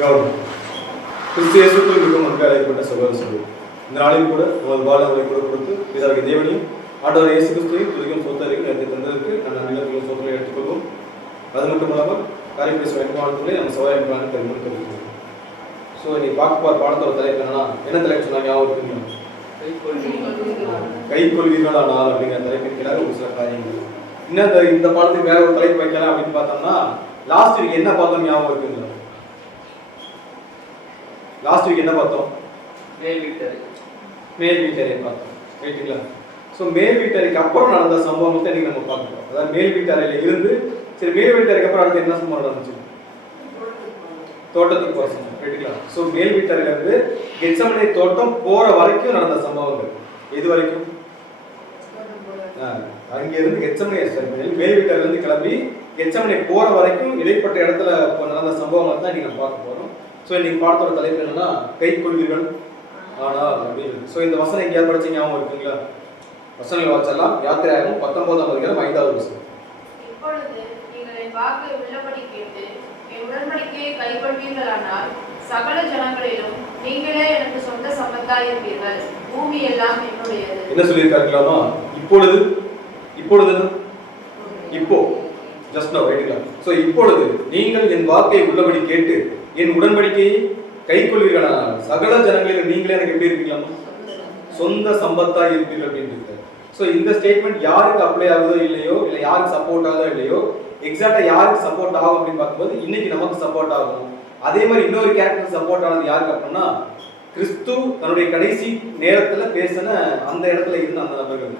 கவனம். கிறிஸ்து இயேசுக்குள் மிகவும் அன்பாக அழைக்கப்பட்ட சகோதர சகோதரி, இந்த நாளில் கூட உங்கள் வாழ்நாளை கூட கொடுத்து பிதாவாகிய தேவனையும் ஆண்டவர் இயேசு கிறிஸ்துவையும் துதிக்கும் சொத்தரையும் நேரத்தை தந்ததற்கு நான் நன்றிகளும் சொத்தரை எடுத்துக்கொள்வோம். அது மட்டும் இல்லாமல் காரியப்பேச வேண்டுமானத்திலே நம்ம சவாயமான பெருமை தெரிவிக்கிறோம். ஸோ நீ பார்க்க போகிற பாடத்தோட தலைப்பு என்னன்னா, என்ன தலைப்பு சொன்னாங்க ஞாபகம் இருக்குங்களா? கை கொள்வீர்களா நாள் அப்படிங்கிற தலைப்பின் கீழாக ஒரு சில காரியங்கள். இன்னும் இந்த பாடத்துக்கு வேற ஒரு தலைப்பு வைக்கலாம் அப்படின்னு பார்த்தோம்னா, லாஸ்ட் வீக் என்ன பார்த்தோம் ஞாபகம் இருக்குங்களா? லாஸ்ட் வீக் என்ன பார்த்தோம்? மேல் வீட்டரை பார்த்தோம், ரைட்டுங்களா? ஸோ மேல் வீட்டறைக்கு அப்புறம் நடந்த சம்பவத்தை இன்னைக்கு நம்ம பார்க்கணும். அதாவது மேல் வீட்டறையில இருந்து சரி மேல் வீட்டறைக்கு அப்புறம் அடுத்து என்ன சம்பவம் நடந்துச்சு? தோட்டத்துக்கு போற சம்பவம், ரைட்டுங்களா? ஸோ மேல் வீட்டறையில இருந்து கெத்செமனே தோட்டம் போற வரைக்கும் நடந்த சம்பவங்கள். எது வரைக்கும்? அங்க இருந்து கெத்செமனே மேல் வீட்டறையில இருந்து கிளம்பி கெத்செமனே போற வரைக்கும் இடைப்பட்ட இடத்துல நடந்த சம்பவங்கள் தான் இன்னைக்கு நம்ம பார்க்க போறோம். ஸோ இன்னைக்கு பாடத்தோட தலைப்பு என்னன்னா, கை கொள்வீர்கள் ஆனால் அப்படின்னு. ஸோ இந்த வசனம் எங்கேயாவது படிச்ச ஞாபகம் இருக்குங்களா? வசனங்களை வாசிக்கலாம். யாத்திரையாகும் 19ஆம் அதிகாரம் 5வது வசனம். இப்பொழுது நீங்கள் என் வாக்கை உள்ளபடி கேட்டு என் உடன்படிக்கையை கைக்கொள்வீர்களானால் சகல ஜனங்களிலும் நீங்களே எனக்கு சொந்த சம்பத்தாய் இருப்பீர்கள், பூமி எல்லாம் என்னுடையது. என்ன சொல்லியிருக்காங்களாமா? இப்பொழுது இப்போ ஜஸ்ட் நவ், ரைட்டுங்களா? ஸோ இப்பொழுது நீங்கள் என் வாக்கை உள்ளபடி கேட்டு என் உடன்படிக்கையை கைக்கொள்வீர்களானால் சகல ஜனங்களிலும் நீங்களே எனக்கு எப்படி இருப்பீங்களாமா? சொந்த சம்பத்தாய் இருப்பீர்கள் அப்படின்னு இருக்காரு. ஸோ இந்த ஸ்டேட்மெண்ட் யாருக்கு அப்ளை ஆகுதோ இல்லையோ, இல்லை யாருக்கு சப்போர்ட் ஆகுதோ இல்லையோ, எக்ஸாக்டா யாருக்கு சப்போர்ட் ஆகும் அப்படின்னு பார்க்கும்போது இன்னைக்கு நமக்கு சப்போர்ட் ஆகும். அதே மாதிரி இன்னொரு கேரக்டர் சப்போர்ட் ஆனது யாருக்கு அப்படின்னா, கிறிஸ்து தன்னுடைய கடைசி நேரத்துல பேசின அந்த இடத்துல இருந்த அந்த நபர்கள்.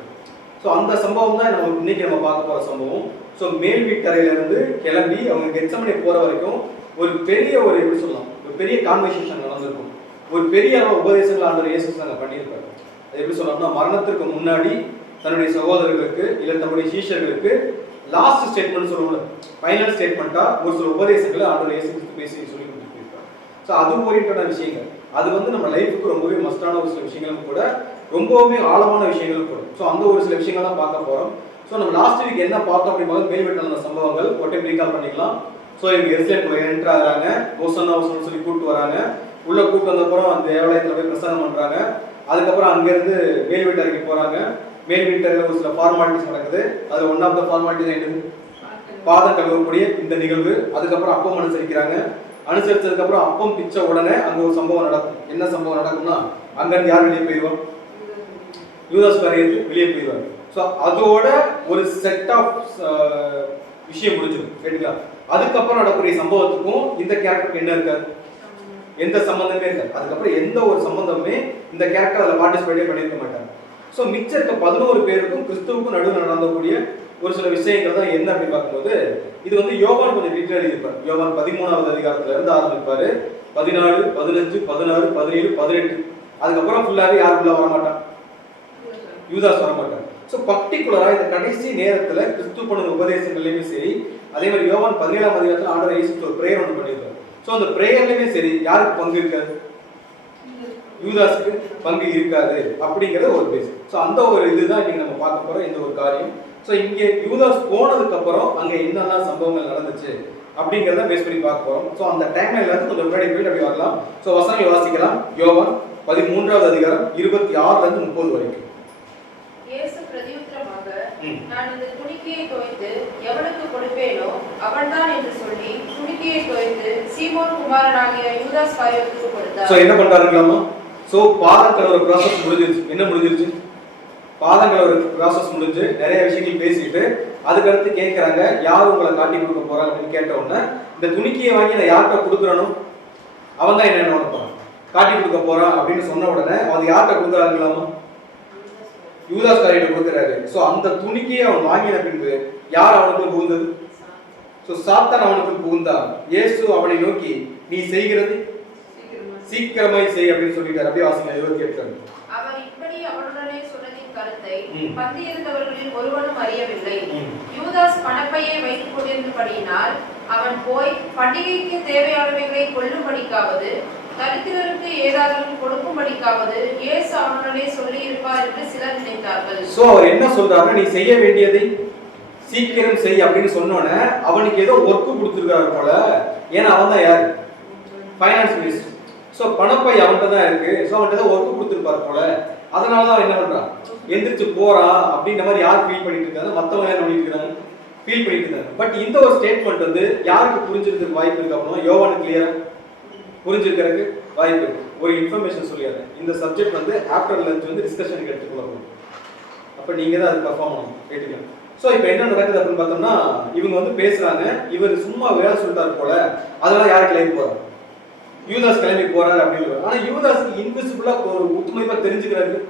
ஸோ அந்த சம்பவம் தான் நம்ம இன்னைக்கு நம்ம பார்க்க போற சம்பவம். ஸோ மேல் வீட்டறையில இருந்து கிளம்பி அவங்க கெத்செமனே போற வரைக்கும் ஒரு பெரிய எப்படி சொல்லலாம், ஒரு பெரிய கான்வர்சேஷன் நடந்திருக்கும். ஒரு பெரிய உபதேசங்கள் ஆண்டவர் இயேசு அங்க பண்ணியிருப்பாரு. அது எப்படி சொல்லணும்னா, மரணத்திற்கு முன்னாடி தன்னுடைய சகோதரர்களுக்கு இல்லை தன்னுடைய சீஷர்களுக்கு லாஸ்ட் ஸ்டேட்மெண்ட் சொல்லுவோம், ஃபைனல் ஸ்டேட்மெண்ட்டா ஒரு சில உபதேசங்களை ஆண்டவர் இயேசு கிறிஸ்து பேசி சொல்லி கொடுத்துருக்காரு. ஸோ அது ஓரியன்டான விஷயங்கள். அது நம்ம லைஃபுக்கு ரொம்பவே மஸ்டான ஒரு சில விஷயங்களும் கூட, ரொம்பவுமே ஆழமான விஷயங்களும் கூட. ஸோ அந்த ஒரு சில விஷயங்கள் தான் பார்க்க போறோம். ஸோ நம்ம லாஸ்ட் வீக் என்ன பார்த்தோம் அப்படிங்கும்போது மேல் வீட்டில் நடந்த சம்பவங்கள் ஒட்டை ரீகால் பண்ணிக்கலாம். ஸோ இவங்க எருசலேமுக்குள்ள என்டர் ஆகிறாங்க, ஓசன்னா சொல்லி கூப்பிட்டு வராங்க. உள்ள கூப்பிட்டு வந்தப்புறம் அந்த தேவாலயத்தில் போய் பிரசங்கம் பண்றாங்க. அதுக்கப்புறம் அங்கிருந்து மேல் வீட்டறைக்கு போறாங்க. மேல் வீட்டறையில் ஒரு சில ஃபார்மாலிட்டிஸ் நடக்குது. அது ஒன் ஆஃப் த ஃபார்மாலிட்டிஸ் என்னது? பாதம் கழுவக்கூடிய இந்த நிகழ்வு. அதுக்கப்புறம் அப்பம் அனுசரிக்கிறாங்க. அனுசரிச்சதுக்கு அப்புறம் அப்பம் பிச்ச உடனே அங்க ஒரு சம்பவம் நடக்கும். என்ன சம்பவம் நடக்கும்னா, அங்கிருந்து யார் வெளியே போயிடுவான்? யூதாஸ் காரியத்து வெளியே போயிடுவார். ஸோ அதோட ஒரு செட் ஆஃப் விஷயம் முடிஞ்சிடும், ரைட்டுங்களா? அதுக்கப்புறம் நடக்கக்கூடிய சம்பவத்துக்கும் இந்த கேரக்டருக்கு என்ன இருக்காது? எந்த சம்பந்தமே இருக்காது. அதுக்கப்புறம் எந்த ஒரு சம்பந்தமே இந்த கேரக்டர் அதில் பார்ட்டிசிபேட்டே பண்ணியிருக்க மாட்டாங்க. ஸோ மிச்சம் இருக்க 11 பேருக்கும் கிறிஸ்துவுக்கும் நடுவில் நடந்தக்கூடிய ஒரு சில விஷயங்கள் தான் என்ன அப்படின்னு பார்க்கும்போது, இது யோவான் கொஞ்சம் டீட்டெயில் எழுதியிருப்பார். யோவான் 13ஆவது அதிகாரத்துல இருந்து ஆரம்பிப்பாரு. 14, 15, 16, 17, 18 அதுக்கப்புறம் ஃபுல்லாவே யாரும் உள்ள வரமாட்டான், யூதாஸ் வரமாட்டான். ஸோ பர்டிகுலரா இந்த கடைசி நேரத்துல கிறிஸ்து பண்ண உபதேசங்கள்லையுமே சரி, அதே மாதிரி யோவான் 17ஆம் அதிகாரத்துல ஆண்டவர் இயேசு ஒரு பிரேயர் ஒன்று பண்ணியிருப்பார். ஸோ அந்த பிரேயர்லையுமே சரி யாருக்கு பங்கு இருக்காது? யூதாஸுக்கு பங்கு இருக்காது அப்படிங்கிறது ஒரு பேஸ். ஸோ அந்த ஒரு இதுதான் இன்னைக்கு நம்ம பார்க்க போறோம், இந்த ஒரு காரியம். ஸோ இங்கே யூதாஸ் போனதுக்கு அப்புறம் அங்க என்னென்ன சம்பவங்கள் நடந்துச்சு அப்படிங்கிறத பேஸ் பண்ணி பார்க்க போறோம். ஸோ அந்த டைம்ல இருந்து கொஞ்சம் முன்னாடி போயிட்டு அப்படி வரலாம். ஸோ வசனங்களை வாசிக்கலாம். யோவான் 13ஆவது அதிகாரம் 26ல இருந்து 30 வரைக்கும். இயேசு பிரதியுத்தரமாக, நான் இந்த துணிக்கையை தோய்த்து எவனுக்கு கொடுப்பேனோ அவன்தான் என்று சொல்லி துணிக்கையை தோய்த்து சீமோன் குமாரனாகிய யூதாஸ் காரியத்துக்கு கொடுத்தார். சோ என்ன பண்றாங்களாமா? சோ பாதம் கழுவுற process முடிஞ்சிருச்சு. என்ன முடிஞ்சிருச்சு? பாதம் கழுவுற process முடிஞ்சு நிறைய விஷயங்கள் பேசிட்டு அதுக்கு அடுத்து கேட்கறாங்க, யார் உங்களை காட்டி கொடுக்க போறாங்க அப்படின்னு கேட்ட உடனே, இந்த துணிக்கையை வாங்கி நான் யார்கிட்ட கொடுக்குறனோ அவன் தான் என்ன நினைப்பான், காட்டி கொடுக்க போறான் அப்படின்னு சொன்ன உடனே அது யார்கிட்ட கொடுக்குறாங்களாமா? யூதாஸ் காரியத்தை கொடுக்குறாரு. ஸோ அந்த துணிக்கையை அவன் வாங்கின பின்பு யார் அவனுக்கு புகுந்தது? ஸோ சாத்தான் அவனுக்கு புகுந்தான். இயேசு அவனை நோக்கி, நீ செய்கிறது சீக்கிரமாய் செய் அப்படின்னு சொல்லிட்டார். அப்படியே வாசிங்க 28. அவர் இப்படி அவனுடனே சொன்னதின் கருத்தை பந்தியிருந்தவர்களில் ஒருவனும் அறியவில்லை. யூதாஸ் பணப்பையை வைத்துக் கொண்டிருந்தபடியினால் அவன் போய் பண்டிகைக்கு தேவையானவைகளை கொள்ளும்படிக்காவது தரித்திரருக்கு ஏதாவது கொடுக்கும்படிக்காவது இயேசு அவனுடனே சொல்லி இருப்பார் என்று சிலர் நினைத்தார்கள். சோ அவர் என்ன சொல்றாரு? நீ செய்ய வேண்டியதை சீக்கிரம் செய் அப்படின்னு சொன்னோன்னே அவனுக்கு ஏதோ ஒர்க்கு கொடுத்துருக்காரு போல. ஏன்னா அவன் தான் யாரு? Finance minister. ஸோ பணப்பை அவன்கிட்ட தான் இருக்கு. ஸோ அவன்கிட்ட தான் ஒர்க் கொடுத்துருப்பார் போல, அதனால தான் என்ன பண்றான், எந்திரிச்சு போறான் அப்படின்ற மாதிரி யார் ஃபீல் பண்ணிட்டு இருக்காங்க, மற்றவங்க என்ன பண்ணிட்டு இருக்காங்க, ஃபீல் பண்ணிட்டு இருக்காங்க. பட் இந்த ஒரு ஸ்டேட்மெண்ட் வந்து யாருக்கு புரிஞ்சிருக்கிறதுக்கு வாய்ப்பு இருக்கு அப்படின்னா, யோவானுக்கு கிளியரா புரிஞ்சிருக்கிறதுக்கு வாய்ப்பு இருக்கு. ஒரு இன்ஃபர்மேஷன் சொல்லிடுறேன், இந்த சப்ஜெக்ட் வந்து ஆஃப்டர் லஞ்ச் வந்து டிஸ்கஷனுக்கு எடுத்துக்கொள்ளணும். அப்போ நீங்க தான் அது பர்ஃபார்ம் பண்ணணும், கேட்டுக்கலாம். ஸோ இப்போ என்ன நடக்குது அப்படின்னு பார்த்தோம்னா, இவங்க வந்து பேசுறாங்க, இவர் சும்மா வேலை சொல்லிட்டாரு போல, அதெல்லாம் யார் கிளம்பி போறாரு, யூதாஸ் கிளம்பி போறாரு அப்படின்னு. ஆனா யூதாஸ்க்கு இன்விசிபிளா ஒரு உத்துமதிப்பா தெரிஞ்சுக்கிறதுக்கு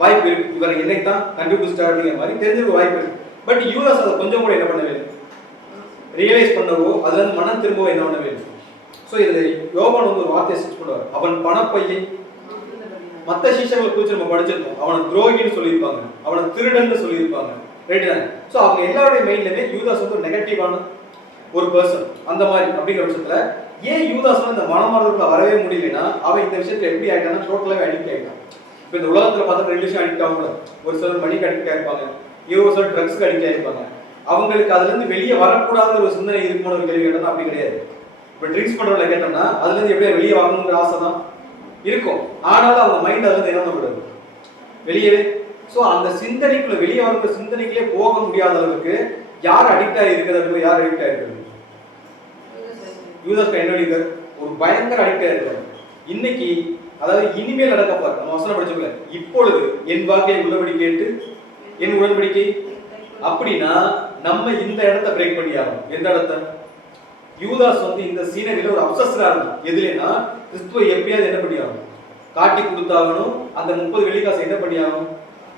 வாய்ப்பு இருக்கு, இவர் என்னைக்கு தான் கண்டுபிடிச்சிட்டாரு அப்படிங்கிற மாதிரி தெரிஞ்சுக்க வாய்ப்பு இருக்கு. பட் யூதாஸ் அதை கொஞ்சம் கூட என்ன பண்ணவே இல்லை, ரியலைஸ் பண்ணவோ அதுல இருந்து மனம் திரும்பவோ என்ன பண்ணவே இல்லை. ஸோ இதுல யோவான் வந்து ஒரு வார்த்தையை ஸ்டிச் பண்ணுவார், அவன் பணப்பையை, மற்ற சீஷர்களை குறித்து நம்ம படிச்சிருக்கோம், அவனை துரோகின்னு சொல்லியிருப்பாங்க, அவனை திருடன்னு சொல்லியிருப்பாங்க, ரைட் தானே. ஸோ அவங்க எல்லாருடைய மைண்ட்லயுமே யூதாஸ் வந்து நெகட்டிவான ஒரு பர்சன் அந்த மாதிரி. அப்படிங்கிற பட்சத்துல ஏன் யூதாஸ் வந்து இந்த மனமாறுதலுக்குள்ள வரவே முடியலன்னா, அவன் இந்த விஷயத்துல எப்படி ஆயிட்டான்னா டோட்டலாவே அடிக்ட் ஆயிட்டான். இப்போ இந்த உலகத்துல பார்த்தா ரெண்டு விஷயம் அடிக்ட் ஆகல, ஒரு சிலர் மணிக்கு அடிக்ட் ஆயிருப்பாங்க, ஒரு சிலர் ட்ரக்ஸ்க்கு அடிக்ட் ஆயிருப்பாங்க. அவங்களுக்கு அதுல இருந்து வெளியே வரக்கூடாத ஒரு சிந்தனை இருக்குமான ஒரு கேள்வி கேட்டோம்னா அப்படி கிடையாது. இப்போ ட்ரிங்க்ஸ் பண்றவங்களை கேட்டோம்னா அதுல இருந்து எப்படியா வெளியே வரணுங்கிற ஆசை தான் இருக்கும், ஆனாலும் அவங்க மைண்ட் அதுல இருந்து என்ன பண்ணக்கூடாது, வெளியவே. ஸோ அந்த சிந்தனைக்குள்ள வெளியே வர சிந்தனைக்குள்ளே போக முடியாத அளவுக்கு யார் அடிக்ட் ஆகிருக்கிறது, யார் அடிக்ட் ஆகிருக்கிறது, யூதாஸ் கைண்டோலிகர் ஒரு பயங்கர அடிக்ட் ஆகிருக்காரு. இன்னைக்கு அதாவது இனிமேல் நடக்கப்பார், நம்ம வசனம் படிச்சோம்ல, இப்பொழுது என் வாக்கை உள்ளபடி கேட்டு என் உடன்படிக்கை, அப்படின்னா நம்ம இந்த இடத்த பிரேக் பண்ணி ஆகும். எந்த இடத்த, யூதாஸ் வந்து இந்த சீனரியில ஒரு அப்சஸ்டரா இருந்தான். எதுலன்னா கிறிஸ்துவை எப்படியாவது என்ன பண்ணி ஆகணும், காட்டி கொடுத்தாகணும், அந்த 30 வெள்ளிக்காசை என்ன பண்ணி ஆகணும்,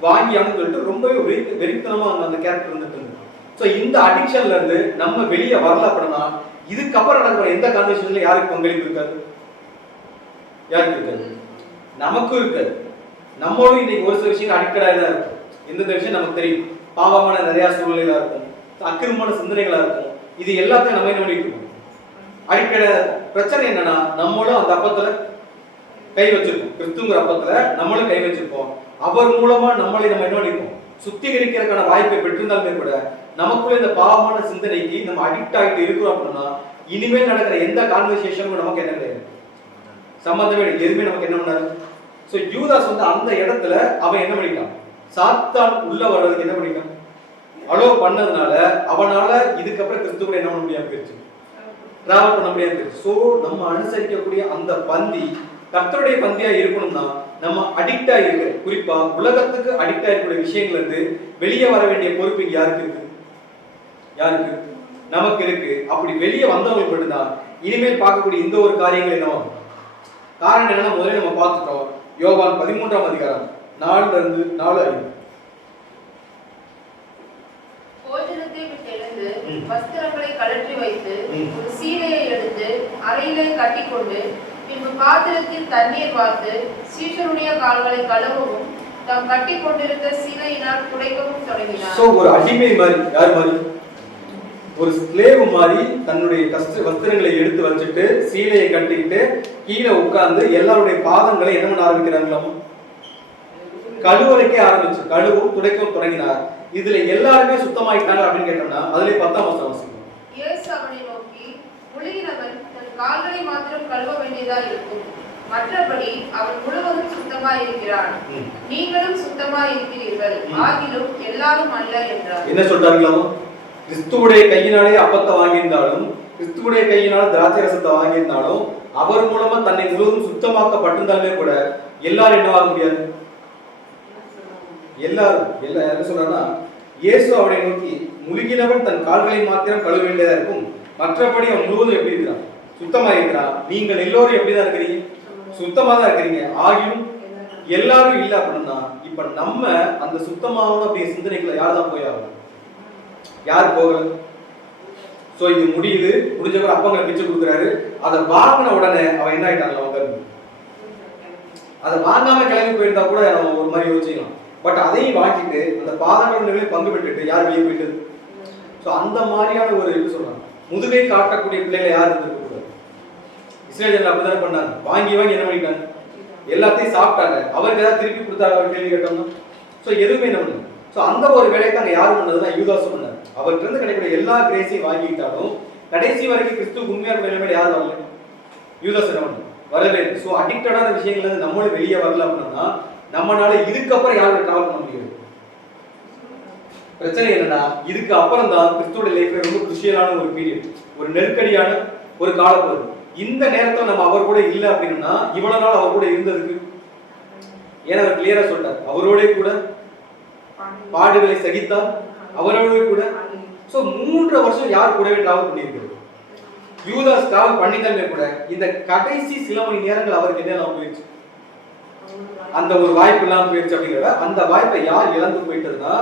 வாங்கி ஆகணும்னு சொல்லிட்டு ரொம்பவே வெறித்தனமா அந்த கேரக்டர் இருந்துட்டு இருந்தது. ஸோ இந்த அடிக்ஷன்ல இருந்து நம்ம வெளியே வரல அப்படின்னா, இதுக்கப்புறம் நடக்கிற எந்த கான்வர்சேஷன்ல யாருக்கு பங்களிப்பு இருக்காது, யாருக்கு இருக்காது, நமக்கும் இருக்காது. நம்மளும் இன்னைக்கு ஒரு சில விஷயம் அடிக்டடா தான் இருக்கும். எந்தெந்த விஷயம் நமக்கு தெரியும், பாவமான நிறைய சூழ்நிலைகளா இருக்கும், அக்கிரமான சிந்தனைகளா இருக்கும், இது எல்லாத்தையும் நம்ம என்ன பண்ணிட்டு இருக்கோம், அடிக்கடா. பிரச்சனை என்னன்னா, நம்மளும் அந்த அப்பத்துல கை வச்சிருக்கோம், கிறிஸ்துங்கிற அப்பத்துல நம்மளும் கை வச்சிருப்போம். அவர் மூலமா நம்மளை நம்ம என்ன பண்ணிருக்கோம், சுத்திகரிக்கிறதுக்கான வாய்ப்பை பெற்றிருந்தாலுமே கூட நமக்குள்ள இந்த பாவமான சிந்தனைக்கு நம்ம அடிக்ட் ஆகிட்டு இருக்கிறோம் அப்படின்னா, இனிமேல் நடக்கிற எந்த கான்வர்சேஷனும் நமக்கு என்ன கிடையாது, சம்பந்தமே எதுவுமே நமக்கு என்ன பண்ணாரு. ஸோ யூதாஸ் வந்து அந்த இடத்துல அவன் என்ன பண்ணிட்டான், சாத்தான் உள்ள வர்றதுக்கு என்ன பண்ணிட்டான், அலோ பண்ணதுனால அவனால இதுக்கப்புறம் கிறிஸ்து கூட என்ன பண்ண முடியாம போயிடுச்சு, டிராவல் பண்ண முடியாம போயிடுச்சு. ஸோ நம்ம அனுசரிக்கக்கூடிய அந்த பந்தி கர்த்தருடைய பந்தியா இருக்கணும்னா நம்ம அடிக்ட் ஆகிருக்க, குறிப்பா உலகத்துக்கு அடிக்ட் ஆகிருக்கூடிய விஷயங்கள்ல இருந்து வெளியே வர வேண்டிய பொறுப்பு யாருக்கு இருக்கு, யாருக்கு, நமக்கு இருக்கு. அப்படி வெளியே வந்தவங்களுக்கு மட்டும்தான் இனிமேல் பார்க்கக்கூடிய இந்த ஒரு காரியங்கள் என்னவா. காரணம் என்னன்னா, முதல்ல நம்ம பார்த்துட்டோம், யோவான் 13ஆம் அதிகாரம் 4-5. போஜனத்தை விட்டு எழுந்து வஸ்திரங்களை கழற்றி வைத்து ஒரு சீலையை எடுத்து அறையிலே கட்டிக்கொண்டு பின்பு பாத்திரத்தில் தண்ணீர் வார்த்து சீஷருடைய கால்களை கழுவவும் தாம் கட்டி கொண்டிருந்த சீலையினால் துடைக்கவும் தொடங்கினார். சோ ஒரு அடிமை மாதிரி, யார் மாதிரி, ஒரு ஸ்லேவ் மாதிரி தன்னுடைய வஸ்திரங்களை எடுத்து வச்சுட்டு சீலையை கட்டிட்டு கீழே உட்கார்ந்து எல்லாருடைய பாதங்களை என்ன பண்ண ஆரம்பிக்கிறாங்களாம், கழுவறைக்கே ஆரம்பிச்சு கழுவும் துடைக்கவும் தொடங்கினார். இதுல எல்லாருமே சுத்தமாயிட்டாங்க அப்படின்னு கேட்டோம்னா அதுல 10ஆம் வசனம் வாசிக்கும். இயேசு அவனை நோக்கி, முழுகினவன் தன் கால்களை மாத்திரம் கழுவ வேண்டியதா இருக்கும், மற்றபடி அவன் முழுவதும் சுத்தமாய் இருக்கிறான், நீங்களும் சுத்தமாய் இருக்கிறீர்கள், ஆகிலும் எல்லாரும் அல்ல என்றார். என்ன சொல்றாங்களாம், கிறிஸ்துவுடைய கையினாலே அப்பத்தை வாங்கியிருந்தாலும் கிறிஸ்துவுடைய கையினால் திராட்சை ரசத்தை வாங்கியிருந்தாலும் அவர் மூலமா தன்னை முழுவதும் சுத்தமாக்கப்பட்டிருந்தாலுமே கூட எல்லாரும் என்னவாக முடியாது, எல்லாரும் என்ன சொல்றாங்கன்னா, இயேசு அவனை நோக்கி, முழுகினவன் தன் கால்களை மாத்திரம் கழுவ வேண்டியதா இருக்கும், மற்றபடி அவன் முழுவதும் எப்படி இருக்கிறான், சுத்தமா இருக்கிறான், நீங்கள் எல்லோரும் எப்படிதான் இருக்கிறீங்க, சுத்தமா தான் இருக்கிறீங்க, ஆகியும் எல்லாரும் இல்லை அப்படின்னா இப்ப நம்ம அந்த சுத்தமான அப்படியே சிந்தனைக்குள்ள யார் தான் போய் ஆகும், யார் போகல. சோ இது முடியுது, முடிஞ்சவரை அப்பங்களை பிச்சு கொடுக்குறாரு, அதை வாங்கின உடனே அவன் என்ன ஆயிட்டாங்க, அவங்க அதை வாங்காம கிளம்பி போயிருந்தா கூட நம்ம ஒரு மாதிரி யோசிக்கலாம். பட் அதையும் வாங்கிட்டு அந்த பாதங்களை பங்கு பெற்றுட்டு யார் வெளியே போயிட்டு. ஸோ அந்த மாதிரியான ஒரு இது சொல்றாங்க, முதுகை காட்டக்கூடிய பிள்ளைகளை யார் இருந்திருக்க. இஸ்ரேல் அப்படித்தானே பண்ணாங்க, வாங்கி என்ன பண்ணிட்டாங்க, எல்லாத்தையும் சாப்பிட்டாங்க, அவருக்கு ஏதாவது திருப்பி கொடுத்தாங்க அவர் கேள்வி கேட்டோம்னா. ஸோ எதுவுமே என்ன பண்ணல. ஸோ அந்த ஒரு வேலையை தாங்க யாரும் பண்ணதுன்னா யூதாஸ் பண்ணார். அவர்கிட்ட இருந்து கிடைக்கிற எல்லா கிரேஸையும் வாங்கிட்டாலும் கடைசி வரைக்கும் கிறிஸ்து உண்மையான நிலைமையில யாரும் வரல, யூதாஸ் என்ன பண்ண வரவே. ஸோ அடிக்டடான விஷயங்கள்ல இருந்து நம்மளும் வெளியே வரல அப்படின்னா நம்மளால இதுக்கப்புறம் யாரும் டிராவல் பண்ண முடியாது. பிரச்சனை என்னன்னா இதுக்கு அப்புறம் தான் கிறிஸ்துவோட லைஃப்ல ரொம்ப குருஷியலான ஒரு பீரியட், ஒரு நெருக்கடியான ஒரு காலப்பகுதி. இந்த நேரத்துல நம்ம அவர் கூட இல்லை அப்படின்னா இவ்வளவு நாள் அவர் கூட இருந்ததுக்கு ஏன்னா அவர் கிளியரா சொல்லிட்டார், அவரோட கூட பாடுகளை சகித்தார், அவரோட கூட. சோ 3 வருஷம் யார் கூடவே டிராவல் பண்ணியிருக்கிறது? யூதாஸ் டிராவல் பண்ணிட்டாலுமே கூட இந்த கடைசி சில மணி நேரங்கள் அவருக்கு என்ன போயிடுச்சு, அந்த ஒரு வாய்ப்பு எல்லாம் போயிடுச்சு. அப்படிங்கிற அந்த வாய்ப்பை யார் இழந்து போயிட்டதுன்னா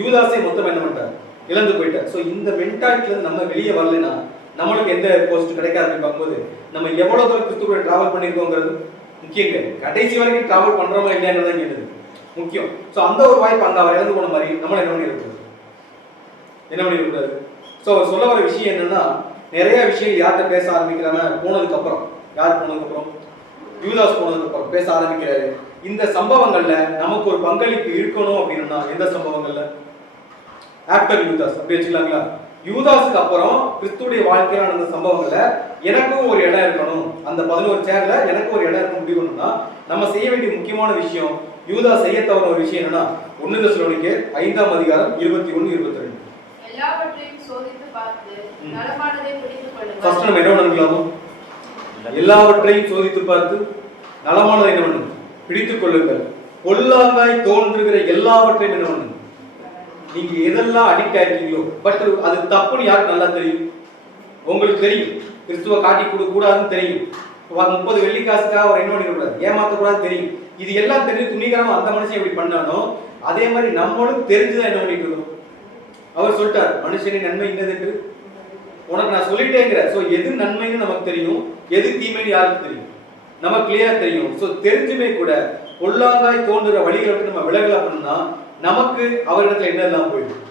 யூதாஸே மொத்தம் என்ன பண்ணிட்டார், இழந்து போயிட்டார். ஸோ இந்த மென்டாலிட்டில இருந்து நம்ம வெளியே வரலைன்னா நம்மளுக்கு எந்த போஸ்ட் கிடைக்காதுன்னு பார்க்கும்போது நம்ம எவ்வளவு தூரம் கிறிஸ்து கூட டிராவல் பண்ணியிருக்கோங்கிறது முக்கியம் கிடையாது, கடைசி வரைக்கும் டிராவல் பண்றோமா இல்லையாங்கிறத கேட்டது முக்கியம். ஸோ அந்த ஒரு வாய்ப்பு அங்க அவர் இழந்து போன மாதிரி நம்மள என்ன பண்ணிருக்கூடாது, என்ன பண்ணிருக்கூடாது. ஸோ சொல்ல வர விஷயம் என்னன்னா நிறைய விஷயங்கள் யார்கிட்ட பேச ஆரம்பிக்கிறாங்க போனதுக்கு அப்புறம், யார் போனதுக்கு அப்புறம், யூதாஸ் போனதுக்கு அப்புறம் பேச ஆரம்பிக்கிறாரு. இந்த சம்பவங்கள்ல நமக்கு ஒரு பங்களிப்பு இருக்கணும் அப்படின்னா எந்த சம்பவங்கள்ல? ஆஃப்டர் யூதாஸ் அப்படி வச்சுக்கலாங்களா? யூதாஸுக்கு அப்புறம் கிறிஸ்துடைய வாழ்க்கையில நடந்த சம்பவங்கள்ல எனக்கும் ஒரு இடம் இருக்கணும், அந்த 11 சேர்ல எனக்கு ஒரு இடம் இருக்க முடியும்னா நம்ம செய்ய வேண்டிய முக்கியமான விஷயம், யூதாஸ் செய்ய தவற ஒரு விஷயம் என்னன்னா 1 தெசலோனிக்கேயர் 5ஆம் அதிகாரம் 21-22 எல்லாவற்றையும் சோதித்து பார்த்து நலமானதை பிடித்துக் கொள்ளுங்கள். ஃபர்ஸ்ட் நம்ம என்ன பண்ணலாமோ, எல்லாவற்றையும் சோதித்து பார்த்து நலமானதை என்ன பண்ணுங்க, பிடித்துக் கொள்ளுங்கள். பொல்லாங்காய் தோன்றுகிற எல்லாவற்றையும் என்ன பண்ணுங்க, நீங்க எதெல்லாம் அடிக்ட் ஆயிருக்கீங்களோ, பட் அது தப்புன்னு யாருக்கு நல்லா தெரியும்? உங்களுக்கு தெரியும். கிறிஸ்துவ காட்டி கொடுக்க கூடாதுன்னு தெரியும். 30 வெள்ளி காசுக்காக அவர் என்ன பண்ணிடக்கூடாது, ஏமாத்த கூடாது தெரியும். இது எல்லாம் தெரிஞ்சு துணிகரமா அந்த மனுஷன் எப்படி பண்ணானோ அதே மாதிரி நம்மளும் தெரிஞ்சுதான் என்ன பண்ணிட்டு இருக்கோம். அவர் சொல்லிட்டார், மனுஷனின் நன்மை என்னது என்று உனக்கு நான் சொல்லிட்டேங்கிற. சோ எது நன்மைன்னு நமக்கு தெரியும், எது தீமைன்னு யாருக்கு தெரியும், நமக்கு கிளியரா தெரியும். சோ தெரிஞ்சுமே கூட பொல்லாங்காய் தோன்றுற வழிகளை விட்டு நம்ம விலகல அப்படின்னா நமக்கு அவரிடத்துல என்னெல்லாம் போயிடும்,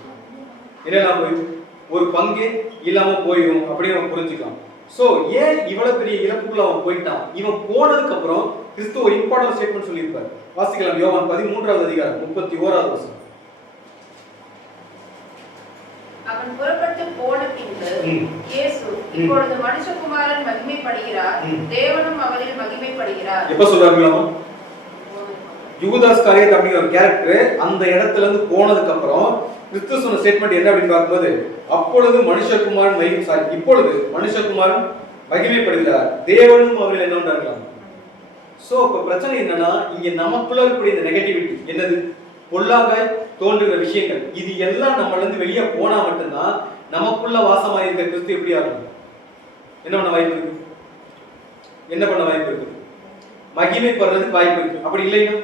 என்னெல்லாம் போயிடும், ஒரு பங்கே இல்லாம போயிடும் அப்படின்னு நம்ம புரிஞ்சுக்கலாம். சோ ஏன் இவ்வளவு பெரிய இழப்புக்குள்ள அவன் போயிட்டான்? இவன் போனதுக்கு அப்புறம் கிறிஸ்து ஒரு இம்பார்ட்டன்ட் ஸ்டேட்மெண்ட் சொல்லியிருப்பார். வாசிக்கலாம் யோவான் 13ஆவது அதிகாரம் 31வது வசனம். அவன் புறப்பட்டு போன பின்பு இயேசு, இப்பொழுது மனுஷகுமாரன் மகிமைப்படுகிறார், தேவனும் அவரில் மகிமைப்படுகிறார். எப்ப சொல்றாங்களாமா? யூதாஸ் காரியத் அப்படிங்கிற ஒரு கேரக்டர் அந்த இடத்துல இருந்து போனதுக்கு அப்புறம் கிறிஸ்து சொன்ன ஸ்டேட்மெண்ட் என்ன அப்படின்னு பார்க்கும்போது அப்பொழுது மனுஷகுமாரன் இப்பொழுது மனுஷகுமாரன் மகிமைப்படுகிறார், தேவனும் அவரில் என்ன பண்றாங்களாம். சோ இப்ப பிரச்சனை என்னன்னா இங்க நமக்குள்ள இருக்கக்கூடிய இந்த நெகட்டிவிட்டி என்னது, பொல்லாங்காய் தோன்றுகிற விஷயங்கள், இது எல்லாம் நம்மள இருந்து வெளியே போனா மட்டும்தான் நமக்குள்ள வாசமாயிருக்க கிறிஸ்து எப்படி ஆகும், என்ன பண்ண வாய்ப்பு இருக்கு, என்ன பண்ண வாய்ப்பு இருக்கு, மகிமைப்படுறதுக்கு வாய்ப்பு இருக்கு. அப்படி இல்லைன்னா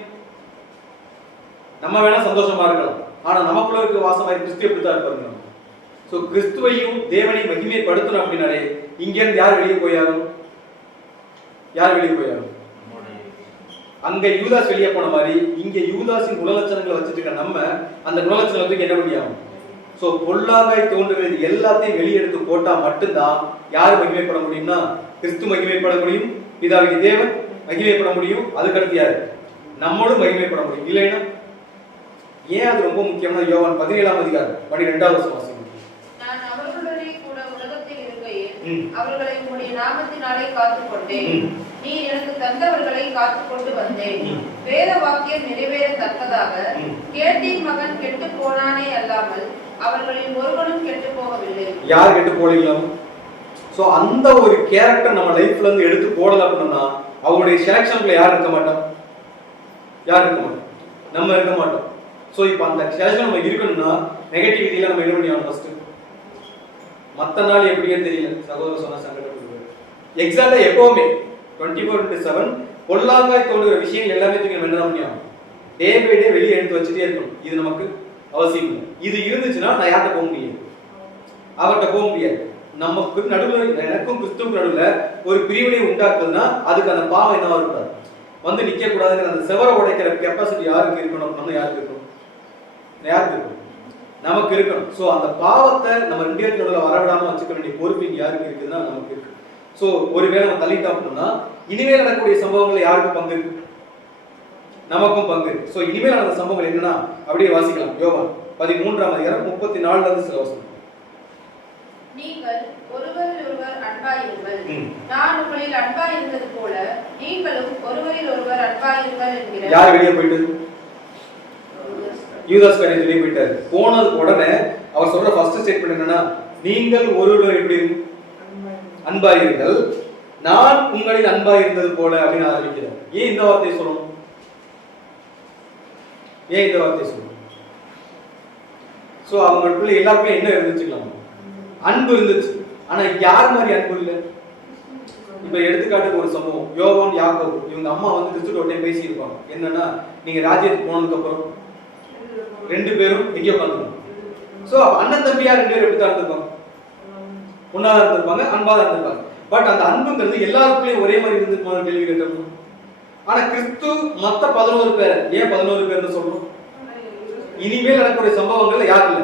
நம்ம வேணா சந்தோஷமா இருக்கலாம், ஆனா நமக்குள்ள இருக்க வாசமாய் கிறிஸ்து எப்படிதான் இருப்பாங்க. சோ கிறிஸ்துவையும் தேவனை மகிமைப்படுத்தணும் அப்படின்னாலே இங்க இருந்து யார் வெளியே போயாரும், யார் வெளியே போயாரும், அங்க யூதாஸ் வெளியே போன மாதிரி இங்க யூதாஸின் குணலட்சணங்களை வச்சுட்டு இருக்க நம்ம அந்த குணலட்சணத்துக்கு என்ன பண்ணியாகும். சோ பொல்லாங்காய் தோன்றுகிறது எல்லாத்தையும் வெளியெடுத்து போட்டா மட்டும்தான் யார் மகிமைப்பட முடியும்னா கிறிஸ்து மகிமைப்பட முடியும், பிதாவின் தேவன் மகிமைப்பட முடியும், அதுக்கடுத்து யாரு நம்மளும் மகிமைப்பட முடியும். இல்லைன்னா ஏன் அது ரொம்ப முக்கியம்னா யோவான் 17ஆம் அதிகாரம் 12வது வசனம். நான் அவர்களுடனே கூட உலகத்தில் இருக்கையில் அவர்களை உம்முடைய நாமத்தினாலே காத்துக்கொண்டேன், நீ எனக்கு தந்தவர்களை காத்துக்கொண்டு வந்தேன், வேத வாக்கியம் நிறைவேறத்தக்கதாக கேட்டின் மகன் கெட்டு போனானே அல்லாமல் அவர்களில் ஒருவனும் கெட்டு போகவில்லை. யார் கெட்டு போகலாம்? சோ அந்த ஒரு கேரக்டர் நம்ம லைஃப்ல இருந்து எடுத்து போடல அப்படின்னா அவங்களுடைய செலக்ஷன்ல யார் இருக்க மாட்டோம், யார் இருக்க மாட்டோம், நம்ம இருக்க மாட்டோம். சோ இப்போ அந்த செலக்ஷன் நம்ம இருக்கணும்னா நெகட்டிவிட்டியில நம்ம என்ன பண்ணியாகணும், ஃபர்ஸ்ட் மத்த நாள் எப்படியே தெரியல சகோதர சொன்ன சங்கடப்படுது எக்ஸாக்டா எப்பவுமே 24/7 பொல்லாங்காய் தோன்றுகிற விஷயங்கள் எல்லாமே தூக்கி நம்ம என்ன பண்ணியாகணும், டே பை டே வெளியே எடுத்து வச்சுட்டே இருக்கணும். இது நமக்கு அவசியம் இல்லை. இது இருந்துச்சுன்னா நான் யார்கிட்ட போக முடியாது, அவர்கிட்ட போக முடியாது. நமக்கு நடுவில் எனக்கும் கிறிஸ்துவுக்கு நடுவில் ஒரு பிரிவினை உண்டாக்குதுன்னா அதுக்கு அந்த பாவம் என்னவா இருக்காது, வந்து நிக்க கூடாதுங்கிற அந்த செவரை உடைக்கிற கெப்பாசிட்டி யாருக்கு இருக்கணும், நம்ம யாருக்கு இருக்கணும், யாருக்கு இருக்கணும், நமக்கு இருக்கணும். சோ அந்த பாவத்தை நம்ம 2 பேருக்கு நடுவில் வரவிடாம வச்சுக்க வேண்டிய பொறுப்பு யாருக்கு இருக்குதுன்னா நமக்கு இருக்கு. சோ ஒருவேளை நம்ம தள்ளிட்டோம் அப்படின்னா இனிமேல் நடக்கக்கூடிய சம்பவங்கள் யாருக்கும் பங்கு இருக்கு, நமக்கும் பங்கு. சோ இனிமேல் நடந்த சம்பவங்கள் என்னன்னா அப்படியே வாசிக்கலாம். யோவான் 13ஆம் அதிகாரம் 34ல இருந்து சில வசனம். நீங்கள் ஒருவர் அன்பாயிருங்கள். நான் உங்களில் அன்பாயிருந்தது போல நீங்களும் ஒருவரில் ஒருவர் அன்பாயிருங்கள் என்கிறார். யார் வெளியே போயிட்டு? யூதாஸ் காரியர் வெளியே போயிட்டாரு. போனது உடனே அவர் சொல்ற ஃபர்ஸ்ட் ஸ்டேட்மெண்ட் என்னன்னா, நீங்கள் ஒருவர் எப்படி அன்பாயிருங்கள், நான் உங்களில் அன்பாயிருந்தது போல அப்படின்னு ஆரம்பிக்கிறார். ஏன் இந்த வார்த்தையை சொல்லணும்? ஏன் இந்த வார்த்தையை சொல்லணும்? சோ அவங்களுக்குள்ள எல்லாருக்குமே என்ன இருந்துச்சுக்கலாம்? அன்பு இருந்துச்சு. ஆனா யார் மாதிரி அன்பு இல்லை? இப்ப எடுத்துக்காட்டுக்கு ஒரு சம்பவம், யோவான் யாக்கோபு இவங்க அம்மா வந்து கிறிஸ்துவோட பேசியிருப்பாங்க. என்னன்னா, நீங்க ராஜ்யத்துக்கு போனதுக்கு அப்புறம் ரெண்டு பேரும் எங்கே உட்காந்துருப்பாங்க. சோ அண்ணன் தம்பியா ரெண்டு பேரும் எப்படி தான் இருந்திருப்பாங்க? ஒன்னா இருந்திருப்பாங்க, அன்பா தான் இருந்திருப்பாங்க. பட் அந்த அன்புங்கிறது எல்லாருக்குள்ளேயும் ஒரே மாதிரி இருந்திருப்பாங்க கேள்வி கேட்டோம். ஆனா கிறிஸ்து மத்த 11 பேர், ஏன் 11 பேர்னு சொல்றோம்? இனிமேல் நடக்கக்கூடிய சம்பவங்கள்ல யார் இல்ல?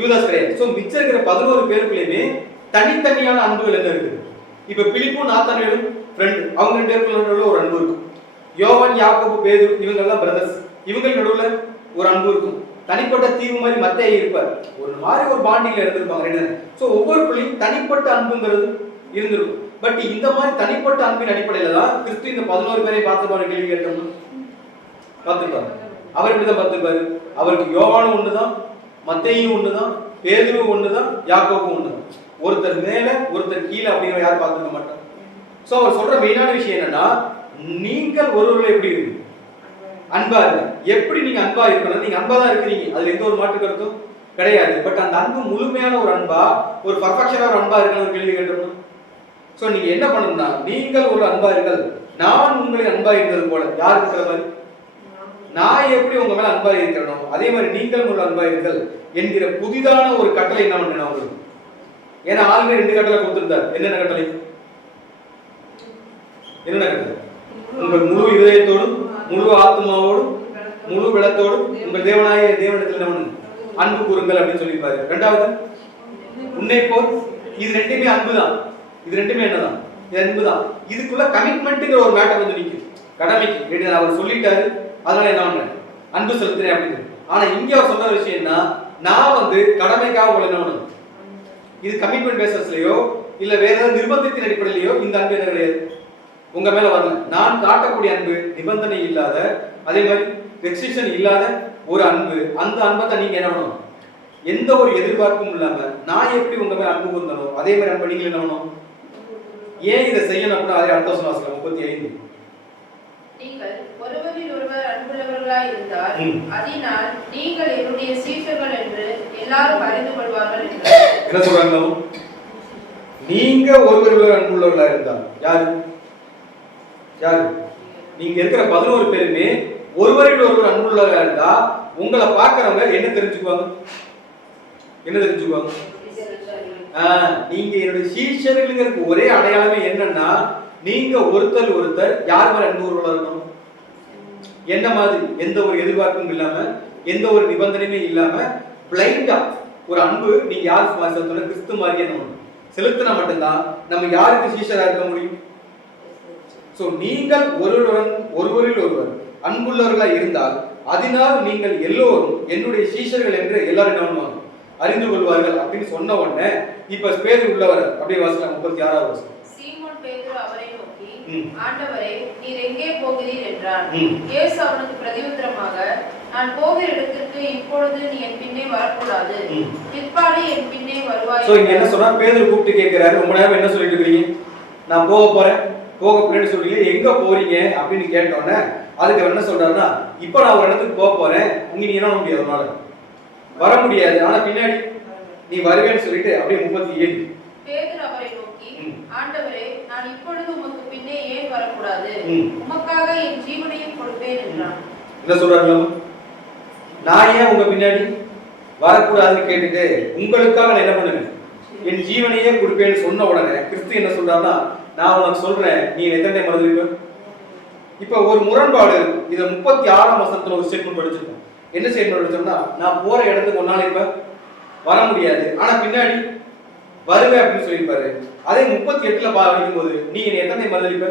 யூதாஸ் கிடையாது. சோ மிச்சம் இருக்கிற 11 பேருக்குள்ளேயுமே தனித்தனியான அன்புகள் என்ன இருக்கு? இப்ப பிலிப்பும் நாத்தானியேலும் ஃப்ரெண்ட், அவங்க ரெண்டு பேருக்குள்ள ஒரு அன்பு இருக்கும். யோவான் யாக்கோபு பேதுரு இவங்க எல்லாம் பிரதர்ஸ், இவங்க நடுவுல ஒரு அன்பு இருக்கும். தனிப்பட்ட தீவு மாதிரி மத்தேயு இருப்பார், ஒரு மாதிரி ஒரு பாண்டிங்ல இருந்திருப்பாங்க ரெண்டு. சோ ஒவ்வொருக்குள்ளேயும் தனிப்பட்ட அன்புங்கிறது இருந்திருக்கும். பட் இந்த மாதிரி தனிப்பட்ட அன்பின் அடிப்படையில தான் கிறிஸ்து இந்த 11 பேரை பார்த்துப்பாரு. கேள்வி கேட்டோம்னா பார்த்துப்பாரு. அவர் இப்படிதான் பார்த்துப்பாரு. அவருக்கு யோவானும் ஒண்ணுதான், மத்தேயும் ஒண்ணுதான், பேதுருவும் ஒண்ணுதான், யாக்கோபும் ஒண்ணுதான். ஒருத்தர் மேல ஒருத்தர் கீழே அப்படிங்கிற யாரும் பார்த்துக்க மாட்டார். சோ அவர் சொல்ற மெயினான விஷயம் என்னன்னா, நீங்கள் ஒருவர்களை எப்படி இருக்கு? அன்பா இருங்க. எப்படி நீங்க அன்பா இருக்கணும்? நீங்க அன்பா தான் இருக்கிறீங்க, அதுல எந்த ஒரு மாற்று கருத்தும் கிடையாது. பட் அந்த அன்பு முழுமையான ஒரு அன்பா, ஒரு பர்ஃபெக்ஷனா ஒரு அன்பா இருக்கணும் கேள்வி கேட்டோம்னா, சோ நீங்க என்ன பண்ணணும்னா, நீங்கள் ஒரு அன்பா இருங்கள், நான் உங்களை அன்பா இருந்தது போல. யார் இருக்கிற மாதிரி? நான் எப்படி உங்க மேல அன்பா இருக்கிறனோ அதே மாதிரி நீங்கள் ஒரு அன்பா இருங்கள் என்கிற புதிதான ஒரு கட்டளை என்ன பண்ணணும் உங்களுக்கு. ஏன்னா ஆல்ரெடி 2 கட்டளை கொடுத்திருந்தார். என்னென்ன கட்டளை? என்னென்ன கட்டளை? உங்கள் முழு இதயத்தோடும், முழு ஆத்மாவோடும், முழு பலத்தோடும் உங்கள் தேவனாய தேவனிடத்தில் என்ன பண்ணுங்க? அன்பு கூறுங்கள் அப்படின்னு சொல்லியிருப்பாரு. ரெண்டாவது, உன்னை போல். இது ரெண்டுமே அன்புதான். இது ரெண்டுமே என்னதான்? இது அன்புதான். இதுக்குள்ள கமிட்மெண்ட்ங்கிற ஒரு மேட்டர் வந்து நிற்கும். கடமைக்கு அவர் சொல்லிட்டாரு, அதனால என்ன பண்ண அன்பு செலுத்துறேன் அப்படின்னு. ஆனா இங்க அவர் சொன்ன விஷயம் என்ன, நான் வந்து கடமைக்காக உங்களை என்ன பண்ணணும். இது கமிட்மெண்ட் பேசஸ்லயோ இல்ல வேற ஏதாவது நிர்பந்தத்தின் அடிப்படையிலயோ இந்த அன்பு என்ன கிடையாது, உங்க மேல வரல. நான் காட்டக்கூடிய அன்பு நிபந்தனை இல்லாத, அதே மாதிரி ரெஸ்ட்ரிக்ஷன் இல்லாத ஒரு அன்பு. அந்த அன்பை தான் நீங்க என்ன பண்ணணும், எந்த ஒரு எதிர்பார்ப்பும் இல்லாம நான் எப்படி உங்க மேல அன்பு கூர்ந்தனோ அதே மாதிரி அன்பு நீங்க என்ன பண்ணணும். ஏன் இதை செய்யணும் அப்படின்னா, அதே அடுத்த வசனம் வாசிக்கலாம். 35. நீங்கள் ஒருவரில் ஒருவர் அன்புள்ளவர்களாய் இருந்தால் அதனால் நீங்கள் என்னுடைய சீஷர்கள் என்று எல்லாரும் அறிந்து கொள்வார்கள் என்று. என்ன சொல்றாங்க? நீங்க ஒருவர் அன்புள்ளவர்களா இருந்தால் யாரு? யாரு? நீங்க இருக்கிற 11 பேருமே ஒருவரில் ஒருவர் அன்புள்ளவர்களா இருந்தா உங்களை பார்க்கறவங்க என்ன தெரிஞ்சுக்குவாங்க? என்ன தெரிஞ்சுக்குவாங்க? நீங்க என்னுடைய சீஷர்களுங்கிறதுக்கு ஒரே அடையாளமே என்னன்னா, நீங்க ஒருத்தர் ஒருத்தர் யார் மாதிரி அன்பு இருக்கணும். என்ன மாதிரி எந்த ஒரு எதிர்பார்ப்பும் இல்லாம, எந்த ஒரு நிபந்தனையுமே இல்லாம பிளைண்டா ஒரு அன்பு நீங்க யார் செலுத்தணும்? கிறிஸ்து மாதிரியே நம்ம செலுத்தினா மட்டும்தான் நம்ம யாருக்கு சீஷரா இருக்க முடியும். சோ நீங்கள் ஒருவரில் ஒருவர் அன்புள்ளவர்களா இருந்தால் அதனால் நீங்கள் எல்லோரும் என்னுடைய சீஷர்கள் என்று எல்லாரும் என்ன பண்ணுவாங்க, அறிந்து கொள்வார்கள் அப்படின்னு சொன்ன உடனே இப்ப பேரு உள்ளவர் அப்படியே வாசிக்கலாம். 36வது வசனம். சீமோன் பேதுரு அவரை நோக்கி, ஆண்டவரே, நீர் எங்கே போகிறீர் என்றான். இயேசு அவனுக்கு பிரதியுத்தரமாக, நான் போகிற இடத்திற்கு இப்பொழுது நீ என் பின்னே வரக்கூடாது, பிற்பாடு என் பின்னே வருவாய். சோ இங்க என்ன சொன்னா, பேதுரு கூப்பிட்டு கேட்கிறாரு, ரொம்ப நேரம் என்ன சொல்லிட்டு இருக்கீங்க? நான் போக போறேன், போக போறேன்னு சொல்றீங்க, எங்க போறீங்க அப்படின்னு கேட்டோன்னே அதுக்கு அவர் என்ன சொல்றாருன்னா, இப்ப நான் ஒரு இடத்துக்கு போக போறேன், நீ என்ன பண்ண முடியாது, அதனால வர முடியாது, ஆனா பின்னாடி நீ வருவேன்னு சொல்லிட்டு அப்படியே 37. பேதுரு அவரை நோக்கி, ஆண்டவரே, நான் இப்பொழுது உமக்கு பின்னே ஏன் வரக்கூடாது, உமக்காக என் ஜீவனையும் கொடுப்பேன் என்றான். என்ன சொல்றாங்க? நான் ஏன் உங்க பின்னாடி வரக்கூடாதுன்னு கேட்டுட்டு உங்களுக்காக நான் என்ன பண்ணுவேன், என் ஜீவனையே கொடுப்பேன்னு சொன்ன உடனே கிறிஸ்து என்ன சொல்றாருன்னா, நான் உனக்கு சொல்றேன், நீ எத்தனை டைம் மறந்துருப்ப. இப்ப ஒரு முரண்பாடு இருக்கு. இத 36ஆம் வசனத்துல ஒரு ஸ்டேட்மெண்ட் படிச்சிருக்கோம். என்ன ஸ்டேட்மெண்ட் படிச்சோம்னா, நான் போற இடத்துக்கு ஒரு நாள் இப்ப வர முடியாது, ஆனா பின்னாடி வருவேன் அப்படின்னு சொல்லியிருப்பாரு. அதே 38ல படிக்கும் போது நீ என்னை எத்தனை மறுதளிப்ப.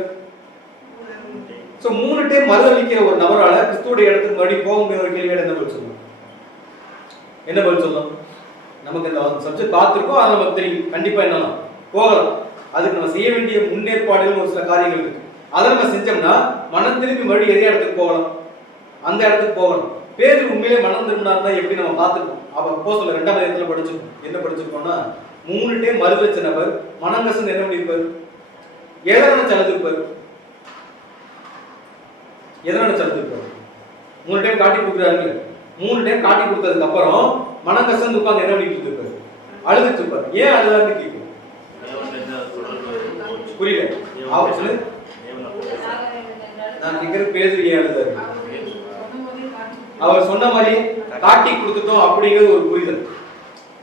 சோ 3 டைம் மறுதளிக்கிற ஒரு நபரால கிறிஸ்துவோட இடத்துக்கு மறுபடியும் போக முடியாத ஒரு கேள்வியோட என்ன பதில் சொல்லணும்? என்ன பதில் சொல்லணும்? நமக்கு இந்த சப்ஜெக்ட் பார்த்திருக்கோம், அது நமக்கு தெரியும், கண்டிப்பா என்னலாம் போகலாம். அதுக்கு நம்ம செய்ய வேண்டிய முன்னேற்பாடுகள் ஒரு சில காரியங்கள் இருக்கு. அதை நம்ம செஞ்சோம்னா மனம் திரும்பி மறுபடியும் எதே இடத்துக்கு போகலாம், அந்த இடத்துக்கு போகணும். பேதுரு உண்மையிலே மனம் திரும்பினார்னா எப்படி நம்ம பார்த்துருக்கோம். அப்போஸ்தலர் 2ஆம் அதிகாரத்துல படிச்சிருக்கோம். என்ன படிச்சிருக்கோம்னா 3 டைம் மறுதலிச்ச நபர் மனங்கசந்து என்ன பண்ணிருப்பாரு, எதனால சலந்திருப்பாரு, எதனால சலந்திருப்பாரு. 3 டைம் காட்டி கொடுக்குறாரு. 3 டைம் காட்டி கொடுத்ததுக்கு அப்புறம் மனங்கசந்து உட்கார்ந்து என்ன பண்ணிட்டு இருப்பாரு, அழுதுட்டு இருப்பாரு. ஏன் அழுதான்னு கேட்கும், புரியல. நான் கேட்கறது பேதுரு ஏன் அழுதாரு, அவர் சொன்ன மாதிரி காட்டி கொடுத்துட்டோம் அப்படிங்கிறது ஒரு புரிதல்.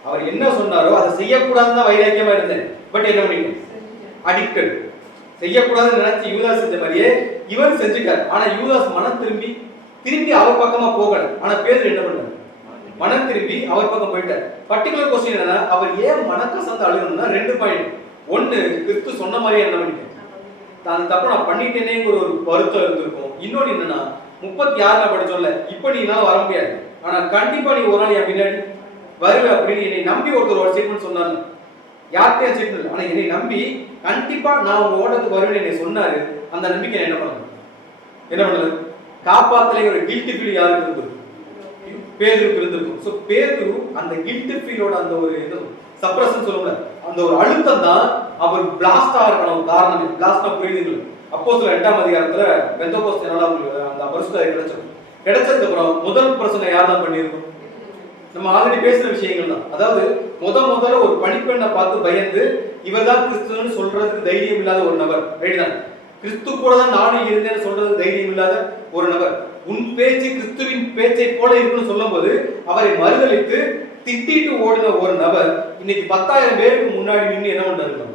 அவர் என்ன சொன்னாரோ அதை செய்யக்கூடாதுன்னு வைராக்கியமா இருந்தேன். பட் என்ன பண்ணிட்டேன், அடிக்டட். செய்யக்கூடாதுன்னு நினைச்சு யூதாஸ் செஞ்ச மாதிரியே இவன் செஞ்சுட்டார். ஆனா யூதாஸ் மனம் திரும்பி அவர் பக்கமா போகல. ஆனா பேதுரு என்ன பண்ணாரு, மனம் திரும்பி அவர் பக்கம் போயிட்டார். பர்டிகுலர் கொஸ்டின் என்னன்னா, அவர் ஏன் மனக்கசந்து அழுகணும்னா 2 பாயிண்ட். ஒன்னு, கிறிஸ்து சொன்ன மாதிரியே என்ன பண்ணிட்டேன், தான் தப்பு நான் பண்ணிட்டேனேங்கிற ஒரு வருத்தம் இருந்திருக்கும். இன்னொன்னு என்னன்னா 36ல படிச்சோம்ல, இப்ப நீ என்னால வர முடியாது, ஆனா கண்டிப்பா நீ ஒரு நாள் என் பின்னாடி வருவ அப்படின்னு என்னை நம்பி ஒருத்தர் ஒரு ஸ்டேட்மெண்ட் சொன்னாரு. யார்கிட்டயும் ஸ்டேட்மெண்ட் இல்லை, ஆனா என்னை நம்பி கண்டிப்பா நான் உங்க ஓட்டத்துக்கு வருவேன் என்னை சொன்னாரு. அந்த நம்பிக்கை என்ன பண்ணது, காப்பாத்தலைங்கிற ஒரு கில்ட்டி ஃபீல் யாருக்கு இருந்தது, பேதுருக்கு இருந்திருக்கும். ஸோ பேதுரு அந்த கில்ட்டி ஃபீலோட அந்த ஒரு சப்ரஷன் சொல்லுங்க, அந்த ஒரு அழுத்தம் தான் அவர் பிளாஸ்டா இருக்கணும் காரணமே. பிளாஸ்டா புரியுதுங்களா. அப்போஸ்தலர் 2ஆம் அதிகாரத்துல பெந்தெகோஸ்தேனால அவங்களுக்கு அந்த பரிசுத்தம் கிடைச்சதுக்கு அப்புறம் முதல் பிரச்சனை யார் தான் பண்ணியிருக்கோம், நம்ம ஆல்ரெடி பேசின விஷயங்கள் தான். அதாவது முதல்ல ஒரு பணிப்பெண்ணை பார்த்து பயந்து இவர் தான் கிறிஸ்துன்னு சொல்றதுக்கு தைரியம் இல்லாத ஒரு நபர், ரைட் தான். கிறிஸ்து கூட தான் நானும் இருந்தேன்னு சொல்றது தைரியம் இல்லாத ஒரு நபர். உன் பேச்சு கிறிஸ்துவின் பேச்சை போல இருக்குன்னு சொல்லும் போது அவரை மறுதலித்து திட்டிட்டு ஓடின ஒரு நபர் இன்னைக்கு 10,000 பேருக்கு முன்னாடி நின்று என்ன பண்றாரு,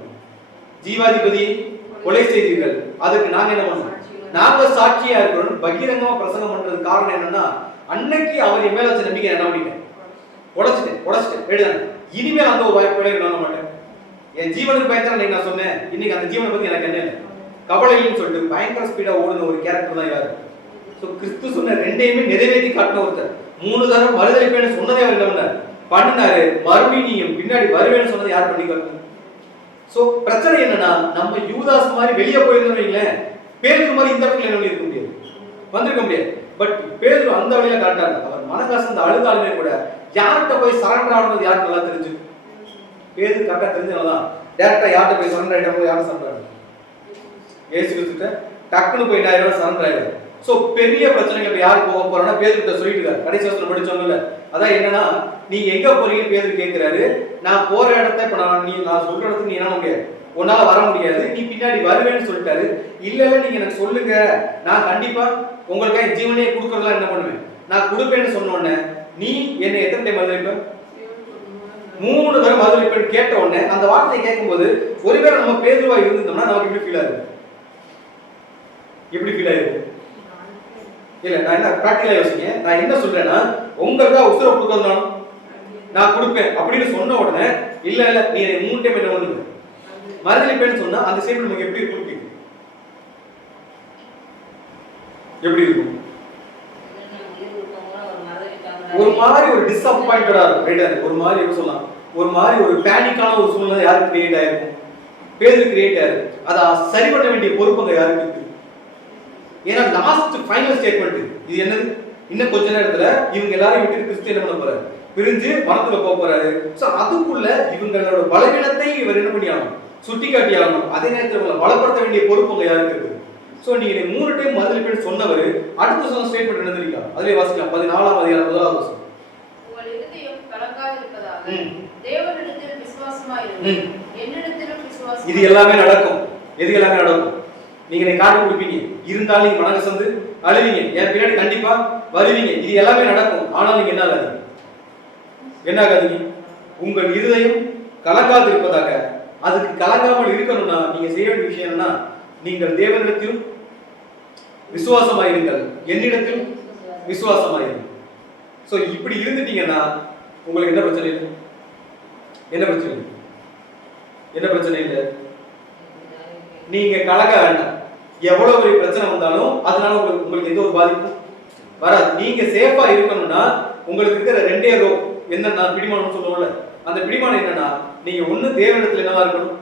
ஜீவாதிபதி கொலை செய்தீர்கள், அதுக்கு நாங்க என்ன பண்ணோம், நாங்க சாட்சியா இருக்கிறோம் பகிரங்கமா பிரசங்கம் பண்றது காரணம் என்னன்னா, அன்னைக்கு அவர் என் மேல வச்ச நம்பிக்கை என்ன பண்ணிட்டேன், உடைச்சிட்டேன் எழுதாங்க. இனிமேல் அந்த ஒரு வாய்ப்புகளை நான் மாட்டேன். என் ஜீவனுக்கு பயங்கர நான் சொன்னேன். இன்னைக்கு அந்த ஜீவனை பத்தி எனக்கு என்ன இல்லை, கவலைன்னு சொல்லிட்டு பயங்கர ஸ்பீடா ஓடுன ஒரு கேரக்டர் தான் யாரு. ஸோ கிறிஸ்து சொன்ன 2யுமே நிறைவேற்றி காட்டின ஒருத்தர். 3 தடவை மறுதளிப்பேன்னு சொன்னதே அவர் என்ன பண்ணினாரு, மறுபடியும் நீ பின்னாடி வருவேன்னு சொன்னதை யார் பண்ணி காட்டுறது. ஸோ பிரச்சனை என்னன்னா, நம்ம யூதாஸ் மாதிரி வெளியே போயிருந்தோம், பேதுரு மாதிரி இந்த இடத்துல என்ன இருக்க முடியாது, வந்திருக்க முடியாது. பட் பேதுரு அந்த வழியில காட்டாரு. அவர் மனகாசந்த அழுதாலுமே கூட யார்கிட்ட போய் சரண்டர் ஆனது யாருக்கு நல்லா தெரிஞ்சு, பேதுரு கரெக்டா தெரிஞ்சவங்கதான். டேரக்டா யார்கிட்ட போய் சரண்டர் ஆயிட்டா யாரும் சரண்டர் ஆகும், ஏசு கிறிஸ்துட்ட டக்குன்னு போய் நான் சரண்டர் ஆயிடும். ஸோ பெரிய பிரச்சனைகள் யார் போக போறோம்னா பேதுருட்ட சொல்லிட்டு கடைசி வருஷம் படிச்சோம்ல, அதான் என்னன்னா, நீங்க எங்க போறீங்கன்னு பேதுரு கேட்கிறாரு. நான் போற இடத்த இப்ப நான் சொல்ற இடத்துக்கு நீ என்ன முடியாது, உன்னால வர முடியாது, நீ பின்னாடி வருவேன்னு சொல்லிட்டாரு. இல்ல நீங்க எனக்கு சொல்லுங்க, நான் கண்டிப்பா உங்களுக்கு என் ஜீவனையே கொடுக்கறதுலாம் என்ன பண்ணுவேன், நான் கொடுப்பேன்னு சொன்ன உடனே நீ என்னை எத்தனை டைம் மறுதளிப்ப, 3 தடவை மறுதளிப்பேன்னு கேட்ட உடனே அந்த வார்த்தையை கேட்கும்போது ஒருவேளை நம்ம பேதுருவா இருந்தோம்னா நமக்கு எப்படி ஃபீல் ஆகுது, எப்படி ஃபீல் ஆகுது இல்ல. நான் என்ன பிராக்டிகலா யோசிங்க, நான் என்ன சொல்றேன்னா, உங்களுக்கு உசுர கொடுக்கறதுனாலும் நான் கொடுப்பேன் அப்படின்னு சொன்ன உடனே இல்ல நீ 3 டைம் என்ன பண்ணுங்க மறுதளிப்பேன்னு சொன்னா அந்த ஸ்டேட் நமக்கு எப்படி இருக்கும், எப்படி இருக்கும், ஒரு மாதிரி ஒரு டிஸப்பாயிண்டடா இருக்கும், ரைட்டா. ஒரு மாதிரி எப்படி சொல்லலாம், ஒரு மாதிரி ஒரு பேனிக்கான ஒரு சூழ்நிலை யாருக்கு கிரியேட் ஆயிருக்கும், பேருக்கு கிரியேட் ஆயிருக்கு. அதை சரி பண்ண வேண்டிய பொறுப்புங்க யாருக்கு இருக்கு. ஏன்னா லாஸ்ட் ஃபைனல் ஸ்டேட்மெண்ட் இது என்னது, இன்னும் கொஞ்ச நேரத்துல இவங்க எல்லாரும் விட்டு கிறிஸ்து என்ன பண்ண போறாரு, பிரிஞ்சு மரத்துல போக போறாரு. சோ அதுக்குள்ள இவங்களோட பலவீனத்தை இவர் என்ன பண்ணி ஆகணும், சுட்டி காட்டி ஆகணும். அதே நேரத்தில் உங்களை பலப்படுத்த வேண்டிய பொறுப்புங்க யாருக்கு இருக்கு. சோ நீங்க 3 டைம் மறுதளிப்பேன்னு சொன்னவர் அடுத்த சொன்ன ஸ்டேட்மெண்ட் என்ன தெரியுமா, அதிலே வாசிக்கலாம் 14ஆம் அதிகாரம் 1வது வசனம். உங்கள் இதயம் கலங்காதிருப்பதாக தேவனிடத்தில் விசுவாசமாய் இருங்கள், என்னிடத்திலும் விசுவாசம். இது எல்லாமே நடக்கும். எது எல்லாமே நடக்கும், நீங்க காட்டி கொடுப்பீங்க, இருந்தாலும் நீங்க மனகசந்து அழுவீங்க, என் பின்னாடி கண்டிப்பா வருவீங்க, இது எல்லாமே நடக்கும். ஆனால் நீங்க என்ன ஆகாதீங்க, உங்கள் இருதயம் கலங்காது இருப்பதாக. அதுக்கு கலங்காமல் இருக்கணும்னா நீங்க செய்ய வேண்டிய விஷயம் என்னன்னா, நீங்கள் தேவனிடத்திலும் விசுவாசமாயிருங்கள், என்னிடத்திலும் விசுவாசமாயிருங்கள். சோ இப்படி இருந்துட்டீங்கன்னா உங்களுக்கு என்ன பிரச்சனை இல்லை, என்ன பிரச்சனை இல்லை, நீங்க கலங்க வேண்டாம். எவ்வளவு பெரிய பிரச்சனை வந்தாலும் அதனால உங்களுக்கு எந்த ஒரு பாதிப்பும் வராது. நீங்க சேஃபா இருக்கணும்னா உங்களுக்கு இருக்கிற 2 என்னன்னா பிடிமானம் சொல்லுவோம்ல, அந்த பிடிமானம் என்னன்னா, நீங்க ஒண்ணு தேவனிடத்துல என்னவா இருக்கணும்,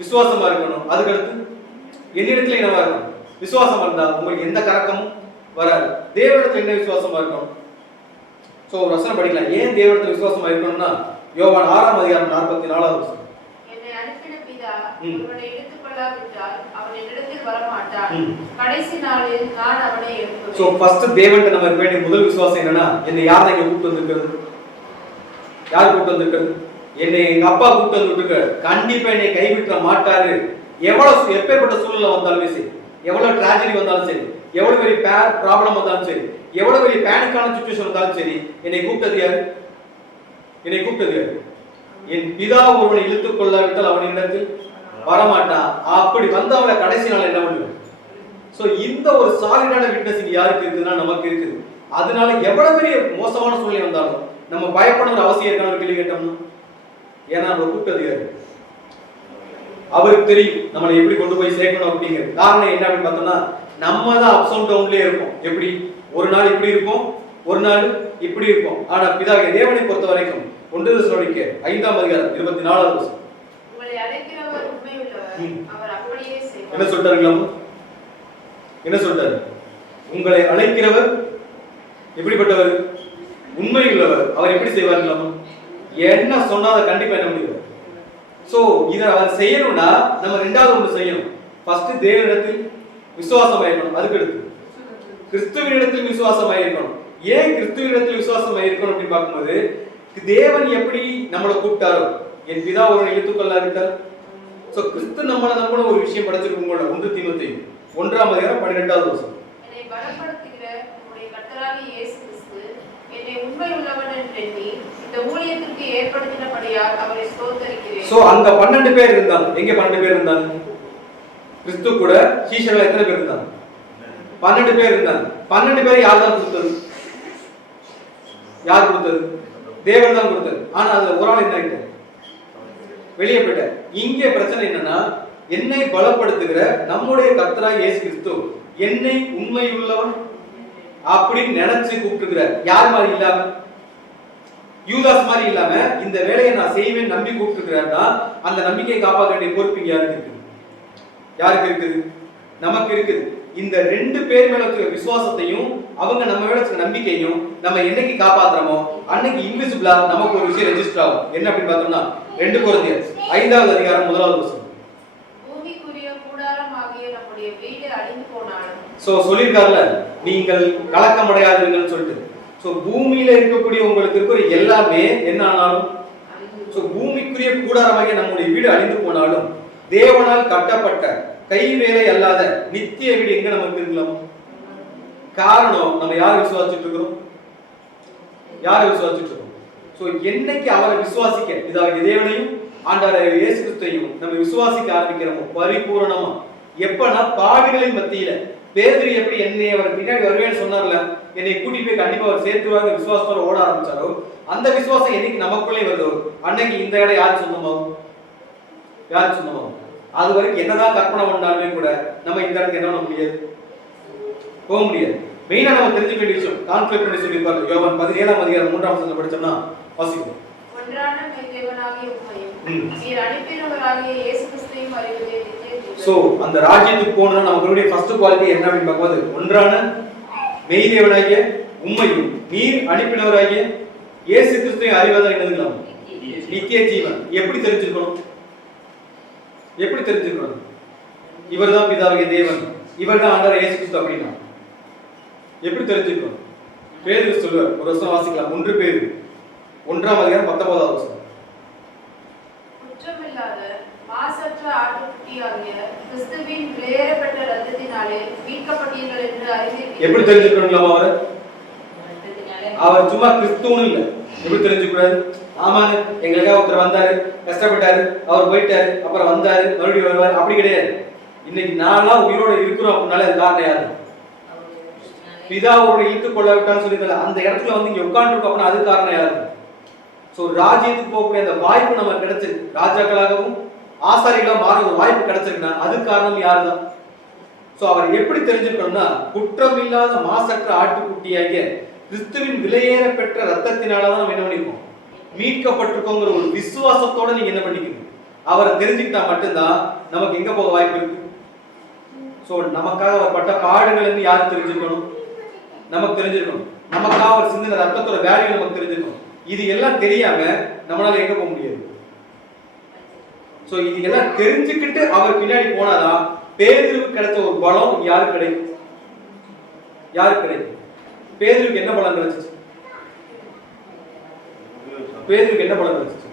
விசுவாசமா இருக்கணும். அதுக்கடுத்து என்னிடத்துல என்னவா இருக்கணும்? விசுவாசமா இருந்தா உங்களுக்கு எந்த கலக்கமும் வராது. தேவனிடத்துல என்ன விசுவாசமா இருக்கணும்? சோ ஒரு வசனம் படிக்கலாம். ஏன் தேவனிடத்துல விசுவாசமா இருக்கணும்னா யோவான் 6ஆம் அதிகாரம் 44வது வசனம். என்னை அனுப்பின பிதா ஒருவனை எடுத்துக் கொள்ளாவிட்டால் அவன் என்னிடத்தில் வரமாட்டான். கடைசி நாளில் நான் அவனை எழுப்புவேன். சோ ஃபர்ஸ்ட் தேவன்கிட்ட நம்ம இருக்க வேண்டிய முதல் விசுவாசம் என்னன்னா, என்னை யார் இங்க கூப்பிட்டு வந்திருக்கிறது? யார் கூப்பிட்டு வந்திருக்கிறது? என்னை எங்க அப்பா கூப்பிட்டு வந்துருக்காரு. கண்டிப்பா என்னை கைவிட்ட மாட்டாரு. எவ்வளவு எப்பேற்பட்ட சூழ்நிலை வந்தாலுமே சரி, எவ்வளவு டிராஜடி வந்தாலும் சரி, எவ்வளவு பெரிய ப்ராப்ளம் வந்தாலும் சரி, எவ்வளவு பெரிய பேனிக்கான சிச்சுவேஷன் வந்தாலும் சரி, என்னை கூப்பிட்டது யாரு? என்னை கூப்பிட்டது யாரு? என் பிதா ஒருவனை இழுத்துக் கொள்ளாவிட்டால் அவன் இடத்தில் வரமாட்டான். அப்படி வந்தவரை கடைசி நாள் என்ன பண்ணுவேன்? சோ இந்த ஒரு சாலிடான விட்னஸ் இங்க யாருக்கு இருக்குதுன்னா நமக்கு இருக்குது. அதனால எவ்வளவு பெரிய மோசமான சூழ்நிலை வந்தாலும் நம்ம பயப்படணும் அவசியம் இருக்கான கேள்வி கேட்டோம்னா, ஏன்னா நம்ம கூப்பிட்டது யாரு? அவருக்கு தெரியும் நம்மளை எப்படி கொண்டு போய் சேர்க்கணும் அப்படிங்கிறது. காரணம் என்ன அப்படின்னு பார்த்தோம்னா, நம்ம தான் அப்ஸ் அண்ட் டவுன்லயே இருப்போம். எப்படி ஒரு நாள் இப்படி இருக்கும், ஒரு நாள் இப்படி இருக்கும். ஆனா பிதாவை தேவனை பொறுத்த வரைக்கும் 1 தெசலோனிக்கே 5ஆம் அதிகாரம் 24வது வசனம். உங்களை அழைக்கிறவர் உண்மையுள்ளவர், அவர் அப்படியே செய்வார். என்ன சொல்றாருங்களா? என்ன சொல்றாரு? உங்களை அழைக்கிறவர் எப்படிப்பட்டவர்? உண்மையுள்ளவர், அவர் எப்படி செய்வார்களாமா? என்ன சொன்னா அதை கண்டிப்பா என்ன முடியும். சோ இத அவர் செய்யணும்னா நம்ம ரெண்டாவது ஒன்று செய்யணும். ஃபர்ஸ்ட் தேவனிடத்தில் விசுவாசமா இருக்கணும். அதுக்கு அடுத்து கிறிஸ்துவினிடத்தில் விசுவாசமா இருக்கணும். ஏன் கிறிஸ்துவினிடத்தில் விசுவாசமா இருக்கணும் அப்படின்னு பார்க்கும்போது, தேவன் எப்படி நம்மளை கூப்பிட்டாரோ, என் பிதா ஒருவனை இழுத்துக் கொள்ளாவிட்டால், சோ கிறிஸ்து நம்மளை நம்பின ஒரு விஷயம் படைச்சிருக்கும் கூட. 1 தீமோத்தேயு 1ஆம் அதிகாரம் 12வது வசனம். என்னை பலப்படுத்துகிற உம்முடைய கர்த்தராகிய இயேசு கிறிஸ்து என்னை உண்மை உள்ளவன் என்று எண்ணி இந்த ஊழியத்திற்கு ஏற்படுத்தினபடியால் அவரை ஸ்தோத்திரிக்கிறேன். சோ அங்க 12 பேர் இருந்தாங்க. எங்க 12 பேர் இருந்தாங்க? கிறிஸ்து கூட சீஷர்கள் எத்தனை பேர் இருந்தாங்க? 12 பேர் இருந்தாங்க. 12 பேர் யார் தான் கொடுத்தது? யார் கொடுத்தது? தேவன் தான் கொடுத்தது. ஆனா அதுல ஒரு ஆள் என்ன ஆயிட்டார்? வெளியே போயிட்டார். இங்கே பிரச்சனை என்னன்னா, என்னை பலப்படுத்துகிற நம்முடைய கர்த்தராகிய இயேசு கிறிஸ்து என்னை உண்மையுள்ளவன் அப்படின்னு நினைச்சு கூப்பிட்டுக்கிறார். யார் மாதிரி இல்லாம, யூதாஸ் மாதிரி இல்லாம இந்த வேலையை நான் செய்வேன் நம்பி கூப்பிட்டுக்கிறார்னா, அந்த நம்பிக்கையை காப்பாற்ற வேண்டிய பொறுப்பு யாருக்கு இருக்குது? யாருக்கு இருக்குது? நமக்கு இருக்குது. இந்த 2 பேர் மேல இருக்கிற விசுவாசத்தையும் அவங்க நம்ம மேல இருக்கிற நம்பிக்கையும் நம்ம என்னைக்கு காப்பாத்துறோமோ அன்னைக்கு இன்விசிபிளா நமக்கு ஒரு விஷயம் ரெஜிஸ்டர் ஆகும். என்ன அப்படின்னு பார்த்தோம்னா 2 கொரிந்தியர் 5ஆவது அதிகாரம் 1வது வசனம். பூமிக்குரிய கூடாரமாகிய நம்முடைய வீடு அழிந்து போனாலும், சோ சொல்லிருக்காருல, நீங்கள் கலக்கமடையாதீங்கன்னு சொல்லிட்டு. சோ பூமியில இருக்கக்கூடிய உங்களுக்கு இருக்கிற எல்லாமே என்ன ஆனாலும், சோ பூமிக்குரிய கூடாரமாகிய நம்முடைய வீடு அழிந்து போனாலும் தேவனால் கட்டப்பட்ட கை வேலை அல்லாத நித்திய வீடு எங்க நமக்கு இருக்கலாம்? காரணம் நம்ம யாரை விசுவாசிச்சுட்டு இருக்கிறோம்? யாரை விசுவாசிச்சுட்டு இருக்கோம்? சோ என்னைக்கு அவரை விசுவாசிக்க, இதாவது தேவனையும் ஆண்டவராகிய இயேசு கிறிஸ்துவையும் நம்ம விசுவாசிக்க ஆரம்பிக்கிறோமோ பரிபூரணமா, எப்பனா பாடுகளின் மத்தியில பேதுரு எப்படி என்னை அவர் பின்னாடி வருவேன்னு சொன்னார்ல, என்னை கூட்டி போய் கண்டிப்பா அவர் சேர்த்துவாங்க விசுவாசத்தோட ஓட ஆரம்பிச்சாரோ, அந்த விசுவாசம் என்னைக்கு நமக்குள்ளே வருதோ அன்னைக்கு இந்த இடம் யாருக்கு சொந்தமாகும்? யாருக்கு சொந்தமாகும்? அது வரைக்கும் என்னதான் கற்பனை பண்ணாலுமே கூட நம்ம இந்த இடத்துக்கு என்ன பண்ண முடியாது, போக முடியாது. மெயினா நம்ம தெரிஞ்சுக்க வேண்டிய விஷயம் கான்ஃபிளிக்ட் பண்ணி சொல்லியிருப்பாரு. யோவான் 17ஆம் அதிகாரம் 3ஆம் வசனத்தை படிச்சோம்னா வாசிப்போம். ஒன்றான மெய்தேவனாகிய உம்மையும் நீர் அனுப்பினவராகிய இயேசு கிறிஸ்துவையும் அறிவதே நித்திய ஜீவன். சோ அந்த ராஜ்யத்துக்கு போகணும்னா நமக்கு ஃபர்ஸ்ட் குவாலிட்டி என்ன அப்படின்னு பார்க்கும்போது, ஒன்றான மெய்தேவனாகிய உம்மையும் நீர் அனுப்பினவராகிய இயேசு கிறிஸ்துவையும் அறிவதா என்னதுங்களா? நித்திய ஜீவன். எப்படி தெரிஞ்சுக்கணும்? எப்படி தெரிஞ்சுக்கணும்? இவர்தான் பிதாவாகிய தேவன், இவர்தான் ஆண்டவர் இயேசு கிறிஸ்து அப்படின்னா எப்படி தெரிஞ்சுக்கணும்? பேதுரு சொல்லுவார். ஒரு வசனம் வாசிக்கலாம். 1 பேதுரு 1ஆம் அதிகாரம் 19வது வசனம். குற்றமில்லாத மாசற்ற ஆட்டுக்குட்டியாகிய கிறிஸ்துவின் விலையேறப்பட்ட இரத்தத்தினாலே மீட்கப்பட்டீர்கள் என்று அறிவீர்கள். எப்படி தெரிஞ்சுக்கணுங்களா? அவர் சும்மா கிறிஸ்துவும் இல்லை. எப்படி தெரிஞ்சுக்கூடாது? ஆமாங்க, எங்களுக்காக ஒருத்தர் வந்தாரு, கஷ்டப்பட்டாரு, அவர் போயிட்டாரு, அப்புறம் வந்தாரு, மறுபடியும் வருவாரு, அப்படி கிடையாது. இன்னைக்கு நான்லாம் உயிரோட இருக்கிறோம் அப்படின்னாலே அது காரணம் யாரு? பிதாவோட இழுத்துக் கொள்ளாவிட்டான்னு சொல்லியிருக்கல, அந்த இடத்துல வந்து இங்க உட்கார்ந்துருக்கோம் அப்படின்னா அது காரணம் யாரு? சோ ராஜ்யத்துக்கு போகக்கூடிய அந்த வாய்ப்பு நமக்கு கிடைச்சிருக்கு, ராஜாக்களாகவும் ஆசாரிகளாகவும் மாற ஒரு வாய்ப்பு கிடைச்சிருக்குன்னா அது காரணம் யாரு தான்? சோ அவர் எப்படி தெரிஞ்சுக்கணும்னா, குற்றமில்லாத மாசற்ற ஆட்டுக்குட்டியாகிய கிறிஸ்துவின் விலையேற பெற்ற ரத்தத்தினாலதான் நம்ம என்ன பண்ணிருக்கோம், மீட்கப்பட்டிருக்கோங்கிற ஒரு விசுவாசத்தோட நீங்க என்ன பண்ணிக்கணும், அவரை தெரிஞ்சுக்கிட்டா மட்டும்தான் நமக்கு எங்க போக வாய்ப்பு இருக்கு. சோ நமக்காக அவர் பட்ட பாடுகள் யாருக்கு தெரிஞ்சிருக்கணும்? நமக்கு தெரிஞ்சிருக்கணும். நமக்காக அவர் சிந்தின ரத்தத்தோட வேல்யூ நமக்கு தெரிஞ்சிருக்கணும். இது எல்லாம் தெரியாம நம்மளால எங்க போக முடியாது. சோ இது எல்லாம் தெரிஞ்சுக்கிட்டு அவர் பின்னாடி போனாதான் பேதுருக்கு கிடைச்ச ஒரு பலம் யாருக்கு கிடைக்கும்? யாருக்கு கிடைக்கும்? பேதுருக்கு என்ன பலம் கிடைச்சிச்சு? பேதுருக்கு என்ன பலம் கிடைச்சிச்சு?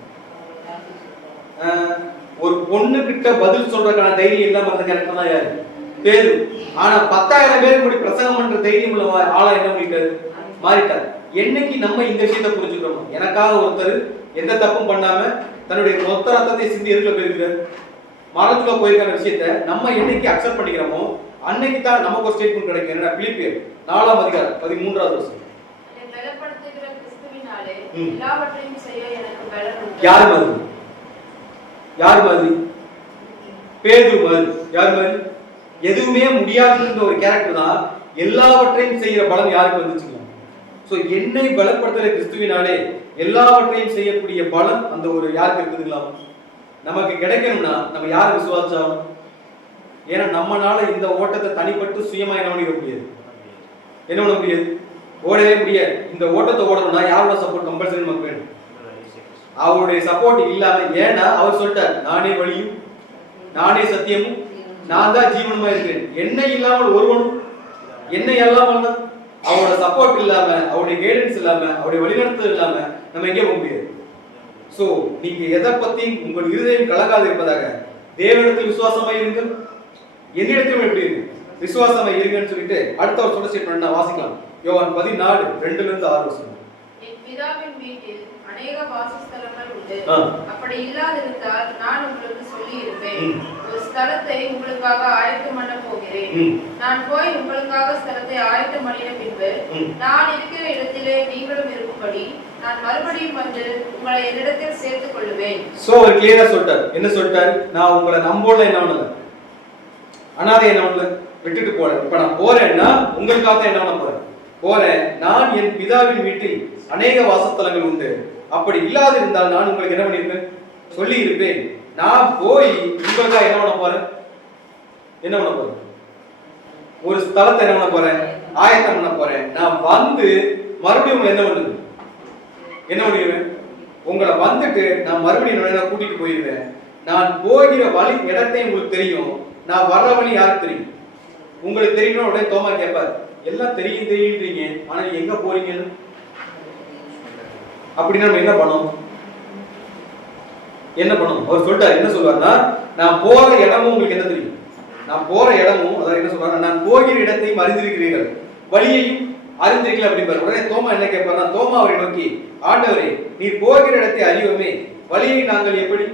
ஒரு பொண்ணு கிட்ட பதில் சொல்றதுக்கான தைரியம் இல்லாம இருந்த கேரக்டர் தான் யாரு? பேதுரு. ஆனா 10,000 பேருக்கு முடி பிரசங்கம் பண்ற தைரியம் உள்ள ஆளா என்ன பண்ணிட்டாரு? மாறிட்டார். என்னைக்கு நம்ம இந்த விஷயத்தை புரிஞ்சுக்கிறோம், எனக்காக ஒருத்தர் எந்த தப்பும் பண்ணாம தன்னுடைய மொத்த ரத்தத்தை சிந்தி எதுக்குள்ள போயிருக்கிறார், மரத்துல போயிருக்கிற விஷயத்த நம்ம என்னைக்கு அக்செப்ட் பண்ணிக்கிறோமோ அன்னைக்கு தான் நமக்கு ஒரு ஸ்டேட்மெண்ட் கிடைக்கும். என்ன? பிலிப்பியர் 4ஆம் அதிகாரம் 13வது வசனம். யார் மாதிரி? யார் மாதிரி? பேதுரு மாதிரி. யார் மாதிரி? எதுவுமே முடியாதுன்ற ஒரு கேரக்டர் தான் எல்லாவற்றையும் செய்யற பலம் யாருக்கு வந்துச்சுங்க? சோ என்னை பலப்படுத்துற கிறிஸ்துவினாலே எல்லாவற்றையும் செய்யக்கூடிய பலம் அந்த ஒரு யாருக்கு இருக்குதுங்களா? நமக்கு கிடைக்கணும்னா நம்ம யார் விசுவாசாலும். ஏன்னா நம்மனால இந்த ஓட்டத்தை தனிப்பட்டு சுயமா என்ன பண்ணிட முடியாது. என்ன பண்ண முடியாது? ஓடவே முடியாது. இந்த ஓட்டத்தை ஓடணும்னா யாரோட சப்போர்ட் கம்பல்சரி நமக்கு வேணும். அவருடைய சப்போர்ட் இல்லாம, ஏன்னா அவர் சொல்லிட்டார், நானே வழியும் நானே சத்தியமும் நான் தான் ஜீவனமா இருக்கிறேன், என்னை இல்லாமல் ஒருவனும், என்னை இல்லாமல் தான். அவரோட சப்போர்ட் இல்லாம, அவருடைய கைடன்ஸ் இல்லாம, அவருடைய வழிநடத்துதல் இல்லாம நம்ம எங்கே போக முடியாது. சோ நீங்க எதை பத்தி உங்கள் இருதயம் கலங்காது இருப்பதாக தேவனிடத்தில் விசுவாசமாய் இருங்கள், என்னிடத்திலும் எப்படி இருக்கு விசுவாசமாய் இருங்கன்னு சொல்லிட்டு அடுத்த ஒரு சொல்ல ஸ்டேட்மெண்ட் வாசிக்கலாம். யோவான் 14:2-6. என் பிதாவின் வீட்டில் அநேக வாசஸ்தலங்கள் உண்டு. அப்படி இல்லாதிருந்தால் நான் உங்களுக்கு சொல்லி இருப்பேன். ஒரு ஸ்தலத்தை உங்களுக்காக ஆயத்தம் பண்ண போகிறேன். நான் போய் உங்களுக்காக ஸ்தலத்தை ஆயத்தம் பண்ணின பின்பு நான் இருக்கிற இடத்திலே நீங்களும் இருக்கும்படி நான் மறுபடியும் வந்து உங்களை என்னிடத்தில் சேர்த்துக் கொள்ளுவேன். சோ அவர் கிளியரா சொல்லிட்டார். என்ன சொல்லிட்டாரு? நான் உங்களை நம்போல என்ன பண்ணல, அனாதை என்ன பண்ணல, விட்டுட்டு போல. இப்ப நான் போறேன்னா உங்களுக்காக என்ன பண்ண போறேன். நான் என் பிதாவின் வீட்டில் அநேக வாசஸ்தலங்கள் உண்டு. அப்படி இல்லாதிருந்தால் நான் உங்களுக்கு என்ன பண்ணிருப்பேன்? சொல்லி இருப்பேன். நான் போய் உங்களுக்காக என்ன பண்ண போறேன்? ஒரு ஸ்தலத்தை என்ன பண்ண போறேன்? ஆயத்தம் பண்ண போறேன். நான் வந்து மறுபடியும் உங்களை என்ன பண்ணிடுவேன்? உங்களை வந்துட்டு நான் மறுபடியும் கூட்டிட்டு போயிடுவேன். நான் போகிற வழி இடத்தை உங்களுக்கு தெரியும். நான் வர்ற வழி யாருக்கு தெரியும்? உங்களுக்கு தெரியும். உடனே தோமா கேட்பார், எல்லாம் தெரியுன்றீங்க, ஆனா எங்க போறீங்கன்னு. அப்படின்னா நம்ம என்ன பண்ணணும்? அவர் சொல்லிட்டாரு. என்ன சொல்றாருன்னா, நான் போற இடமும் உங்களுக்கு என்ன தெரியும்? நான் போற இடமும், அதாவது என்ன சொல்றாரு, நான் போகிற இடத்தையும் அறிந்திருக்கிறீர்கள், வழியையும் அறிந்திருக்கல அப்படின்பாரு. உடனே தோமா என்ன கேட்பாருன்னா, தோமா அவரை நோக்கி, ஆண்டவரே, நீ போகிற இடத்தை அறிவோமே, வழியை நாங்கள் எப்படி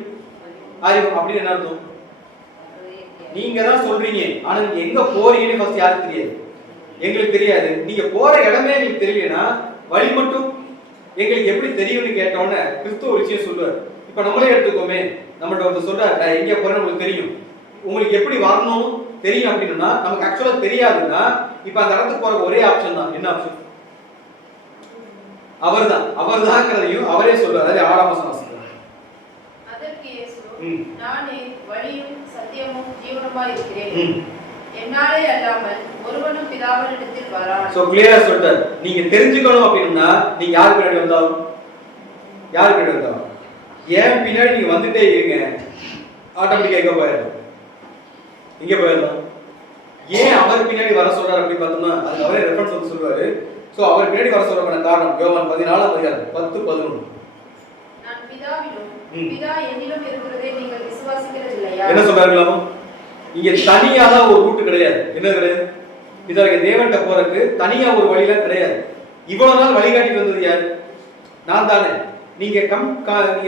அறிவோம்? அப்படின்னு என்ன அர்த்தம்? நீங்க தான் சொல்றீங்க, ஆனா நீங்க எங்க போறீங்கன்னு ஃபர்ஸ்ட் யாருக்கு தெரியாது? எங்களுக்கு தெரியாது. நீங்க போற இடமே எங்களுக்கு தெரியலனா வழி மட்டும் எங்களுக்கு எப்படி தெரியும்னு கேட்டோன்னே கிறிஸ்துவ ஒரு விஷயம் சொல்லுவார். இப்ப நம்மளே எடுத்துக்கோமே, நம்மள்ட்ட ஒருத்தர் சொல்றாரு, நான் எங்க போறேன்னு உங்களுக்கு தெரியும், உங்களுக்கு எப்படி வரணும் தெரியும் அப்படின்னா, நமக்கு ஆக்சுவலா தெரியாதுன்னா இப்ப அந்த இடத்துக்கு போற ஒரே ஆப்ஷன் தான். என்ன ஆப்ஷன்? அவர்தான்ங்கிறதையும் அவரே சொல்றாரு. அது 6ஆம் வசனம். அதற்கு இயேசு, நானே வழியும் சத்தியமும் ஜீவனுமாய் இருக்கிறேன், என்னாலே அல்லாமல் ஒருவனும் பிதாவினிடத்தில் வரான். சோ கிளியரா சொல்றார். நீங்க தெரிஞ்சுக்கணும் அப்படின்னா நீங்க யார் பின்னாடி வந்தாலும் ஏன் பின்னாடி நீங்க வந்துட்டே இருங்க, ஆட்டோமேட்டிக்கா இங்க போயிடலாம். ஏன் அவர் பின்னாடி வர சொல்றாரு அப்படின்னு பார்த்தோம்னா, அது அவரே ரெஃபரன்ஸ் வந்து சொல்றாரு. சோ அவர் பின்னாடி வர சொல்றதுக்கான காரணம் யோவான் 14:10-11. நான் பிதாவிலும் பிதா என்னிலும் இருக்கிறதை நீங்கள் விசுவாசிக்கிறது இல்லையா? என்ன சொல்றாருங்களா? இங்க தனியா ஒரு ரூட் கிடையாது. என்ன கிடையாது? இதற்கு தேவன்கிட்ட போறதுக்கு தனியா ஒரு வழியில கிடையாது. இவ்வளவு நாள் வழிகாட்டி வந்தது யாரு? நான் தானே. நீங்க கண்ணை முடிக்க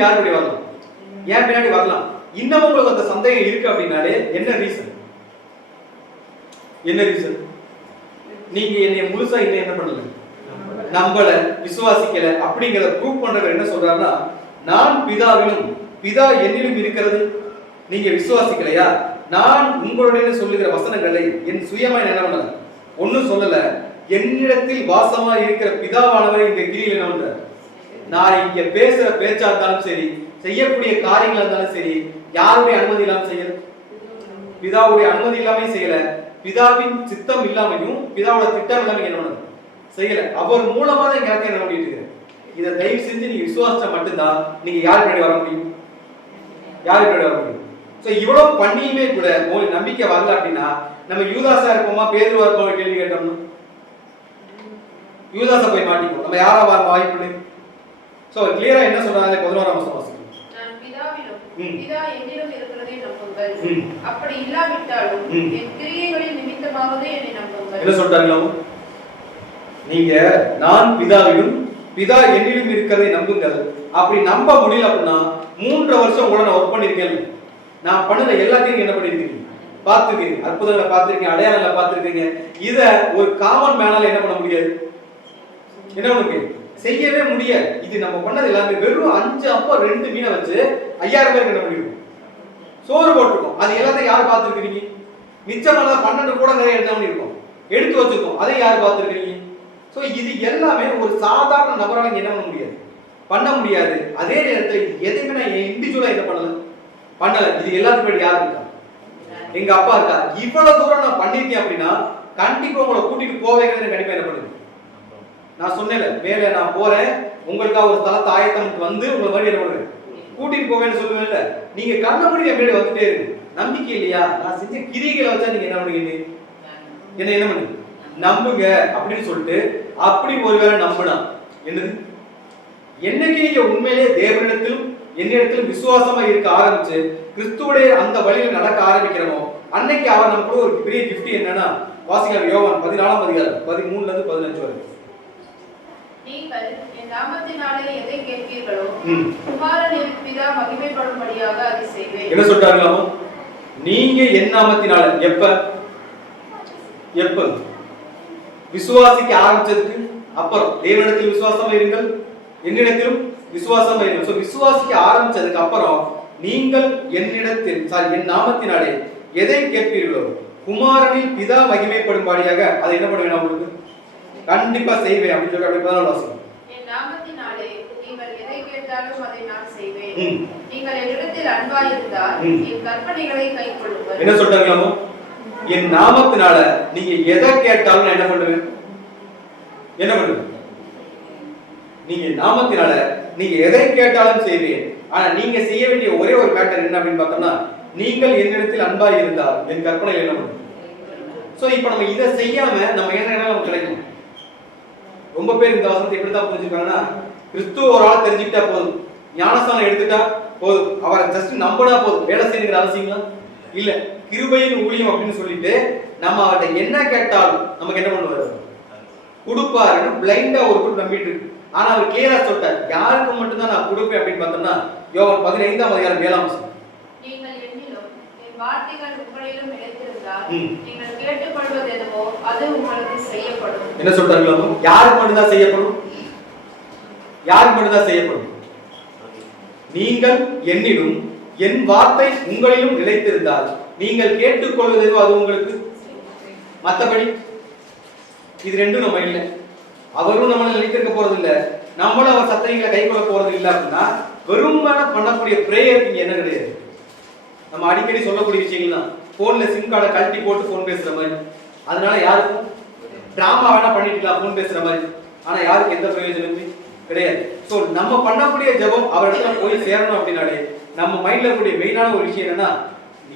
யாரு கூட வரலாம், ஏன் பின்னாடி வரலாம். இன்னமும் உங்களுக்கு அந்த சந்தேகம் இருக்கு அப்படின்னாலே என்ன ரீசன்? நீங்க என்னை முழுசா என்ன பண்ணல, நம்பல, விசுவாசிக்கல அப்படிங்கறத ப்ரூவ் பண்றவர் என்ன சொல்றாருன்னா, நான் பிதாவிலும் பிதா என்னிலும் இருக்கிறது நீங்க விசுவாசிக்கலையா? நான் உங்களுடைய சொல்லுகிற வசனங்களை என் சுயமா என்ன பண்ணல, ஒன்னும் சொல்லல. என்னிடத்தில் வாசமா இருக்கிற பிதாவானவரை இந்த கிரியில் என்ன பண்றார்? நான் இங்க பேசுற பேச்சா இருந்தாலும் சரி, செய்யக்கூடிய காரியங்களா இருந்தாலும் சரி, யாருடைய அனுமதி இல்லாம செய்யல? பிதாவுடைய அனுமதி இல்லாம செய்யல. பிதாவின் சித்தம் இல்லாமையும் பிதாவோட திட்டம் இல்லாம என்ன பண்ணது செய்யல. அவர் மூலமா தான் எனக்கு என்ன பண்ணிட்டு இருக்கு. இதை தயவு செஞ்சு நீங்க விசுவாசத்தை மட்டும்தான் நீங்க யாருக்கு முன்னாடி வர முடியும், யாருக்கு முன்னாடி வர முடியும். சோ இவ்வளவு பண்ணியுமே கூட உங்களுக்கு நம்பிக்கை வரல அப்படின்னா நம்ம யூதாஸா இருப்போமா பேதுருவா இருப்போம் கேள்வி கேட்டோம்னா யூதாஸா போய் மாட்டிப்போம். நம்ம யாரா வாய்ப்பு? சோ கிளியரா என்ன சொல்றாங்க 11ஆம் வசனம். நான் பிதாவிலும் பிதா என்னிலும் இருக்கிறதை நம்புங்கள். அப்படி இல்லாவிட்டாலும் என் கிரியைகளின் நிமித்தமாகவே என்னை நம்புங்கள். என்ன சொல்றாங்க? நீங்க நான் பிதாவிலும் பிதா என்னிலும் இருக்கிறதை நம்புங்கள். அப்படி நம்ப முடியல அப்படின்னா 3 வருஷம் கூட நான் ஒர்க் பண்ணிருக்கேன். நான் பண்ணத எல்லாத்தையும் என்ன பண்ணிருக்கீங்க, பார்த்துருக்கீங்க. அற்புதங்களை பார்த்துருக்கீங்க, அடையாளங்களை பார்த்துருக்கீங்க. இத ஒரு காமன் மேனால என்ன பண்ண முடியாது, என்ன பண்ண முடியாது, செய்யவே முடியாது. இது நம்ம பண்ணது எல்லாமே வெறும் 5 அப்பம் 2 மீனை வச்சு 5000 பேருக்கு என்ன பண்ணிருக்கோம், சோறு போட்டிருக்கோம். அது எல்லாத்தையும் யார் பார்த்துருக்கீங்க? மிச்சமான 12 கூட நிறைய என்ன பண்ணிருக்கோம், எடுத்து வச்சிருக்கோம். அதை யார் பார்த்துருக்கீங்க? சோ இது எல்லாமே ஒரு சாதாரண நபரால என்ன பண்ண முடியாது, பண்ண முடியாது. அதே நேரத்தில் இது எதையுமே நான் இண்டிவிஜுவலா என்ன பண்ணல. இது எல்லாத்துக்கும் யார் இருக்கா? எங்க அப்பா இருக்கா. இவ்வளவு தூரம் நான் பண்ணிருக்கேன் அப்படின்னா கண்டிப்பா உங்களை கூட்டிட்டு போவேங்கிறது கண்டிப்பா என்ன பண்ணுது. நான் சொன்னேன்ல, மேல நான் போறேன் உங்களுக்காக ஒரு தலத்தை ஆயத்தம் வந்து உங்களை மாதிரி என்ன பண்ணுறேன், கூட்டிட்டு போவேன்னு சொல்லுவேன்ல. நீங்க கண்ண மூடி என் மேலே வந்துட்டே இருக்கு. நம்பிக்கை இல்லையா? நான் செஞ்ச கிரிகளை வச்சா நீங்க என்ன பண்ணுவீங்க, என்ன பண்ணுங்க, நம்புங்க அப்படின்னு சொல்லிட்டு அப்படி ஒருவேளை நம்பினா என்னது, என்னைக்கு நீங்க உண்மையிலே தேவனிடத்திலும் என்னிடத்திலும் விசுவாசமா இருக்க ஆரம்பிச்சு கிறிஸ்துவுடைய அந்த வழியில் நடக்க ஆரம்பிக்கிறோமோ அன்னைக்கு அவர் நமக்கு ஒரு பெரிய கிஃப்ட் என்னன்னா, வாசிக்கலாம் யோவான் 14ஆம் அதிகாரம் 13ல இருந்து 15 வரை. நீங்கள் என் நாமத்தினாலே எதை கேட்பீர்களோ குமாரன் பிதா மகிமைப்படும்படியாக அதை செய்வேன். என்ன சொல்றாங்களாமா? நீங்க என் நாமத்தினால எப்ப விசுவாசிக்க ஆரம்பிச்சதுக்கு அப்புறம் தேவனிடத்தில் விசுவாசமா இருங்கள், என்னிடத்திலும் விசுவாசமா இருங்கள். சோ விசுவாசிக்க ஆரம்பிச்சதுக்கு அப்புறம் நீங்கள் என்னிடத்தில் என் நாமத்தினாலே எதை கேட்பீர்களோ குமாரனில் பிதா மகிமைப்படும்படியாக அதை என்ன பண்ணுவேன், உங்களுக்கு கண்டிப்பா செய்வேன் அப்படின்னு சொல்லி அப்படி 14 வாசிங்க. என் நாமத்தினாலே நீங்கள் எதை கேட்டாலும் அதை நான் செய்வேன். நீங்கள் என்னிடத்தில் அன்பாய் இருந்தால் என் கற்பனைகளை கைக்கொள்ளுங்கள். என்ன சொல்றாங்களாமோ? என் நாமத்தினால நீங்க எதை கேட்டாலும் நான் என்ன பண்ணுவேன், என்ன பண்ணுவேன், நீங்க நாமத்தினால நீங்க எதை கேட்டாலும் செய்வேன். ஆனா நீங்க செய்ய வேண்டிய ஒரே ஒரு மேட்டர் என்ன அப்படின்னு பார்த்தோம்னா, நீங்கள் என்னிடத்தில் அன்பாய் இருந்தால் என் கற்பனை என்ன பண்ணும். சோ இப்போ நம்ம இதை செய்யாம நம்ம என்ன நமக்கு கிடைக்கும். ரொம்ப பேர் இந்த வசனத்தை எப்படிதான் புரிஞ்சுக்காங்கன்னா, கிறிஸ்துவ ஒரு ஆள் தெரிஞ்சுக்கிட்டா போதும், ஞானஸ்தானம் எடுத்துட்டா போதும், அவரை ஜஸ்ட் நம்பினா போதும், வேலை செய்யணுங்கிற அவசியங்களா இல்ல. கிருபையின் ஊழியம் அப்படின்னு சொல்லிட்டு நம்ம அவர்கிட்ட என்ன கேட்டாலும் நமக்கு என்ன பண்ணுவாரு, கொடுப்பாருன்னு பிளைண்டா ஒரு குரூப் நம்பிட்டு இருக்கு. ஆனா அவர் கிளியரா சொல்லிட்டார், யாருக்கு மட்டும் தான் நான் கொடுப்பேன் அப்படின்னு பார்த்தோம்னா யோவான் 15ஆம் அதிகாரம் 7ஆம் வசனம். நீங்கள் என்னிலும் என் வார்த்தைகள் உங்களிலும் நிலைத்திருந்தால் நீங்கள் கேட்டுக்கொள்வது எதுவோ அது உங்களுக்கு செய்யப்படும். என்ன சொல்றாங்களோ? யாருக்கு மட்டும் தான் செய்யப்படும், யாருக்கு மட்டும் தான் செய்யப்படும். நீங்கள் என்னிலும் என் வார்த்தை உங்களிலும் நிலைத்திருந்தால் நீங்கள் கேட்டுக்கொள்வது எதுவோ அது உங்களுக்கு. மற்றபடி இது ரெண்டும் நம்ம இல்லை. அவரும் நம்மளை நினைத்திருக்க போறது இல்ல, நம்மளும் அவர் சத்தங்களை கை கொள்ள போறது இல்ல. அப்படின்னா வெறுமான பண்ணக்கூடிய பிரேயர் இங்க என்ன கிடையாது. நம்ம அடிக்கடி சொல்லக்கூடிய விஷயங்கள் தான், போன்ல சிம் கார்டை கழட்டி போட்டு போன் பேசுற மாதிரி. அதனால யாருக்கும் டிராமா வேணா பண்ணிட்டுலாம் போன் பேசுற மாதிரி, ஆனா யாருக்கு எந்த பிரயோஜனமுமே கிடையாது. சோ நம்ம பண்ணக்கூடிய ஜெபம் அவரிடத்துல போய் சேரணும் அப்படின்னாலே நம்ம மைண்ட்ல இருக்கக்கூடிய மெயினான ஒரு விஷயம் என்னன்னா,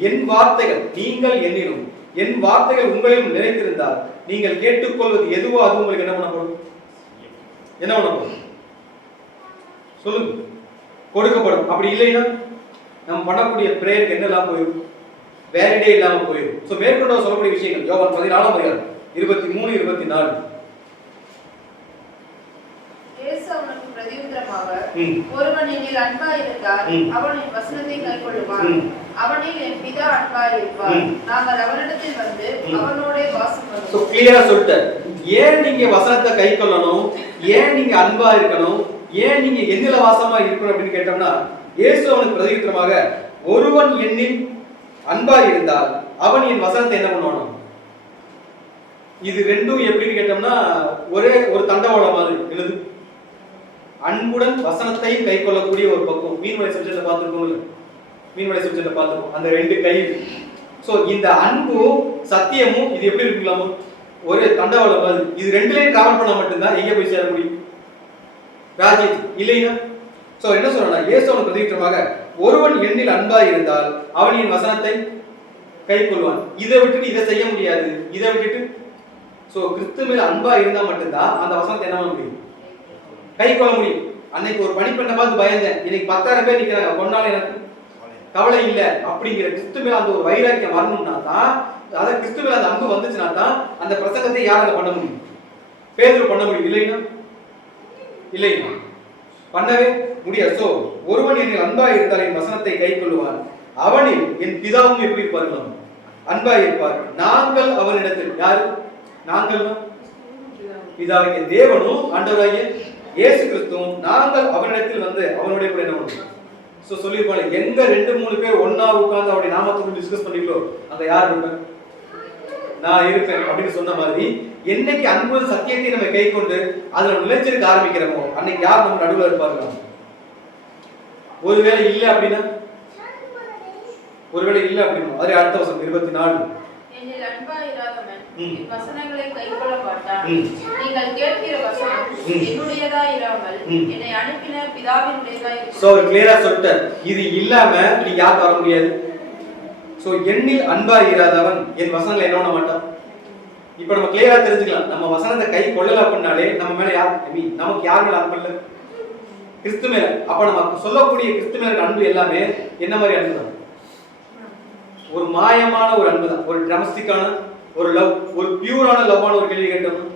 என் வார்த்தைகள் நீங்கள் என்னிலும் என் வார்த்தைகள் உங்களிலும் நிலைத்திருந்தால் நீங்கள் கேட்டுக்கொள்வது எதுவோ அது உங்களுக்கு என்ன பண்ணப்படும், என்ன பண்ணப்படும் சொல்லுங்க, கொடுக்கப்படும். அப்படி இல்லைன்னா நம்ம பண்ணக்கூடிய பிரேயருக்கு என்னெல்லாம் போயிடும், வேலிடே இல்லாம போயிடும். சோ மேற்கொண்டு சொல்லக்கூடிய விஷயங்கள் யோவான் 14ஆம் அதிகாரம் 23, 24. இயேசு அவனுக்கு பிரதியுத்தரமாக, ஒருவன் என்னில் அன்பாய் இருந்தால் அவன் என் வசனத்தை கைக்கொள்ளுவான், அவனில் என் பிதா அன்பாய் இருப்பார், நாங்கள் அவனிடத்தில் வந்து அவனோடே வாசம் பண்ணுவோம். சோ கிளியரா சொல்லிட்டார். ஏன் நீங்க வசனத்தை கைக்கொள்ளணும், ஏன் நீங்க அன்பா இருக்கணும், ஏன் நீங்க என்னில வாசமா இருக்கணும் அப்படின்னு கேட்டோம்னா, இயேசு அவனுக்கு பிரதியுத்தரமாக, ஒருவன் என்னில் அன்பாய் இருந்தால் அவன் என் வசனத்தை என்ன பண்ணுவான். இது ரெண்டும் எப்படின்னு கேட்டோம்னா ஒரே ஒரு தண்டவாளம் மாதிரி. என்னது அன்புடன் வசனத்தையும் கை கொள்ளக்கூடிய ஒரு பக்குவம். மீன்வளை சப்ஜெக்ட்ல பார்த்துருக்கோம்ல, மீன்வளை சப்ஜெக்ட்ல பார்த்துருக்கோம் அந்த 2 கை. சோ இந்த அன்பும் சத்தியமும் இது எப்படி இருக்கலாமோ ஒரு தண்டவாளம் மாதிரி. இது 2லயும் டிராவல் பண்ணா மட்டும்தான் எங்க போய் சேர முடியும்? ராஜ்யம் இல்லையா? சோ என்ன சொல்றா இயேசுவின் பிரதித்திரமாக, ஒருவன் என்னில் அன்பாய் இருந்தால் அவன் என் வசனத்தை கை கொள்வான். இதை விட்டுட்டு இதை செய்ய முடியாது, இதை விட்டுட்டு. சோ கிறிஸ்து மேல அன்பா இருந்தா மட்டும்தான் அந்த வசனத்தை என்ன பண்ண முடியும்? கை கொள்ள முடியும். அன்னைக்கு ஒரு பணிப்பெண்ணை பார்த்து பயந்தேன், இன்னைக்கு 10,000 பேர் நிக்கிறாங்க, கொண்டாலும் எனக்கு கவலை இல்லை அப்படிங்கிற கிறிஸ்து மேல அந்த ஒரு வைராக்கியம் வரணும்னா தான், அதாவது கிறிஸ்து மேல அந்த அன்பு வந்துச்சுன்னா தான் அந்த பிரசங்கத்தை யாரால பண்ண முடியும்? பேதுரு பண்ண முடியும் இல்லைன்னா? இல்லைன்னா பண்ணவே முடியாது. சோ ஒருவன் என்னில் அன்பாய் இருந்தால் என் வசனத்தை கை கொள்ளுவான், அவனில் என் பிதாவும் எப்படி இருப்பார்களாம்? அன்பாய் இருப்பார். நாங்கள் அவனிடத்தில், யாரு நாங்கள்? பிதாவாகிய தேவனும் ஆண்டவராகிய இயேசு கிறிஸ்துவும் நாங்கள் அவனிடத்தில் வந்து அவனுடைய கூட என்ன பண்ணுவோம்? சோ சொல்லிருப்பாங்க, எங்க 2-3 பேர் ஒன்னா உட்கார்ந்து அவருடைய நாமத்தை டிஸ்கஸ் பண்ணிக்கலோ அங்க யார் இருப்பேன்? நான் இருப்பேன் அப்படின்னு சொன்ன மாதிரி, என்னைக்கு அன்பு சத்தியத்தை நம்ம கை கொண்டு அதுல நிலைச்சிருக்க ஆரம்பிக்கிறோமோ அன்னைக்கு யார் நம்ம நடுவில் இருப்பாங்க? ஒருவேளை இல்லை அப்படின்னா, ஒருவேளை இல்லை அப்படின்னா அதே அடுத்த வசனம் 24, என்னில் அன்பாய் இராதவன் என் வசனங்களை கைக்கொள்ள மாட்டான். நீங்கள் கேட்கிற வசனம் என்னுடையதா இராமல் என்னை அனுப்பின பிதாவினுடையதா இருக்கும். சோ கிளியரா சொல்லிட்டார், இது இல்லாம நீங்க யாருக்கு வர முடியாது. சோ என்னில் அன்பாய் இராதவன் என் வசனங்களை என்ன பண்ண மாட்டான். இப்ப நம்ம கிளியரா தெரிஞ்சுக்கலாம், நம்ம வசனத்தை கை கொள்ளல அப்படின்னாலே நம்ம மேல யார், நமக்கு யார் மேல அன்பு இல்லை? கிறிஸ்து மேல. அப்ப நம்ம சொல்லக்கூடிய கிறிஸ்து மேல அன்பு எல்லாமே என்ன மாதிரி அன்பு தான்? ஒரு மாயமான ஒரு அன்பு தான், ஒரு டிராமஸ்டிக்கான ஒரு லவ், ஒரு பியூரான லவ்வான ஒரு கேள்வி கேட்டோம்.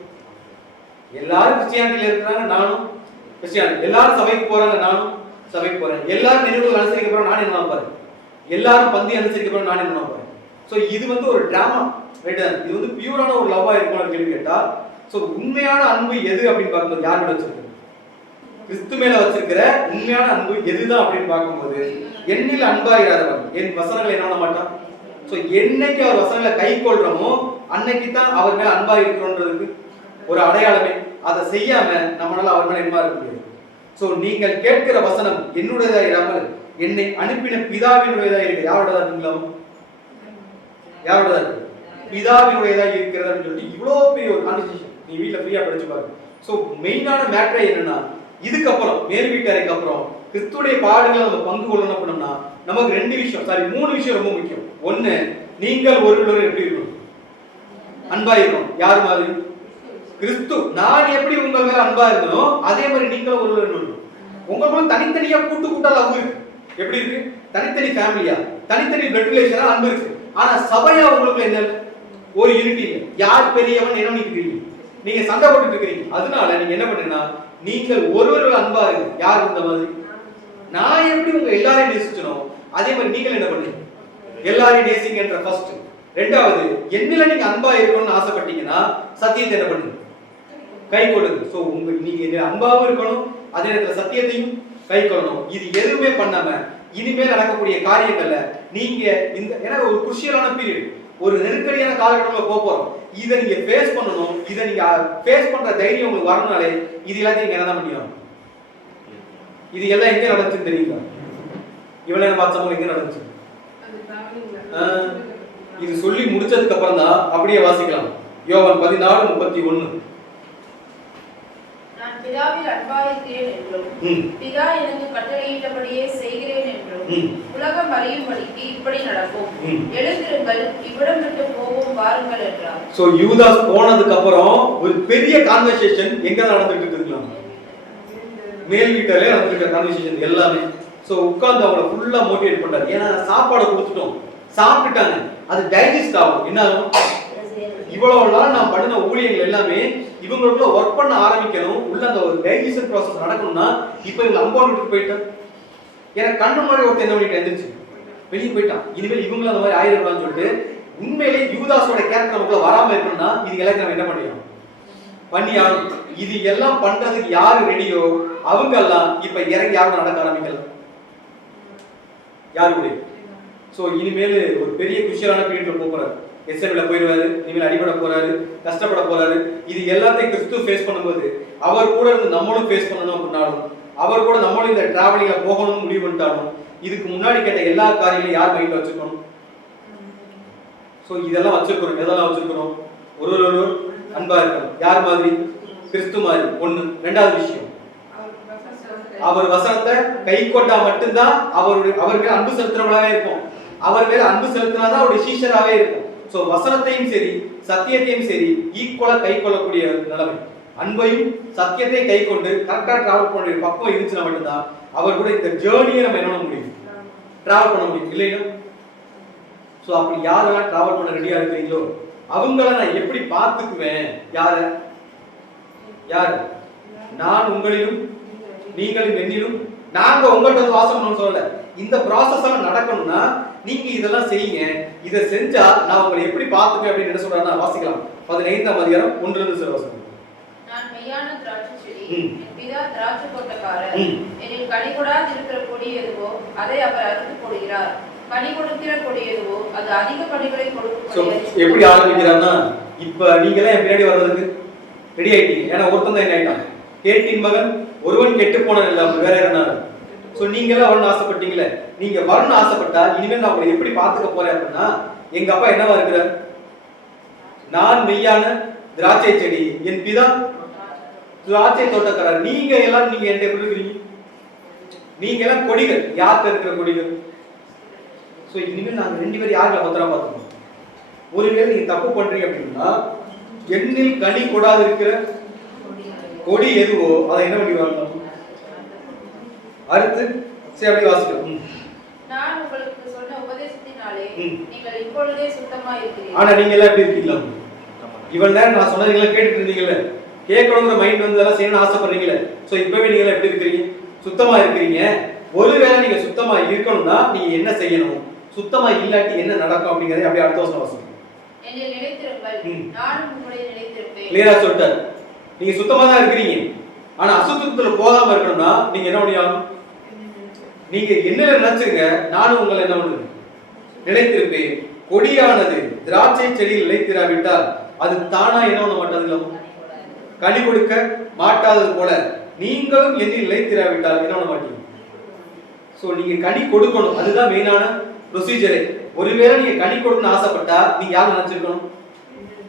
எல்லாரும் கிறிஸ்டியானிட்டியில இருக்கிறாங்க, நானும் கிறிஸ்டியானிட்டி. எல்லாரும் சபைக்கு போறாங்க, நானும் சபைக்கு போறேன். எல்லாரும் நினைவுகள் அனுசரிக்க போறோம், நான் என்ன பாரு. எல்லாரும் பந்தி அனுசரிக்க போறோம், நான் என்ன பாரு. சோ இது வந்து ஒரு டிராமா, ரைட்? இது வந்து பியூரான ஒரு லவ்வா இருக்கும்னு கேள்வி கேட்டா, சோ உண்மையான அன்பு எது அப்படின்னு பார்க்கும்போது யார் மேல வச்சிருக்கு? கிறிஸ்து மேல வச்சிருக்கிற உண்மையான அன்பு எதுதான் அப்படின்னு பார்க்கும்போது, என்னில் அன்பாயிராதவன் என் வசனங்களை என்ன பண்ண மாட்டான். சோ என்னைக்கு அவர் வசனங்களை கை கொள்றோமோ அன்னைக்கு தான் அவர் மேல அன்பா இருக்கிறோன்றதுக்கு ஒரு அடையாளமே. அதை செய்யாம நம்மளால அவர் மேல அன்பா இருக்க முடியாது. சோ நீங்கள் கேட்கிற வசனம் என்னுடையதா இராமல் என்னை அனுப்பின பிதாவினுடையதா இருக்கு. யாரோடதா இருக்குங்களா? யாரோடதா இருக்கு? பிதாவினுடையதா இருக்கிறது அப்படின்னு சொல்லிட்டு இவ்வளவு பெரிய ஒரு கான்வர்சேஷன் நீ வீட்டுல ஃப்ரீயா படிச்சு பாரு. சோ மெயினான மேட்டரே என்னன்னா, இதுக்கப்புறம் மேல் வீட்டறைக்கு அப்புறம் கிறிஸ்துடைய பாடுகளை நம்ம பங்கு கொள்ளணும் அப்படின்னா நமக்கு 2 விஷயம், 3 விஷயம் ரொம்ப முக்கியம். ஒண்ணு, நீங்கள் ஒருவர் எப்படி இருக்கணும்? அன்பா இருக்கணும். யார் மாதிரி? கிறிஸ்து. நான் எப்படி உங்கள் மேல அன்பா இருக்கணும் அதே மாதிரி நீங்களும் ஒருவர் இருக்கணும். உங்களுக்குள்ள தனித்தனியா கூட்டா லவ் இருக்கு. எப்படி இருக்கு? தனித்தனி ஃபேமிலியா, தனித்தனி பிளட் ரிலேஷனா அன்பு இருக்கு. ஆனா சபையா உங்களுக்கு என்ன? ஒரு யூனிட்டி இல்லை. யார் பெரியவன் என்ன நினைக்கிறீங்க? நீங்க சண்டை போட்டுட்டு இருக்கீங்க. அதனால நீங்க என்ன பண்றீங்கன்னா, நீங்கள் ஒருவர் அன்பா இருக்கு. யார் இந்த மாதிரி? நான் எப்படி உங்க எல்லாரையும் நேசிச்சனோ அதே மாதிரி நீங்கள் என்ன பண்ணுங்க? எல்லாரையும் நேசிங்கன்ற ஃபர்ஸ்ட். ரெண்டாவது, என்னில நீங்க அன்பா இருக்கணும்னு ஆசைப்பட்டீங்கன்னா சத்தியத்தை என்ன பண்ணுங்க? கை கொள்ளுங்க. சோ நீங்க அன்பாவும் இருக்கணும், அதே நேரத்துல சத்தியத்தையும் கை கொள்ளணும். இது எதுவுமே பண்ணாம இனிமேல் நடக்கக்கூடிய காரியங்கள்ல நீங்க இந்த ஏன்னா ஒரு குருஷியலான பீரியட், ஒரு நெருக்கடியான காலகட்டத்துல போறோம். இதை நீங்க ஃபேஸ் பண்ணணும். இதை நீங்க ஃபேஸ் பண்ற தைரியம் உங்களுக்கு வரணும்னாலே இது எல்லாத்தையும் நீங்க என்ன பண்ணியும். இது எல்லாம் எங்க நடந்துச்சுன்னு தெரியுங்களா? இவ்வளவு நேரம் பார்த்தவங்க எங்க நடந்துச்சு? இது சொல்லி முடிச்சதுக்கு அப்புறம் தான் அப்படியே வாசிக்கலாம். யோவான் 14:31. நான் பிதாவில் அன்பாயிருக்கிறேன் என்றும் பிதா எனக்கு கட்டளையிட்டபடியே செய்கிறேன் என்றும் உலகம் அறியும்படிக்கு இப்படி நடக்கும். எழுந்திருங்கள், இவ்விடம் விட்டு போவோம் வாருங்கள் என்றார். சோ யூதாஸ் போனதுக்கு அப்புறம் ஒரு பெரிய கான்வர்சேஷன் எங்க நடந்துட்டு இருக்குங்களா? மேல் வீட்டிலே நடந்துட்டு கான்வர்சேஷன் எல்லாமே. சோ உட்கார்ந்து அவங்கள ஃபுல்லா மோட்டிவேட் பண்றாரு. ஏன்னா சாப்பாடு கொடுத்துட்டோம், சாப்பிட்டுட்டாங்க, அது டைஜஸ்ட் ஆகும். என்ன ஆகும்? இவ்வளவு நாள் நான் பண்ணின ஊழியங்கள் எல்லாமே இவங்களுக்குள்ள ஒர்க் பண்ண ஆரம்பிக்கணும். உள்ள அந்த ஒரு டைஜஷன் ப்ராசஸ் நடக்கணும்னா இப்ப இவங்க அம்பா விட்டு போயிட்டான். எனக்கு கண்ணு முன்னாடி ஒருத்தர் என்ன பண்ணிட்டு எழுந்துச்சு வெளியே போயிட்டான். இனிமேல் இவங்களும் அந்த மாதிரி ஆயிரக்கூடாதுன்னு சொல்லிட்டு உண்மையிலே யூதாஸோட கேரக்டர் நமக்குள்ள வராம இருக்கணும்னா இது எல்லாத்தையும் நம்ம என்ன பண்ணிடணும்? பண்ணி ஆகணும். இது எல்லாம் பண்றதுக்கு யாரு ரெடியோ அவங்க எல்லாம் இப்ப இறங்கி யாரும் நடக்க ஆரம்பிக்கலாம். யாரு கூட? சோ இனிமேல் ஒரு பெரிய குஷியலான பீரியட்ல போறாரு. எஸ்எம்ல போயிடுவாரு, இனிமேல் அடிபட போறாரு, கஷ்டப்பட போறாரு. இது எல்லாத்தையும் கிறிஸ்து ஃபேஸ் பண்ணும்போது அவர் கூட இருந்து நம்மளும் ஃபேஸ் பண்ணணும் அப்படின்னாலும், அவர் கூட நம்மளும் இந்த டிராவலிங்ல போகணும்னு முடிவு பண்ணிட்டாலும், இதுக்கு முன்னாடி கேட்ட எல்லா காரியங்களையும் யார் மைண்ட்ல வச்சுக்கணும்? சோ இதெல்லாம் வச்சிருக்கணும். எதெல்லாம் வச்சிருக்கணும்? ஒருவர் அன்பா இருக்கணும். யார் மாதிரி? கிறிஸ்து மாதிரி. ஒண்ணு. ரெண்டாவது விஷயம், அவர் வசனத்தை கை கொண்டா மட்டும்தான் அவருக்கு அன்பு செலுத்துறவங்களாவே இருக்கும். அவர் மேல அன்பு செலுத்தினாதான் அவருடைய சீஷராகவே இருக்கும். சோ வசனத்தையும் சரி சத்தியத்தையும் சரி ஈக்குவலா கை கொள்ளக்கூடிய நிலைமை, அன்பையும் சத்தியத்தையும் கை கொண்டு கரெக்டா டிராவல் பண்ண பக்குவம் இருந்துச்சுன்னா மட்டும்தான் அவர் கூட இந்த ஜேர்னியை நம்ம என்ன பண்ண முடியும்? டிராவல் பண்ண முடியும். இல்லைன்னா சோ அப்படி யாரெல்லாம் டிராவல் பண்ண ரெடியா இருக்கிறீங்களோ அவங்கள நான் எப்படி பார்த்துக்குவேன்? யாரு? நான் உங்களிலும் நீங்களும் என்னிலும். நாங்க உங்கள்கிட்ட வந்து வாசம் பண்ணணும்னு சொல்லல. இந்த ப்ராசஸ் எல்லாம் நடக்கணும்னா நீங்க இதெல்லாம் செய்யுங்க. இதை செஞ்சா நான் உங்களை எப்படி பார்த்துப்பேன் அப்படின்னு என்ன சொல்றாருன்னா வாசிக்கலாம். 15ஆம் அதிகாரம் 1 சில வசனம். நான் மெய்யான திராட்சை செடி, என் பிதா திராட்சை தோட்டக்காரர். என்னில் கனி கொடாது இருக்கிற கொடி எதுவோ அதை அவர் அறுத்து போடுகிறார். கனி கொடுக்கிற கொடி எதுவோ அது அதிக கனிகளை கொடுக்கும். எப்படி ஆரம்பிக்கிறார்னா, இப்ப நீங்க எல்லாம் என் பின்னாடி வர்றதுக்கு ரெடி ஆயிட்டீங்க. ஏன்னா ஒருத்தன் தான் என்ன ஆயிட்டான்? கேட்டின் மகன் ஒருவன் கெட்டு போன இல்ல, வேற யாருன்னா. சோ நீங்க எல்லாம் வரணும்னு ஆசைப்பட்டீங்களே, நீங்க வரணும்னு ஆசைப்பட்டா இனிமேல் நான் உங்களை எப்படி பார்த்துக்க போறேன் அப்படின்னா, எங்க அப்பா என்னவா இருக்கிறார்? நான் மெய்யான திராட்சை செடி, என் பிதா திராட்சை தோட்டக்காரர். நீங்க எல்லாம் நீங்க என்ன எப்படி இருக்கிறீங்க? நீங்க எல்லாம் கொடிகள். யார்கிட்ட இருக்கிற கொடிகள்? சோ இனிமேல் நாங்க 2 பேரும் யாருல பத்திரமா பார்த்துக்கணும். ஒருவேளை நீங்க தப்பு பண்றீங்க அப்படின்னா, எண்ணில் கனி கொடாது இருக்கிற கொடி எதுவோ அதை என்ன பண்ணி வரணும்? அடுத்து சரி அப்படி வாசிக்கலாம். நான் உங்களுக்கு சொன்ன உபதேசத்தினாலே நீங்கள் இப்பொழுதே சுத்தமா இருக்கிறீர்கள். ஆனா நீங்க எல்லாம் எப்படி இருக்கீங்களா? இவ்வளவு நேரம் நான் சொன்னதெல்லாம் கேட்டுட்டு இருந்தீங்கல்ல, கேட்கணுங்கிற மைண்ட் வந்து எல்லாம் செய்யணும்னு ஆசைப்படுறீங்களே. சோ இப்பவே நீங்க எல்லாம் எப்படி இருக்கிறீங்க? சுத்தமா இருக்கிறீங்க. ஒருவேளை நீங்க சுத்தமா இருக்கணும்னா நீங்க என்ன செய்யணும்? சுத்தமா இல்லாட்டி என்ன நடக்கும் அப்படிங்கறதை அப்படியே அடுத்த வருஷம் வாசிக்கலாம். என்னில் நிலைத்திருங்கள், நானும் உங்களில் நிலைத்திருப்பேன். கிளியரா சொல்லிட்டாரு. நீங்க சுத்தமா தான் இருக்கிறீங்க. ஆனா அசுத்தத்துல போகாம இருக்கணும்னா நீங்க என்ன பண்ணணும்? நீங்க என்னல நினைச்சுங்க, நானும் உங்களை என்ன பண்ணுவேன்? நிலைத்திருப்பேன். கொடியானது திராட்சை செடியில் நிலைத்திராவிட்டால் அது தானா என்ன பண்ண மாட்டாதுங்களா? கனி கொடுக்க மாட்டாதது போல நீங்களும் என்னில் நிலைத்திராவிட்டால் என்ன பண்ண மாட்டீங்க? சோ நீங்க கனி கொடுக்கணும். அதுதான் மெயினான ப்ரொசீஜரே. ஒருவேளை நீங்க கனி கொடுக்கணும்னு ஆசைப்பட்டா நீங்க யாரை நினைச்சிருக்கணும்?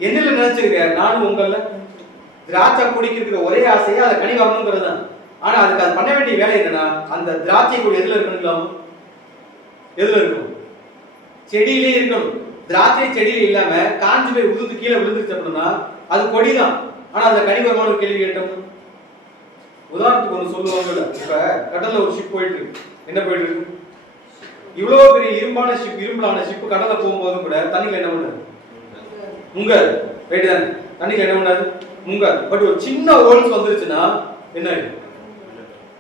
என்னல நினைச்சுங்க, நானும் உங்கள திராட்சை குடிக்கிறதுக்கு ஒரே ஆசையா அதை கனி வரணுங்கிறது தான். ஆனா அதுக்கு அது பண்ண வேண்டிய வேலை என்னன்னா, அந்த திராட்சை கொடி எதுல இருக்கணும்? எதுல இருக்கணும்? செடியிலே இருக்கணும். திராட்சை செடியில இல்லாம காஞ்சு போய் உதுத்து கீழே விழுந்துச்சு அப்படின்னா அது கொடிதான். ஆனா அந்த கனி வருமான ஒரு கேள்வி கேட்டோம். உதாரணத்துக்கு ஒண்ணு சொல்லுவாங்கல்ல, இப்ப கடல்ல ஒரு ஷிப் போயிட்டு இருக்கு. என்ன போயிட்டு இருக்கு? இவ்வளவு பெரிய இரும்பலான ஷிப் கடல்ல போகும்போது கூட தண்ணியில என்ன பண்ணுது? முங்காது. ரைட் தானே? தண்ணியில என்ன பண்ணாது? முங்காது. பட் ஒரு சின்ன ஹோல்ஸ் வந்துருச்சுன்னா என்ன ஆயிடும்?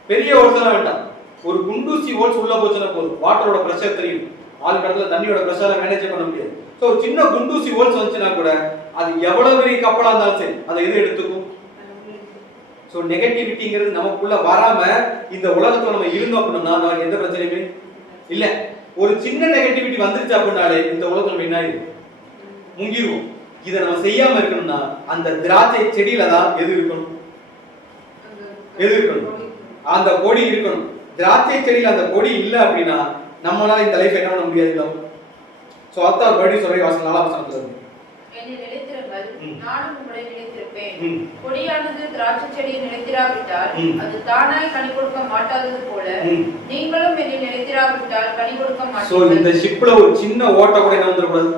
பெரிய ஹோல்ஸ் எல்லாம் வேண்டாம், ஒரு குண்டூசி ஹோல்ஸ் உள்ள போச்சுன்னா போதும். வாட்டரோட பிரஷர் தெரியும், ஆள் கடத்துல தண்ணியோட பிரஷரை மேனேஜ் பண்ண முடியாது. ஸோ ஒரு சின்ன குண்டூசி ஹோல்ஸ் வந்துச்சுன்னா கூட அது எவ்வளவு பெரிய கப்பலா இருந்தாலும் சரி அதை எது எடுத்துக்கும்? ஸோ நெகட்டிவிட்டிங்கிறது நமக்குள்ள வராம இந்த உலகத்துல நம்ம இருந்தோம் அப்படின்னா நமக்கு எந்த பிரச்சனையுமே இல்ல. ஒரு சின்ன நெகட்டிவிட்டி வந்துருச்சு அப்படின்னாலே இந்த உலகத்துல என்ன ஆயிடும்? முங்கிடுவோம். இதை நம்ம செய்யாம இருக்கணும்னா அந்த திராட்சை செடியில தான் எது இருக்கணும்? எது இருக்கணும்? அந்த கொடி இருக்கணும். திராட்சை செடியில அந்த கொடி இல்ல அப்படின்னா நம்மளால இந்த லைஃப் என்ன பண்ண முடியாது. சோ அத்தா படி சொல்ற வாசம் 4ஆம் வசனத்துல இருக்கு. என்னில் நிலைத்திருங்கள், நானும் உங்களில் நிலைத்திருப்பேன். கொடியானது திராட்சை செடியில் நிலைத்திராவிட்டால் அது தானாய் கனி கொடுக்க மாட்டாதது போல நீங்களும் என்னில் நிலைத்திராவிட்டால் கனி கொடுக்க மாட்டீர்கள். சோ இந்த ஷிப்ல ஒரு சின்ன ஓட்ட கூட என்ன வந்துடக்கூடாது?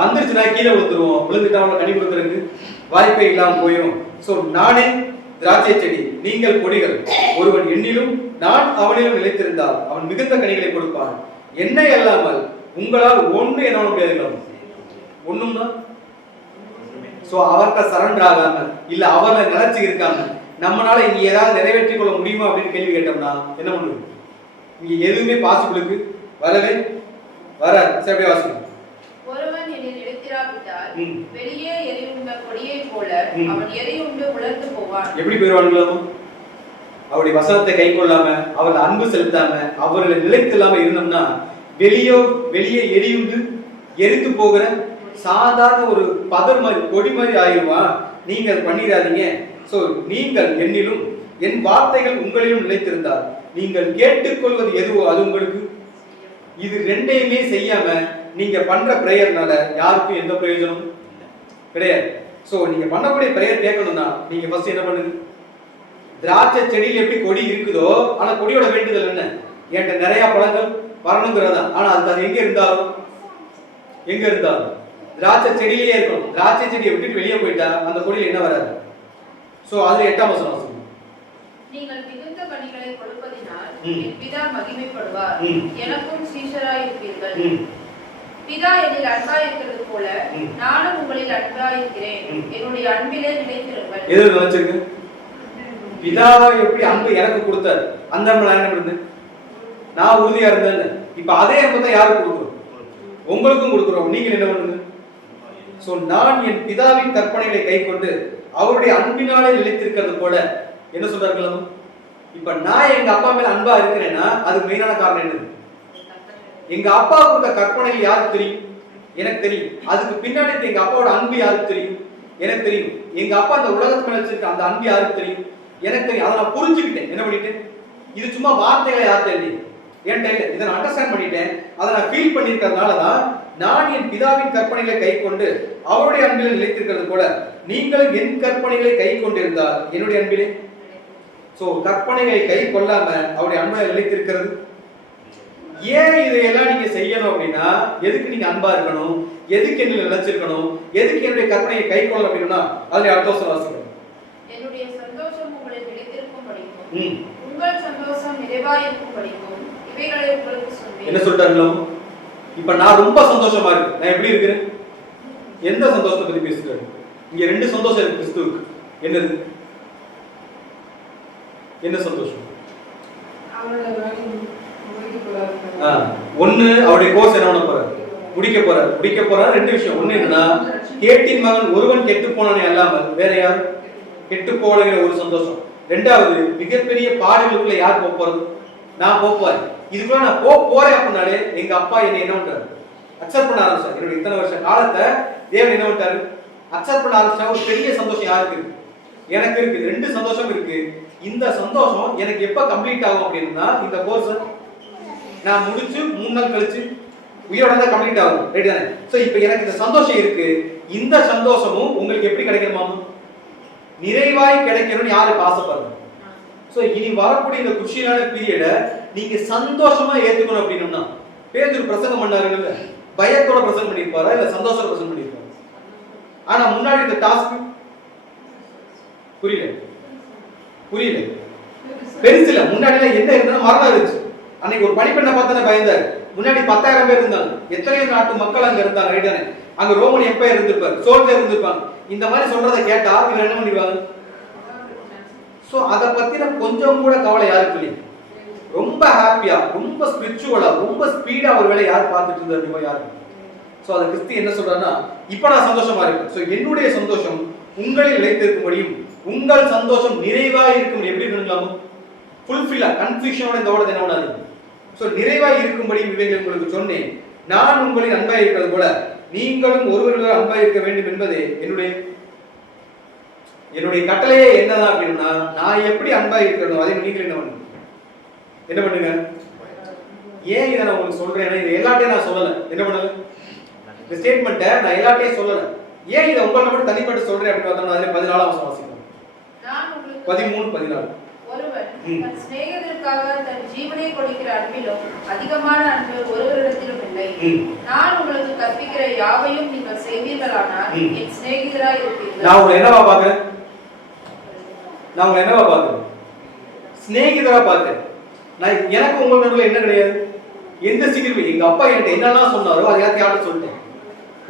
வந்துருச்சுன்னா கீழே விழுந்துருவோம். விழுந்துட்டா கனி கொடுக்கறதுக்கு வாய்ப்பே இல்லாம போயிடும். சோ நானே திராட்சை செடி, நீங்கள் கொடிகள். ஒருவன் என்னிலும் நான் அவனிலும் நிலைத்திருந்தால் அவன் மிகுந்த கனிகளை கொடுப்பான். என்னை அல்லாமல் உங்களால் ஒண்ணு என்ன பண்ண முடியாது. ஒண்ணும் தான். சோ அவர்கிட்ட சரண்டர் ஆகாம இல்ல அவர்ல நிலைச்சு இருக்காங்க, நம்மளால இங்க ஏதாவது நிறைவேற்றிக் கொள்ள முடியுமா அப்படின்னு கேள்வி கேட்டோம்னா என்ன பண்ணுது? இங்க எதுவுமே பாசிபிளுக்கு வரவே வராது. சரி வாசிங்க. ஒருவன் என்னில் நிலைத்திராவிட்டால் வெளியே எரியுண்ட கொடியை போல அவன் எரியுண்டு உலர்ந்து போவான். எப்படி போயிடுவானுங்களோ? அவருடைய வசனத்தை கை கொள்ளாம அவர்ல அன்பு செலுத்தாம அவர்களை நிலைத்து இல்லாம இருந்தோம்னா வெளியே எரியுண்டு எரிந்து போகிற சாதாரண ஒரு பதர் மாதிரி கொடி மாதிரி ஆயிடுவான். நீங்க அதை பண்ணிடாதீங்க. சோ நீங்கள் என்னிலும் என் வார்த்தைகள் உங்களிலும் நிலைத்திருந்தால் நீங்கள் கேட்டுக்கொள்வது எதுவோ அது உங்களுக்கு. இது ரெண்டையுமே செய்யாம நீங்க பண்ற பிரேயர்னால யாருக்கும் எந்த பிரயோஜனமும் கிடையாது. சோ நீங்க பண்ணக்கூடிய பிரேயர் கேட்கணும்னா நீங்க ஃபர்ஸ்ட் என்ன பண்ணுங்க, திராட்சை செடியில் எப்படி கொடி இருக்குதோ, ஆனா கொடியோட வேண்டுதல் என்ன, என்கிட்ட நிறைய பழங்கள் வரணுங்கிறதா. ஆனா அது எங்க இருந்தாலும் திராட்சை செடியிலேயே இருக்கணும். திராட்சை செடியை விட்டுட்டு வெளியே போயிட்டா அந்த கொடியில் என்ன வராது. சோ அதுல 8ஆம் வசனம், நீங்கள் மிகுந்த கனிகளை கொடுப்பதினால் என் பிதா மகிமைப்படுவார், எனக்கும் சீஷராய் இருப்பீர்கள். பிதா என்னில் அன்பாய் இருக்கிறது போல நானும் உங்களில் அன்பாய் இருக்கிறேன். என்னுடைய அன்பிலே நிலைத்திருங்கள். எது நினைச்சிருக்கு? பிதா எப்படி அன்பு எனக்கு கொடுத்தார், அந்த அன்பு நான் என்ன பண்ணேன், நான் உறுதியா இருந்தேன். இப்ப அதே அன்பை தான் யாருக்கு கொடுக்குறோம், உங்களுக்கும் கொடுக்குறோம். நீங்க என்ன பண்ணுங்க, சோ நான் என் பிதாவின் கற்பனைகளை கை கொண்டு அவருடைய அன்பினாலே நிலைத்திருக்கிறது போல என்ன சொல்றார்கள். இப்ப நான் எங்க அப்பா மேல அன்பா இருக்கிறேன்னா அது மெயினான காரணம் என்னது, எங்க அப்பா கொடுத்த கற்பனைகள் யாருக்கு தெரியும், எனக்கு தெரியும். அதுக்கு பின்னாடி எங்க அப்பாவோட அன்பு யாருக்கு தெரியும், எனக்கு தெரியும். எங்க அப்பா அந்த உலகத்து மேல வச்சிருக்க அந்த அன்பு யாருக்கு தெரியும், எனக்கு தெரியும். அதை நான் புரிஞ்சுக்கிட்டேன். என்ன பண்ணிட்டேன், இது சும்மா வார்த்தைகளை யார்கிட்ட இல்லை, என்கிட்ட இல்லை. இதை நான் அண்டர்ஸ்டாண்ட் பண்ணிட்டேன், அதை நான் ஃபீல் பண்ணிருக்கிறதுனாலதான் நான் என் பிதாவின் கற்பனைகளை கை கொண்டு அவருடைய அன்பில் நிலைத்திருக்கிறது போல நீங்களும் என் கற்பனைகளை கை கொண்டிருந்தால் என்னுடைய அன்பிலே. சோ கற்பனைகளை கை கொள்ளாம அவருடைய அன்பில் நிலைத்திருக்கிறது. ஏன் இதையெல்லாம் நீங்க செய்யணும் அப்படின்னா, எதுக்கு நீங்க அன்பா இருக்கணும், எதுக்கு என்ன நினைச்சிருக்கணும், எதுக்கு என்னுடைய கற்பனையை கை கொள்ளணும் அப்படின்னா அதுல அடுத்த வருஷம் வாசிக்கணும். என்னுடைய சந்தோஷம் உங்களில் நிலைத்திருக்கும் படிக்கும், உங்கள் சந்தோஷம் நிறைவாயிருக்கும் படிக்கும் இவைகளை உங்களுக்கு சொல்வேன். என்ன சொல்றாங்களோ, இப்ப நான் ரொம்ப சந்தோஷமா இருக்கு. நான் எப்படி இருக்கிறேன், எந்த சந்தோஷத்தை பத்தி பேசுறேன்? இங்க ரெண்டு சந்தோஷம் இருக்கு கிறிஸ்துவுக்கு. என்னது, என்ன சந்தோஷம்? ஒண்ணு அவருடைய கோர்ஸ் என்ன பண்ண போறாரு, முடிக்க போறாரு. ரெண்டு விஷயம். ஒண்ணு என்னன்னா, கேட்டின் மகன் ஒருவன் கெட்டு போனானே அல்லாமல் வேற யாரும் கெட்டு போகலைங்கிற ஒரு சந்தோஷம். ரெண்டாவது, மிகப்பெரிய பாடுகளுக்குள்ள யார் போக போறது, நான் போறேன். இதுக்குள்ள நான் போறேன் அப்படின்னாலே எங்க அப்பா என்னை என்ன பண்றாரு, அக்செப்ட் பண்ண ஆரம்பிச்சார். என்னுடைய இத்தனை வருஷ காலத்தை தேவன் என்ன பண்ணிட்டாரு, அக்செப்ட் பண்ண ஆரம்பிச்சா ஒரு பெரிய சந்தோஷம் யாருக்கு இருக்கு, எனக்கு இருக்கு. ரெண்டு சந்தோஷம் இருக்கு. இந்த சந்தோஷம் எனக்கு எப்ப கம்ப்ளீட் ஆகும் அப்படின்னா, இந்த கோர்ஸ் நான் முடிச்சு 3 நாள் கழிச்சு உயிரோட தான் கம்ப்ளீட் ஆகும். ரைட் தானே? சோ இப்போ எனக்கு இந்த சந்தோஷம் இருக்கு. இந்த சந்தோஷமும் உங்களுக்கு எப்படி கிடைக்கணுமா, நிறைவாய் கிடைக்கணும்னு யாருக்கு ஆசைப்படுறாங்க. சோ இனி வரக்கூடிய இந்த குஷியான பீரியட நீங்க சந்தோஷமா ஏத்துக்கணும் அப்படின்னா, பேதுரு பிரசங்கம் பண்ணாருன்னு பயத்தோட பிரசங்கம் பண்ணிருப்பாரா இல்ல சந்தோஷத்தோட பிரசங்கம் பண்ணிருப்பாரா? ஆனா முன்னாடி இந்த டாஸ்க் புரியல பெருசுல முன்னாடி என்ன இருந்தா மரணம் இருந்துச்சு. அன்னைக்கு ஒரு பணிப்பெண்ணை பார்த்தா பயந்தாரு. முன்னாடி 10,000 பேர் இருந்தாங்க. எத்தனையோ நாட்டு மக்கள் அங்க இருந்தாங்க. ரைட் தானே? அங்க ரோமன் எம்பையர் இருந்திருப்பாரு, சோல்ஜர் இருந்திருப்பாங்க. இந்த மாதிரி சொல்றதை கேட்டா இவர் என்ன பண்ணிடுவாங்க. சோ அதை பத்தின கொஞ்சம் கூட கவலை யாருக்கு இல்லை. ரொம்ப ஹாப்பியா, ரொம்ப ஸ்பிரிச்சுவலா, ரொம்ப ஸ்பீடா ஒரு வேலை யார் பார்த்துட்டு இருந்தாரு, யாரு. சோ அது கிறிஸ்து என்ன சொல்றாருன்னா, இப்ப நான் சந்தோஷமா இருக்கேன். சோ என்னுடைய சந்தோஷம் உங்களில் நிலைத்திருக்கும்படியும் உங்கள் சந்தோஷம் நிறைவா இருக்கும். எப்படி இருக்கணுங்களாமோ, ஃபுல்ஃபில்லா, கன்ஃபியூஷனோட இந்த ஓட என்ன பண்ணாது. சோ நிறைவாய் இருக்கும்படி இவைகள் உங்களுக்கு சொன்னேன். நான் உங்களின் அன்பாய் இருக்கிறது போல நீங்களும் ஒருவர்கள் அன்பாய் இருக்க வேண்டும் என்பதே என்னுடைய கட்டளையே. என்னதான் அப்படின்னா, நான் எப்படி அன்பாய் இருக்கிறனோ அதே நீங்கள் என்ன பண்ணுங்க. ஏன் இதை நான் உங்களுக்கு சொல்றேன்னா, இது எல்லாத்தையும் நான் சொல்லல. என்ன பண்ணல, இந்த ஸ்டேட்மெண்ட்டை நான் எல்லாத்தையும் சொல்லல. ஏன் இதை உங்களை மட்டும் தனிப்பட்டு சொல்றேன் அப்படின்னு பார்த்தோம்னா, அதுல 14ஆம் வசனம் வாசிக்கணும். 13, 14. ஒருவன் தன் சிநேகிதருக்காக தன் ஜீவனை கொடுக்கிற அன்பிலும் அதிகமான அன்பு ஒருவரிடத்திலும் இல்லை. நான் உங்களுக்கு கற்பிக்கிற யாவையும் நீங்கள் செய்வீர்களானால் என் சிநேகிதராய் இருப்பீர்கள். நான் உங்களை என்னவா பார்க்கிறேன், சிநேகிதரா பார்க்கிறேன். நான் எனக்கு உங்களுக்கு நடுவில் என்ன கிடையாது, எந்த சிகிச்சை. எங்க அப்பா என்கிட்ட என்னெல்லாம் சொன்னாரோ அது எல்லாத்தையும் சொல்லிட்டேன்,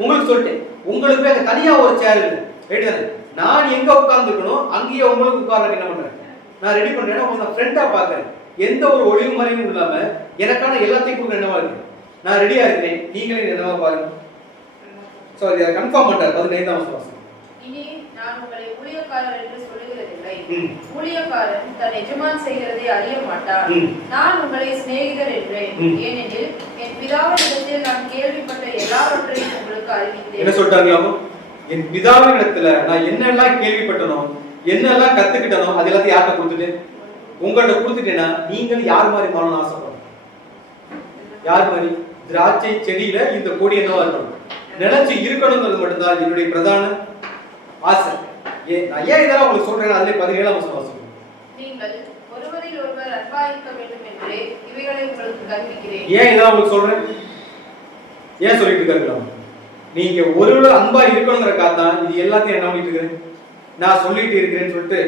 உங்களுக்கு சொல்லிட்டேன். உங்களுக்கு அங்க தனியா ஒரு சேர் இல்லை. ரைட் தானே? நான் எங்க உட்கார்ந்துக்கணும் அங்கேயே உங்களுக்கு உட்கார்றதுக்கு என்ன பண்றேன், நான் ரெடி பண்றேன்னா உங்களை ஃப்ரெண்டா பார்க்கறேன். எந்த ஒரு ஒளிவு மறைவும் இல்லாம எனக்கான எல்லாத்தையும் கொடுக்க என்னவா இருக்கு, நான் ரெடியா இருக்கிறேன். நீங்களே என்னவா பாருங்க. சோ இத கன்ஃபார்ம் பண்றாரு 15ஆம் வசனம். இனி நான் உங்களை ஊழியக்காரர் என்று சொல்லுகிறதில்லை. ஊழியக்காரன் தன் எஜமான் செய்கிறதை அறிய மாட்டான். நான் உங்களை சிநேகிதர் என்றேன். ஏனெனில் என் பிதாவினிடத்தில் நான் கேள்விப்பட்ட எல்லாவற்றையும் உங்களுக்கு அறிவித்தேன். என்ன சொல்லிட்டாங்களாமோ? என் பிதாவின் இடத்துல நான் என்னெல்லாம் கேள்விப்பட்டனோ, என்னெல்லாம் கத்துக்கிட்டனோ அது எல்லாத்தையும் யார்கிட்ட கொடுத்துட்டேன்? உங்கள்கிட்ட கொடுத்துட்டேன்னா நீங்கள் யார் மாதிரி மாறணும்னு ஆசைப்படுறோம்? யார் மாதிரி? திராட்சை செடியில இந்த கொடி என்னவா இருக்கணும், நினைச்சு இருக்கணுங்கிறது மட்டும்தான் என்னுடைய பிரதான ஆசை. நான் ஏன் இதெல்லாம் உங்களுக்கு சொல்றேன்? அதுல 17ஆம் வசனம் வாசிக்கணும். நீங்கள் ஒருவரில் ஒருவர் அன்பாயிருக்க வேண்டும் என்று இவைகளை உங்களுக்கு கற்பிக்கிறேன். ஏன் இதெல்லாம் உங்களுக்கு சொல்றேன்? ஏன் சொல்லிட்டு இருக்காங்களா? நீங்க ஒருவர் அன்பா இருக்கணுங்கிறக்காக தான் இது எல்லாத்தையும் என்ன பண்ணிட்டு இருக்கிறேன், நான் சொல்லிட்டு இருக்கிறேன்னு சொல்லிட்டு.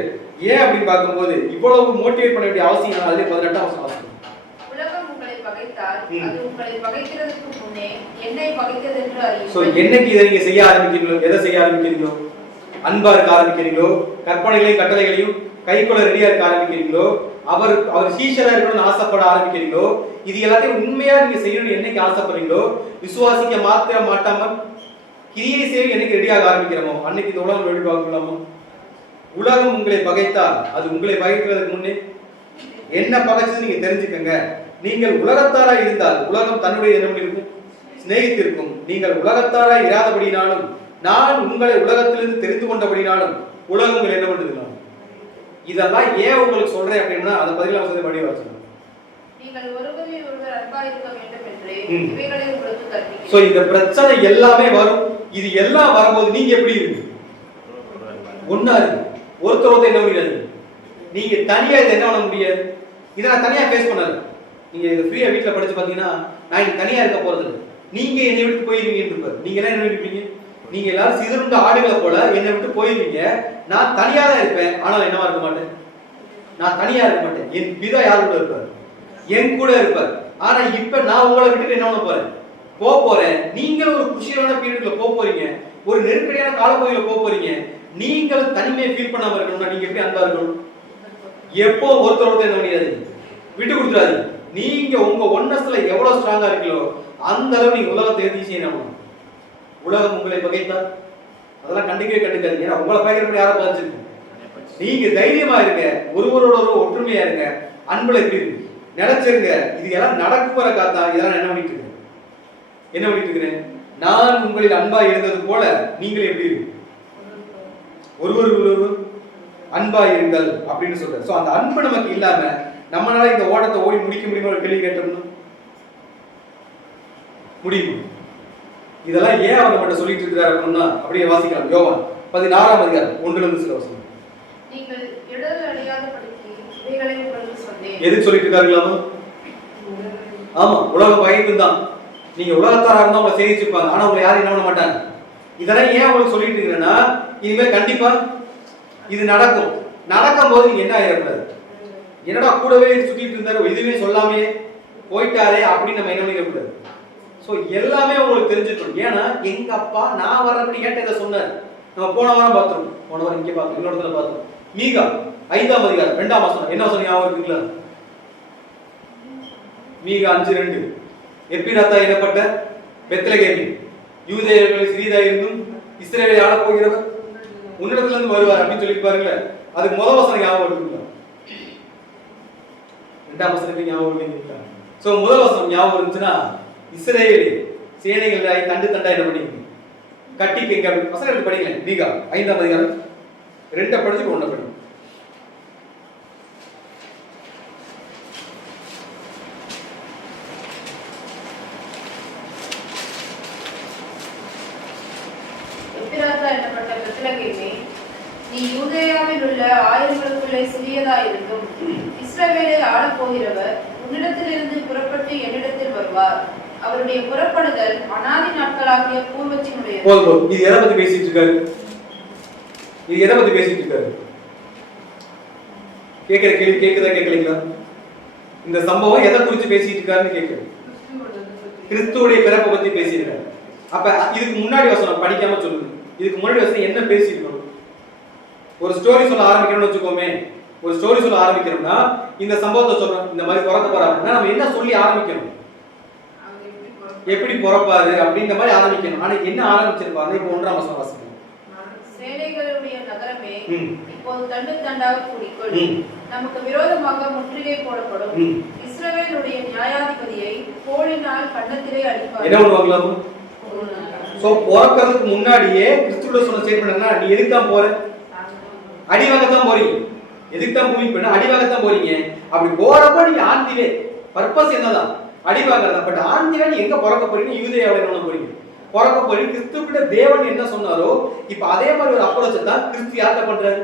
ஏன் அப்படின்னு பார்க்கும்போது இவ்வளவு மோட்டிவேட் பண்ண வேண்டிய அவசியம் அதுல 18ஆம் வசனம் வாசிக்கணும். உலகம் உங்களை பகைத்தால் அது உங்களை பகைக்கிறதுக்கு முன்னே என்னை பகைத்தது என்று அறியுங்கள். சோ என்னைக்கு இதை நீங்க செய்ய ஆரம்பிக்கிறீங்களோ, எதை செய்ய ஆரம்பிக்கிறீங்களோ, அன்பா இருக்க ஆரம்பிக்கிறீங்களோ, கற்பனைகளையும் கட்டளைகளையும் கைக்குள்ள ரெடியா இருக்க ஆரம்பிக்கிறீங்களோ, அவர் சீஷரா இருக்கணும்னு ஆசைப்பட ஆரம்பிக்கிறீங்களோ, இது எல்லாத்தையும் உண்மையா நீங்க செய்யணும்னு என்னைக்கு ஆசைப்படுறீங்களோ, விசுவாசிக்க மாத்திர மாட்டாம கிரியை செய்ய என்னைக்கு ரெடியாக ஆரம்பிக்கிறோமோ அன்னைக்கு இந்த உலகம் எப்படி பார்க்கலாமோ? உலகம் உங்களை பகைத்தால் அது உங்களை பகைக்கிறதுக்கு முன்னே என்ன பகைச்சது நீங்க தெரிஞ்சுக்கங்க. நீங்கள் உலகத்தாரா இருந்தால் உலகம் தன்னுடைய என்ன இருக்கும், சிநேகித்திருக்கும். நீங்கள் உலகத்தாரா இராதபடினாலும் நான் உங்களை உலகத்திலிருந்து தெரிந்து கொண்டபடினாலும் உலகம் உங்களை என்ன பண்ணுது? இதெல்லாம் ஏன் உங்களுக்கு சொல்றேன் அப்படின்னா அதை 17ஆம் வசனத்தை படி வாசிக்கணும். நீங்கள் ஒருவரில் ஒருவர் அன்பாயிருக்க வேண்டும் என்று இவைகளை உங்களுக்கு கற்பிக்கிறேன். சோ இந்த பிரச்சனை எல்லாமே வரும். இது எல்லாம் வரும்போது நீங்க எப்படி இருக்கு? ஒண்ணா இருக்கு. ஒருத்தரோட என்ன முடியாது. நீங்க தனியா இதை என்ன பண்ண முடியாது. இதை நான் தனியா ஃபேஸ் பண்ணல. நீங்க இதை ஃப்ரீயா வீட்டுல படிச்சு பாத்தீங்கன்னா நான் இங்க தனியா இருக்க போறது இல்லை. நீங்க என்னை விட்டு போயிருவீங்கன்னு இருப்பாரு. நீங்க எல்லாம் என்ன நினைப்பீங்க? நீங்க எல்லாரும் சிதறுண்ட ஆடுகளை போல என்னை விட்டு போயிருவீங்க. நான் தனியா தான் இருப்பேன். ஆனால் என்னவா இருக்க மாட்டேன். நான் தனியா இருக்க மாட்டேன். என் பிதா யார் கூட இருப்பார்? என் கூட இருப்பார். ஆனா இப்ப நான் உங்களை விட்டுட்டு என்ன பண்ண போறேன்? போறேன். நீங்கள் ஒரு குஷியான பீரியட்ல போறீங்க. ஒரு நெருக்கடியான காலப்பகுதியில போறீங்க. நீங்கள் தனிமையை ஃபீல் பண்ணாம இருக்கணும்னா நீங்க எப்படி அன்பா இருக்கணும்? எப்போ ஒருத்தர் என்ன பண்ணிடாது, விட்டு கொடுத்துறாது. நீங்க உங்க ஒன்னஸ்ல எவ்வளவு ஸ்ட்ராங்கா இருக்கீங்களோ அந்த அளவு நீங்க உலகத்தை எழுதி செய்யணும். உலகம் உங்களை பகைத்தால் அதெல்லாம் கண்டுக்காது. ஏன்னா உங்களை பகைக்கிறப்ப யாரை பாதிச்சிருக்கு? நீங்க தைரியமா இருங்க, ஒருவரோட ஒற்றுமையா இருங்க, அன்புல எப்படி இருக்கு நினைச்சிருங்க. இது எல்லாம் நடக்குற காத்தா இதெல்லாம் என்ன பண்ணிட்டு இருக்கிறேன்? நான் உங்களில் அன்பா இருந்தது போல நீங்கள் எப்படி இருக்கு? ஒருவர் அன்பா இருங்கள் அப்படின்னு சொல்ற. சோ அந்த அன்பு நமக்கு இல்லாம நம்மளால இந்த ஓட்டத்தை ஓடி முடிக்க முடியுமா? ஒரு கேள்வி கேட்டோம்னா முடியும். இதெல்லாம் ஏன் அவர் மட்டும் சொல்லிட்டு இருக்கிறார் அப்படின்னா அப்படியே வாசிக்கலாம். யோவான் 16ஆம் அதிகாரம் 1 சில வசனம். நீங்கள் இடர் அடையாதபடிக்கு இவைகளை உங்களுக்கு சொன்னேன். எதுக்கு சொல்லிட்டு இருக்காங்களாமா? ஆமா, உலக பகைப்பு தான். நீங்க உலகத்தாரா இருந்தா உங்களை சேவிச்சிருப்பாங்க. ஆனா உங்களை யாரும் என்ன பண்ண மாட்டாங்க. இதெல்லாம் ஏன் உங்களுக்கு சொல்லிட்டு இருக்கிறேன்னா இனிமேல் கண்டிப்பா இது நடக்கும். நடக்கும் போது நீங்க என்ன ஆயிடக்கூடாது. என்னடா கூடவே சுத்திட்டு இருந்தாரு, எதுவுமே சொல்லாமே போயிட்டாரே அப்படின்னு நம்ம என்ன பண்ணிடக்கூடாது. ஸோ எல்லாமே உங்களுக்கு தெரிஞ்சுக்கணும். ஏன்னா எங்க அப்பா நான் வரப்படி ஏன்ட்ட இதை சொன்னார். நம்ம போன வாரம் பார்த்தோம், போன வாரம் இங்கே பார்த்தோம், இன்னொரு இடத்துல பார்த்தோம். மீகா 5ஆம் அதிகாரம் 2ஆம் வசனம் என்ன வசனம் ஞாபகம் இருக்குங்களா? மீகா 5:2 எப்பிராத்தா எனப்பட்ட பெத்லகேமி யூதேயர்களில் சிறிதாயிருந்தும் இஸ்ரவேலை ஆளப் போகிறவர் உன்னிடத்துல இருந்து வருவார் அப்படின்னு சொல்லி பாருங்களே. அதுக்கு முதல் வசனம் ஞாபகம் இருக்குங்களா? 2ஆம் வசனத்துக்கு ஞாபகம் இல்லைங்களா? சோ முதல் வசனம் ஞாபகம் இருந்துச்சுன்னா இஸ்ரவேல் சேனைகள் தண்டு தண்டா என்ன பண்ணிக்கணும், கட்டிக்கங்க அப்படின்னு வசனம் எடுத்து படிக்கல. மீகா 5ஆம் அதிகாரம் 2 படிச்சு 1 படிக்கணும். நீ யூதேயாவில் உள்ள ஆயிரங்களுக்குள்ளே சிறியதாயிருந்தும் இஸ்ரவேலை ஆளப் போகிறவர் உன்னிடத்திலிருந்து புறப்பட்டு என்னிடத்தில் வருவார். அவருடைய புறப்படுதல் அநாதி நாட்களாகிய பூர்வத்தினுடைய. இது எதை பத்தி பேசிட்டு இருக்காரு? இது எதை பத்தி பேசிட்டு இருக்காரு? கேட்கிற கேள்வி கேட்குதா கேட்கலீங்களா? இந்த சம்பவம் எதை குறித்து பேசிட்டு இருக்காருன்னு கேட்குறேன். கிறிஸ்துவுடைய பிறப்பை பத்தி பேசியிருக்காரு. அப்ப இதுக்கு முன்னாடி வசனம் படிக்காம சொல்லுங்க. இதுக்கு முன்னாடி வசனம் என்ன பேசியிருக்கணும்? ஒரு ஸ்டோரி சொல்ல ஆரம்பிக்கணும்னு வச்சுக்கோமே. ஒரு ஸ்டோரி சொல்ல ஆரம்பிக்கிறோம்னா இந்த சம்பவத்தை சொல்றோம், இந்த மாதிரி பிறக்க போறா அப்படின்னா நம்ம என்ன சொல்லி ஆரம்பிக்கணும்? எப்படி பிறப்பாரு அப்படின்ற மாதிரி ஆரம்பிக்கணும். ஆனா என்ன ஆரம்பிச்சிருப்பாரு? இப்போ 1ஆம் வசனம் வாசிக்கணும். சேனைகளுடைய நகரமே இப்போது தண்டு தண்டாக கூடிக்கொள், நமக்கு விரோதமாக முற்றுகை போடப்படும். இஸ்ரவேலுடைய நியாயாதிபதியை கோலினால் கன்னத்திலே அடிப்பார். என்ன பண்ணுவாங்களாம்? சோ பிறக்கிறதுக்கு முன்னாடியே கிறிஸ்துவோட சொன்ன ஸ்டேட்மெண்ட் என்ன? நீ எதுக்கு தான் போற? அடி வாங்கத்தான் போறீங்க. எதுக்கு தான் பூமிக்கு போனா அடி வாங்கத்தான் போறீங்க. அப்படி போறப்ப நீங்க ஆந்திவே பர்பஸ் என்னதான்? அடி வாங்கறதா. பட் ஆந்திவே நீ எங்க பிறக்க போறீங்க? யூதேயாவுல என்ன போறீங்க? பிறக்க போறீங்க. கிறிஸ்துவிட தேவன் என்ன சொன்னாரோ இப்ப அதே மாதிரி ஒரு அப்ரோச் தான் கிறிஸ்து யார்ட்ட பண்றாரு?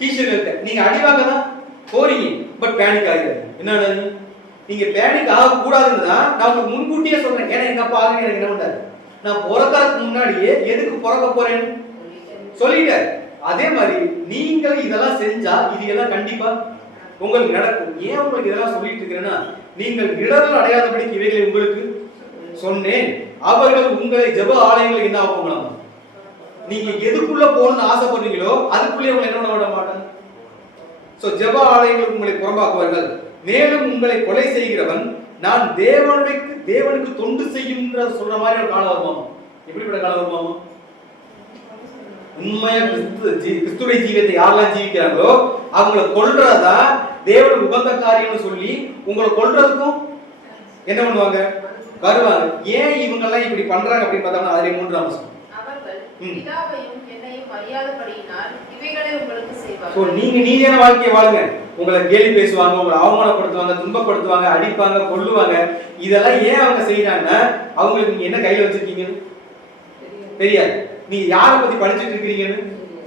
சீஷர்கள்ட்ட. நீங்க அடி வாங்க தான் போறீங்க. பட் பேனிக் ஆகாதீங்க. என்ன நீங்க பேனிக் ஆக கூடாதுன்னு தான் நான் உங்களுக்கு முன்கூட்டியே சொல்றேன். ஏன்னா எங்க அப்பா ஆளுங்க எனக்கு என்ன பண்றாரு? நான் பிறக்கிறதுக்கு முன்னாடியே எதுக்கு பிறக்க போறேன்னு சொல்லிட்டாரு. அதே மாதிரி நீங்கள் இதெல்லாம் செஞ்சா இது எல்லாம் கண்டிப்பா உங்களுக்கு நடக்கும். ஏன் உங்களுக்கு இதெல்லாம் சொல்லிட்டு இருக்கிறேன்னா, நீங்கள் இடர்கள் அடையாதபடிக்கு இவைகளை உங்களுக்கு சொன்னேன். அவர்கள் உங்களை ஜெப ஆலயங்களுக்கு என்ன ஆகுங்களாம்? நீங்க எதுக்குள்ள போகணும்னு ஆசைப்படுறீங்களோ அதுக்குள்ளே உங்களை என்ன விட மாட்டாங்க. சோ ஜெப ஆலயங்களுக்கு உங்களை புறம்பாக்குவார்கள். மேலும் உங்களை கொலை செய்கிறவன் நான் தேவனுக்கு தொண்டு செய்யும்ன்ற சொல்ற மாதிரி ஒரு காலம் வருமாமா. எப்படிப்பட்ட காலம் வருமாமா? உண்மையா கிறிஸ்துவை ஜீவியத்தை யாரெல்லாம் ஜீவிக்கிறாங்களோ அவங்களை கொல்றதா தேவனுக்கு உகந்த காரியம்னு சொல்லி உங்களை கொல்றதுக்கும் என்ன பண்ணுவாங்க? வருவாங்க. ஏன் இவங்க எல்லாம் இப்படி பண்றாங்க அப்படின்னு பார்த்தோம்னா அதிலே 3ஆம் வசனம். சோ நீங்க நீதியான வாழ்க்கையை வாழுங்க. உங்களை கேலி பேசுவாங்க, உங்களை அவமானப்படுத்துவாங்க, துன்பப்படுத்துவாங்க, அடிப்பாங்க, கொல்லுவாங்க. இதெல்லாம் ஏன் அவங்க செய்யறாங்கன்னா அவங்களுக்கு நீங்க என்ன கையில வச்சிருக்கீங்கன்னு தெரியாது. நீங்க யாரை பத்தி படிச்சுட்டு இருக்கிறீங்கன்னு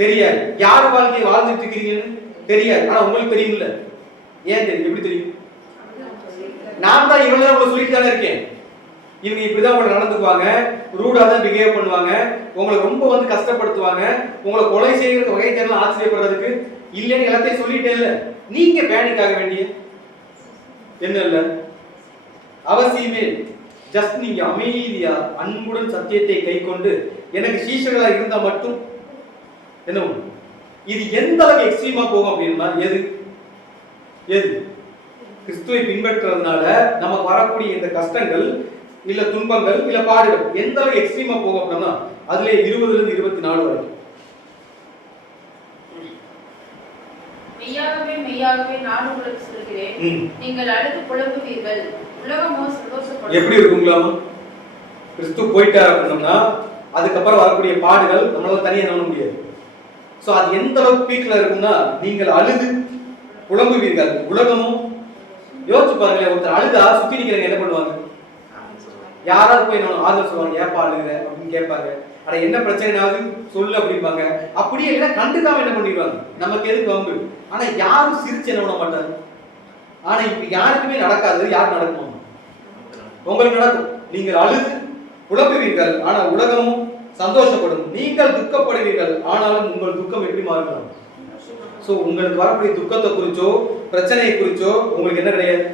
தெரியாது. யார் வாழ்க்கையை வாழ்ந்துட்டு இருக்கிறீங்கன்னு தெரியாது. ஆனா உங்களுக்கு தெரியும்ல. ஏன் தெரியும்? எப்படி தெரியும்? நான் தான் இவ்வளவு உங்களுக்கு சொல்லிட்டு தானே இருக்கேன். இவங்க இப்படிதான் உங்களை நடந்துக்குவாங்க, ரூடா தான் பிஹேவ் பண்ணுவாங்க, உங்களை ரொம்ப வந்து கஷ்டப்படுத்துவாங்க, உங்களை கொலை செய்யறதுக்கு வகை தேடலாம் ஆச்சரியப்படுறதுக்கு இல்லைன்னு எல்லாத்தையும் சொல்லிட்டே இல்ல. நீங்க பேனிக் ஆக வேண்டிய என்ன இல்ல அவசியமே. ஜஸ்ட் நீங்க அமைதியா அன்புடன் சத்தியத்தை கை கொண்டு எனக்கு சீஷர்களா இருந்தா மட்டும் என்ன இது எந்த அளவுக்கு எக்ஸ்ட்ரீமா போகும் அப்படின்னா எது கிறிஸ்துவை பின்பற்றுறதுனால நமக்கு வரக்கூடிய இந்த கஷ்டங்கள் இல்ல துன்பங்கள் இல்ல பாடுகள் எந்த அளவுக்கு எக்ஸ்ட்ரீமா போகும் அப்படின்னா அதுல 20 இருந்து 24 வரைக்கும். மெய்யாகவே நான் உங்களுக்கு சொல்கிறேன், நீங்கள் அழுது புலம்புவீர்கள், உலகமோ சந்தோஷப்படும். எப்படி இருக்குங்களாமா? கிறிஸ்து போயிட்டார் அப்படின்னா அதுக்கப்புறம் வரக்கூடிய பாடுகள் நம்மளால தனியா நம்ப முடியாது. சோ அது எந்த அளவுக்கு பீக்ல இருக்கும்னா நீங்கள் அழுது புலம்புவீர்கள், உலகமும் யோசிச்சு பாருங்களேன். ஒருத்தர் அழுதா சுத்தி நிக்கிறவங்க என்ன பண்ணுவாங்க? யாராவது போய் நான் ஆதரவு சொல்லுவாங்க, ஏப்பா அழுகுற அப்படின்னு கேட்பாங்க. ஆனா என்ன பிரச்சனைனாவது சொல்லு அப்படிம்பாங்க. அப்படியே இல்லைன்னா கண்டுக்காம என்ன பண்ணிடுவாங்க, நமக்கு எதுக்கு வம்பு. ஆனா யாரும் சிரிச்சு என்ன பண்ண மாட்டாங்க. ஆனா இப்ப யாருக்குமே நடக்காது. யாருக்கு நடக்குமா? உங்களுக்கு நடக்கும். நீங்கள் அழுது புலம்புவீர்கள், ஆனா உலகமும் சந்தோஷப்படும். நீங்கள் துக்கப்படுவீர்கள், ஆனாலும் உங்கள் துக்கம் எப்படி மாறலாம்? சோ உங்களுக்கு வரக்கூடிய துக்கத்தை குறிச்சோ பிரச்சனையை குறிச்சோ உங்களுக்கு என்ன கிடையாது.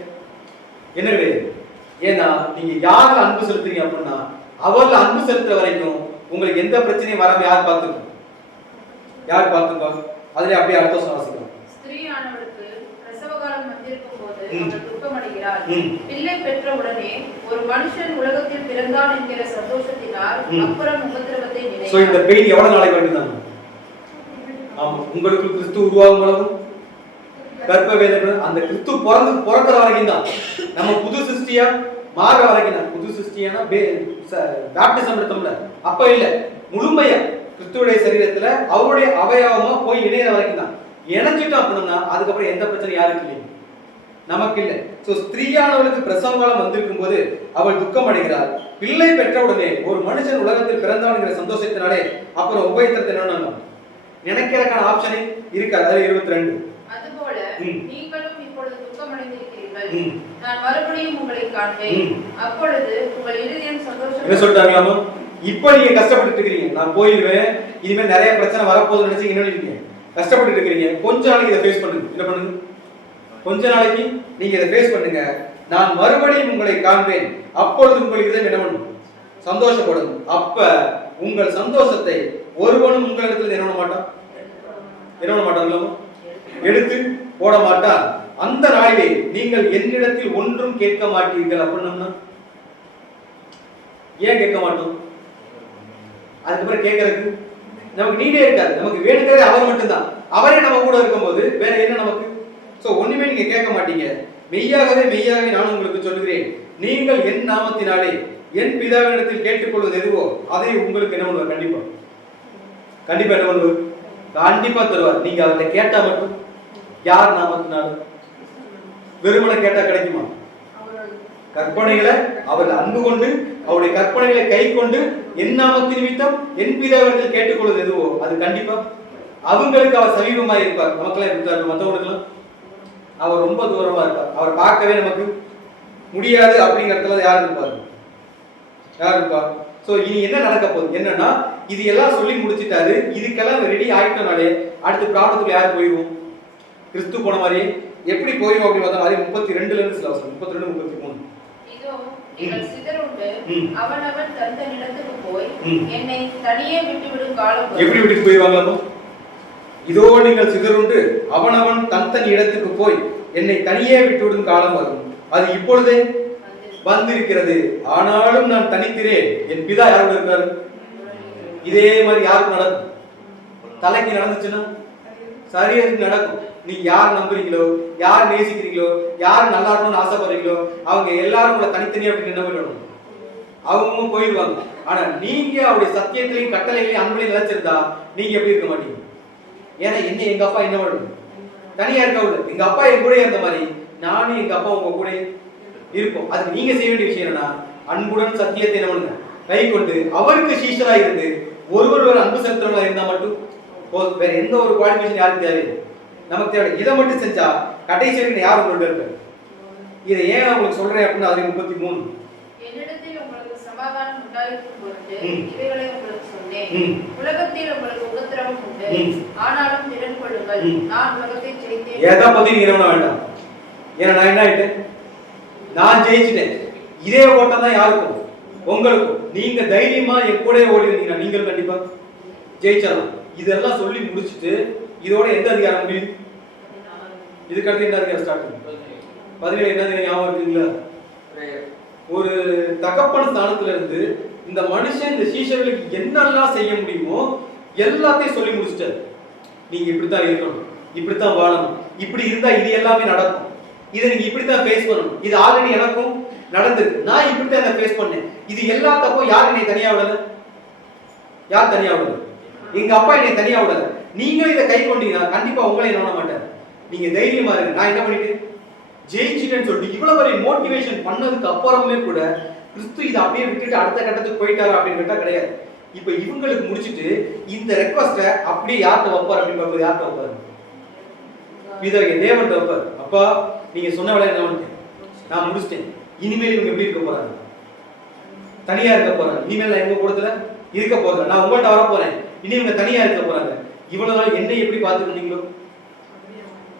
ஏன்னா நீங்க யாரில் அன்பு செலுத்துறீங்க அப்படின்னா அவர்ல அன்பு செலுத்துற வரைக்கும் உங்களுக்கு எந்த பிரச்சனையும் வராம யார் பார்த்துப்பா. அதுல அப்படியே அர்த்தம் வாசிக்கலாம். ஸ்திரீயானவளுக்கு பிரசவகாலம் வந்திருக்கும் போது அவள் துக்கமடைகிறாள். பிள்ளை பெற்ற உடனே ஒரு மனுஷன் உலகத்தில் பிறந்தான் என்கிற சந்தோஷத்தினால் அப்புறம் உபத்திரவத்தை நினைக்கிறாள். சோ இந்த பெயின் எவ்வளவு நாளைக்கு வரைக்கும்? ஆமா, உங்களுக்கு கிறிஸ்து உருவாகும் அளவு கர்ப்ப வேதனை அந்த கிறிஸ்து பிறக்கிற வரைக்கும் தான். நம்ம புது சிருஷ்டியா மாற வரைக்கும் தான். புது சிருஷ்டியானா பேப்டிசம் எடுத்தோம்ல அப்ப இல்ல, முழுமையா கிறிஸ்துவுடைய சரீரத்துல அவருடைய அவயவமா போய் இணையற வரைக்கும் தான். இணைஞ்சிட்டோம் அப்படின்னா அதுக்கப்புறம் எந்த பிரச்சனையும் யாருக்கு இல்லை, நமக்கு இல்லை. சோ ஸ்திரீயானவளுக்கு பிரசவ காலம் வந்திருக்கும் போது அவள் துக்கம் அடைகிறாள். பிள்ளை பெற்ற உடனே ஒரு மனுஷன் உலகத்தில் பிறந்தான்ங்கிற சந்தோஷத்தினாலே அப்புறம் உபயத்திரத்தை என்ன நினைக்கிறதுக்கான ஆப்ஷனே இருக்காது. அது 22. அதுபோல நீங்களும் இப்பொழுது துக்கமடைந்திருக்கிறீர்கள், நான் மறுபடியும் உங்களை காண்பேன், அப்பொழுது உங்கள் இதயம் சந்தோஷம். என்ன சொல்றாங்களாமா? இப்போ நீங்க கஷ்டப்பட்டு இருக்கீங்க, நான் போயிடுவேன், இனிமேல் நிறைய பிரச்சனை வரப்போகுதுன்னு நினைச்சு என்ன இருக்கீங்க, கஷ்டப்பட்டு இருக்கீங்க. கொஞ்ச நாளைக்கு இதை ஃபேஸ் பண்ணுங்க. என்ன பண்ணுங்க? கொஞ்ச நாளைக்கு நீங்க இதை ஃபேஸ் பண்ணுங்க. நான் மறுபடியும் உங்களை காண்பேன், அப்பொழுது உங்கள் இதயம் என்ன பண்ணும்? சந்தோஷப்படும். அப்ப உங்கள் சந்தோஷத்தை ஒருவனும் உங்களிடத்தில் என்ன பண்ண மாட்டாங்களோ எடுத்து போட மாட்டார். அந்த நாளிலே நீங்கள் என்னிடத்தில் ஒன்றும் கேட்க மாட்டீர்கள் அப்படின்னா ஏன் கேட்க மாட்டோம்? அதுக்கப்புறம் கேட்கறதுக்கு நமக்கு நீடே இருக்காது. நமக்கு வேணுங்கிறது அவர் மட்டும்தான். அவரே நம்ம கூட இருக்கும்போது வேற என்ன நமக்கு? சோ ஒண்ணுமே நீங்க கேட்க மாட்டீங்க. மெய்யாகவே நான் உங்களுக்கு சொல்லுகிறேன், நீங்கள் என் நாமத்தினாலே என் பிதாவினிடத்தில் கேட்டுக்கொள்வது எதுவோ அதை உங்களுக்கு என்ன பண்ணுவார்? கண்டிப்பா கண்டிப்பா என்ன பண்ணுவார்? கண்டிப்பா தருவார். நீங்க அவர்கிட்ட கேட்டா மட்டும். யார் நாமத்தினால? வெறுமனை கேட்டா கிடைக்குமா? கற்பனைகளை அவர் அன்பு கொண்டு அவருடைய கற்பனைகளை கை கொண்டு என் நாமத்தின் நிமித்தம் என் பிதாவிடத்தில் கேட்டுக்கொள்வது எதுவோ அது கண்டிப்பா அவங்களுக்கு அவர் சமீபமா இருப்பார். நமக்கெல்லாம் இருப்பார், மற்றவங்களுக்கெல்லாம் அவர் ரொம்ப தூரமா இருப்பார். அவர் பார்க்கவே நமக்கு முடியாது அப்படிங்கிறதுல யார் இருப்பார்? யார் இருப்பார்? சோ இனி என்ன நடக்க போகுது என்னன்னா, இது எல்லாம் சொல்லி முடிச்சிட்டாரு. இதுக்கெல்லாம் ரெடி ஆயிட்டனாலே அடுத்து பிரார்த்தத்துக்கு யார் போயிடுவோம்? கிறிஸ்து போன மாதிரியே எப்படி போயிடும் அப்படின்னு பார்த்தா மாதிரி 32ல இருந்து சில வசனம் 32 33 இதோ நீங்கள் சிதறுண்டு அவனவன் தன் இடத்துக்கு போய் என்னை தனியே விட்டுவிடும் காலம் வரும். எப்படி விட்டு போயிடுவாங்களா? இதோ நீங்கள் சிதறுண்டு அவனவன் தன் இடத்துக்கு போய் என்னை தனியே விட்டுவிடும் காலம் வரும். அது இப்பொழுதே வந்திருக்கிறது. ஆனாலும் நான் தனித்திரேன், என் பிதா யாரோட இருக்காரு? இதே மாதிரி யாருக்கு நடக்கும்? தலைக்கு நடந்துச்சுன்னா சரீரத்துக்கு நடக்கும். நீங்க யார் நம்புறீங்களோ, யார் நேசிக்கிறீங்களோ, யார் நல்லா இருக்கணும்னு ஆசைப்படுறீங்களோ அவங்க எல்லாரும் உங்களை தனித்தனியா அப்படின்னு என்ன பண்ணணும்? அவங்க போயிடுவாங்க. ஆனா நீங்க அவருடைய சத்தியத்திலையும் கட்டளைகளையும் அன்பையும் நிலைச்சிருந்தா நீங்க எப்படி இருக்க மாட்டீங்க. ஏன்னா என்ன எங்க அப்பா என்ன பண்ணும்? தனியா இருக்க எங்க அப்பா என் கூட இருந்த மாதிரி நானும் எங்க அப்பா உங்க கூட இருப்போம். அதுக்கு நீங்க செய்ய வேண்டிய விஷயம் என்னன்னா, அன்புடன் சத்தியத்தை என்ன பண்ணுங்க கை கொண்டு அவருக்கு சீஷரா இருந்து ஒருவர் அன்பு செலுத்துறவங்களா இருந்தா மட்டும் போதும். வேற எந்த ஒரு குவாலிஃபிகேஷன் யாருக்கு தேவை? நமக்கு தேவை. இதை மட்டும் செஞ்சா கடைசி வரைக்கும் யார் உங்கள்ட்ட இருக்க? இதை ஏன் உங்களுக்கு சொல்றேன் அப்படின்னா அது 33 என்னிடத்தில் உங்களுக்கு சமாதானம் உண்டாயிருக்கும் பொருட்டு இவைகளை உங்களுக்கு சொன்னேன். உலகத்தில் உங்களுக்கு உபத்திரவம் உண்டு, ஆனாலும் திடன் கொள்ளுங்கள், நான் உலகத்தை ஜெயித்தேன். எதை பத்தி நீங்க என்ன வேண்டாம். ஏன்னா நான் என்ன ஆயிட்டேன்? நான் ஜெயிச்சிட்டேன். இதே ஓட்டம் தான் யாருக்கும்? உங்களுக்கும். நீங்க தைரியமா என் கூட ஓடினீங்கன்னா நீங்களும் கண்டிப்பா ஜெயிச்சிடலாம். இதெல்லாம் சொல்லி முடிச்சுட்டு இதோட எந்த அதிகாரம் முடியும்? இதுக்கு அடுத்து என்ன அதிகாரம் ஸ்டார்ட் பண்ணும்? 17 என்ன அதிகாரம் ஞாபகம் இருக்குங்களா? ஒரு தகப்பன் ஸ்தானத்துல இருந்து இந்த மனுஷன் இந்த சீஷர்களுக்கு என்னெல்லாம் செய்ய முடியுமோ எல்லாத்தையும் சொல்லி முடிச்சிட்டாரு. நீங்க இப்படித்தான் இருக்கணும், இப்படித்தான் வாழணும், இப்படி இருந்தா இது எல்லாமே நடக்கும், இதை நீங்க இப்படித்தான் ஃபேஸ் பண்ணணும். இது ஆல்ரெடி எனக்கும் நடந்திருக்கு, நான் இப்படித்தான் இதை ஃபேஸ் பண்ணேன். இது எல்லா தப்பும் யார் என்னை தனியா விடல? யார் தனியா விடல? எங்க அப்பா என்னை தனியா விடல. நீங்களும் இதை கை கொண்டீங்கன்னா கண்டிப்பா உங்களை என்ன பண்ண மாட்டார். நீங்க தைரியமா இருங்க. நான் என்ன பண்ணிட்டேன்? ஜெயிச்சிட்டேன்னு சொல்லிட்டு இவ்வளவு வரை மோட்டிவேஷன் பண்ணதுக்கு அப்புறமே கூட கிறிஸ்து இதை அப்படியே விட்டுட்டு அடுத்த கட்டத்துக்கு போயிட்டாரு அப்படின்னு கேட்டா கிடையாது. இப்ப இவங்களுக்கு முடிச்சிட்டு இந்த ரெக்வஸ்ட அப்படியே யார்கிட்ட வைப்பார் அப்படின்னு பார்ப்பது? யார்கிட்ட வைப்பாரு? பிதாவே தேவன் வைப்பார். அப்பா நீங்க சொன்ன வேலை என்ன பண்ணிட்டேன், நான் முடிச்சிட்டேன். இனிமேல் இவங்க எப்படி இருக்க போறாங்க? தனியா இருக்க போறாங்க. இனிமேல் நான் எங்க கூடத்துல இருக்க போறேன், நான் உங்கள்கிட்ட வர போறேன். இனி இவங்க தனியா இருக்க போறாங்க. இவ்வளவு நாள் என்னை எப்படி பார்த்துக்கிட்டீங்களோ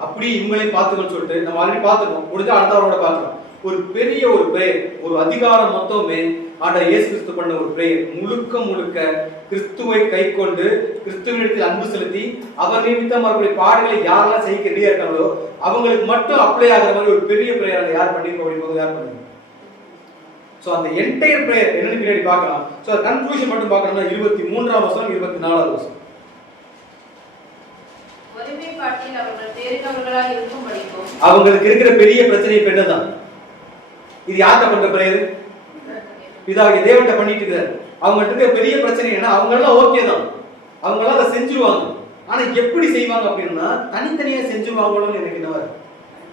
அப்படி இவங்களையும் பார்த்துக்கணும்னு சொல்லிட்டு நம்ம ஆல்ரெடி பார்த்துக்கோம். முடிஞ்சா அடுத்தவரோட பார்க்கலாம். ஒரு பெரிய ஒரு பிரேயர், ஒரு அதிகாரம் மொத்தமே ஆண்டவர் இயேசு கிறிஸ்து பண்ண ஒரு பிரேயர். முழுக்க முழுக்க கிறிஸ்துவை கை கொண்டு கிறிஸ்துவினிடத்தில் அன்பு செலுத்தி அவர் நிமித்தம் அவருடைய பாடுகளை யாரெல்லாம் செய்ய ரெடியா இருக்காங்களோ அவங்களுக்கு மட்டும் அப்ளை ஆகிற மாதிரி ஒரு பெரிய பிரேயர் யார் பண்ணிருக்கோம் அப்படின்னு யார் பண்ணுங்க. சோ அந்த என்டையர் பிரேயர் என்னன்னு பின்னாடி பார்க்கலாம். சோ கன்க்ளூஷன் மட்டும் பார்க்கணும்னா 23ஆம் வசனம் 24ஆவது வசனம். அவங்களுக்கு இருக்கிற பெரிய பிரச்சனை என்னதான்? இது யார்கிட்ட பண்ற பிரேயர்? பிதாவே தேவன்கிட்ட பண்ணிட்டு இருக்காரு. அவங்கள்ட்ட இருக்கிற பெரிய பிரச்சனை என்ன? அவங்க எல்லாம் ஓகே தான், அவங்க எல்லாம் அதை செஞ்சிருவாங்க. ஆனா எப்படி செய்வாங்க அப்படின்னா தனித்தனியா செஞ்சிருவாங்களோன்னு எனக்கு என்ன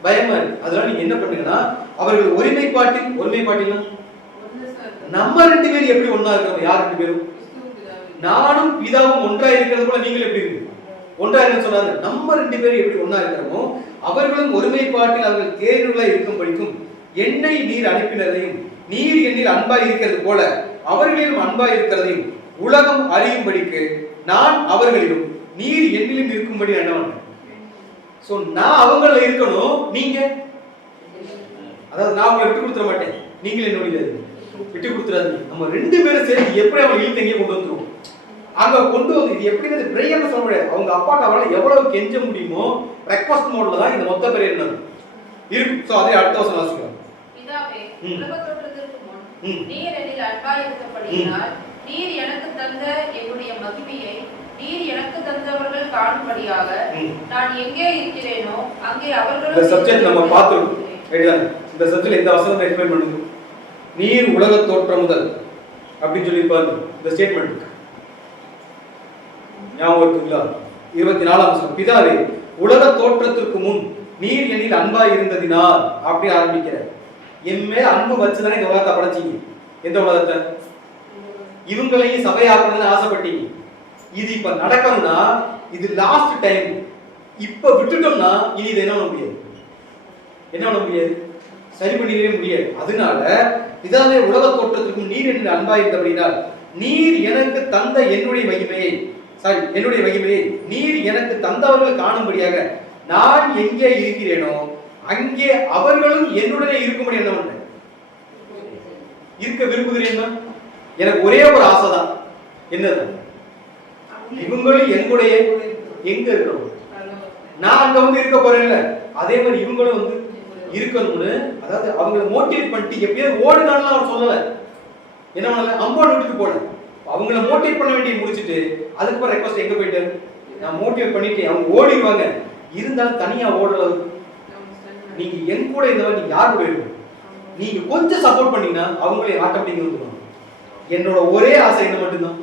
பயமா இருக்கு. அதனால நீங்க என்ன பண்ணுங்கன்னா அவர்கள் ஒருமைப்பாட்டில் நம்ம 2 பேரும் எப்படி ஒன்னா இருக்கிறோம்? யார் 2 பேரும்? நானும் பிதாவும் ஒன்றா இருக்கிறது போல நீங்களும் எப்படி இருக்கு ஒன்றா இருக்குன்னு சொன்னாங்க. நம்ம 2 பேரும் எப்படி ஒன்னா இருக்கிறோமோ அவர்களும் ஒருமைப்பாட்டில் அவர்கள் தேர்வுகளா இருக்கும் படிக்கும் என்னை நீர் அனுப்பினதையும் நீர் என்னில் அன்பாய் இருக்கிறது போல அவர்களிலும் அன்பாய் இருக்கிறதையும் உலகம் அறியும்படிக்கு நான் அவர்களிலும் நீர் என்னிலும் இருக்கும்படி என்ன பண்ண. சோ நான் அவங்கள இருக்கணும், நீங்க அதாவது நான் உங்களை விட்டு கொடுத்துட மாட்டேன், நீங்களே என்னோட விட்டு கொடுத்துறாது. நம்ம 2 பேரும் சேர்ந்து எப்படி அவங்க இழுத்து எங்கேயே கொண்டு வந்துருவோம். அங்க கொண்டு வந்து இது எப்படி பிரேயர்னு சொல்ல முடியாது. அவங்க அப்பாட்ட அவரால் எவ்வளவு கெஞ்ச முடியுமோ ரெக்வஸ்ட் மோட்ல தான் இந்த மொத்த பிரேயர் இருக்கு. சோ அதை அடுத்த வருஷம் வாசிக்கலாம். பிதாவே உலகத்தோற்றத்திற்கு முன் நீர் என்னில் அன்பாய் இருந்தபடியினால் நீர் எனக்கு தந்த என்னுடைய மகிமையை நீர் எனக்கு தந்தவர்கள் காணும்படியாக நான் எங்கே இருக்கிறேனோ அங்கே அவர்கள். இந்த சப்ஜெக்ட் நம்ம பார்த்தோம். இந்த சப்ஜெக்ட்ல இந்த வசனத்தை எக்ஸ்பிளைன் பண்ணுங்க. நீர் உலக தோற்றம் முதல் அப்படின்னு சொல்லியிருப்பாரு. இந்த ஸ்டேட்மெண்ட் ஞாபகம் இருக்குங்களா? 24ஆம் வசனம், பிதாவே உலக தோற்றத்திற்கு முன் நீர் என்னில் அன்பாய் இருந்ததினால் அப்படி ஆரம்பிக்கிற. என் மேல அன்பு வச்சுதானே இந்த உலகத்தை படைச்சீங்க. எந்த உலகத்தை? இவங்களையும் சபையாக்கணும்னு ஆசைப்பட்டீங்க. இது இப்ப நடக்கணும்னா இது லாஸ்ட் டைம். இப்ப விட்டுட்டோம்னா இனி இதை என்ன பண்ண முடியாது, என்ன பண்ண முடியாது, சரி பண்ணிடவே முடியாது. அதனால இதாவே உலக தோற்றத்திற்கும் நீர் என்று அன்பாய் இருந்தபடினால் நீர் எனக்கு தந்த என்னுடைய மகிமையை நீர் எனக்கு தந்தவர்கள் காணும்படியாக நான் எங்கே இருக்கிறேனோ அங்கே அவர்களும் என்னுடனே இருக்கும்படி என்ன பண்றேன், இருக்க விரும்புகிறேன். எனக்கு ஒரே ஒரு ஆசை தான், என்னதான், இவங்களும் என்னுடைய எங்க இருக்கணும், நான் அங்க வந்து இருக்க போறேன்ல, அதே மாதிரி இவங்களும் வந்து இருக்கணும்னு. அதாவது அவங்களை மோட்டிவேட் பண்ணிட்டு எப்படியாவது ஓடுனாலும் அவர் சொல்லல, என்ன பண்ணல, அம்போடு விட்டுட்டு போல. அவங்கள மோட்டிவேட் பண்ண வேண்டிய முடிச்சுட்டு அதுக்கப்புறம் ரெக்வஸ்ட் எங்க போயிட்டு நான் மோட்டிவேட் பண்ணிட்டு அவங்க ஓடிடுவாங்க. இருந்தாலும் தனியா ஓடுறது நீங்க என் கூட இருந்தவங்க நீங்க யார் கூட இருக்கணும், நீங்க கொஞ்சம் சப்போர்ட் பண்ணீங்கன்னா அவங்களே ஆட்டோமேட்டிக்கா வந்துடுவாங்க. என்னோட ஒரே ஆசை என்ன மட்டும்தான்.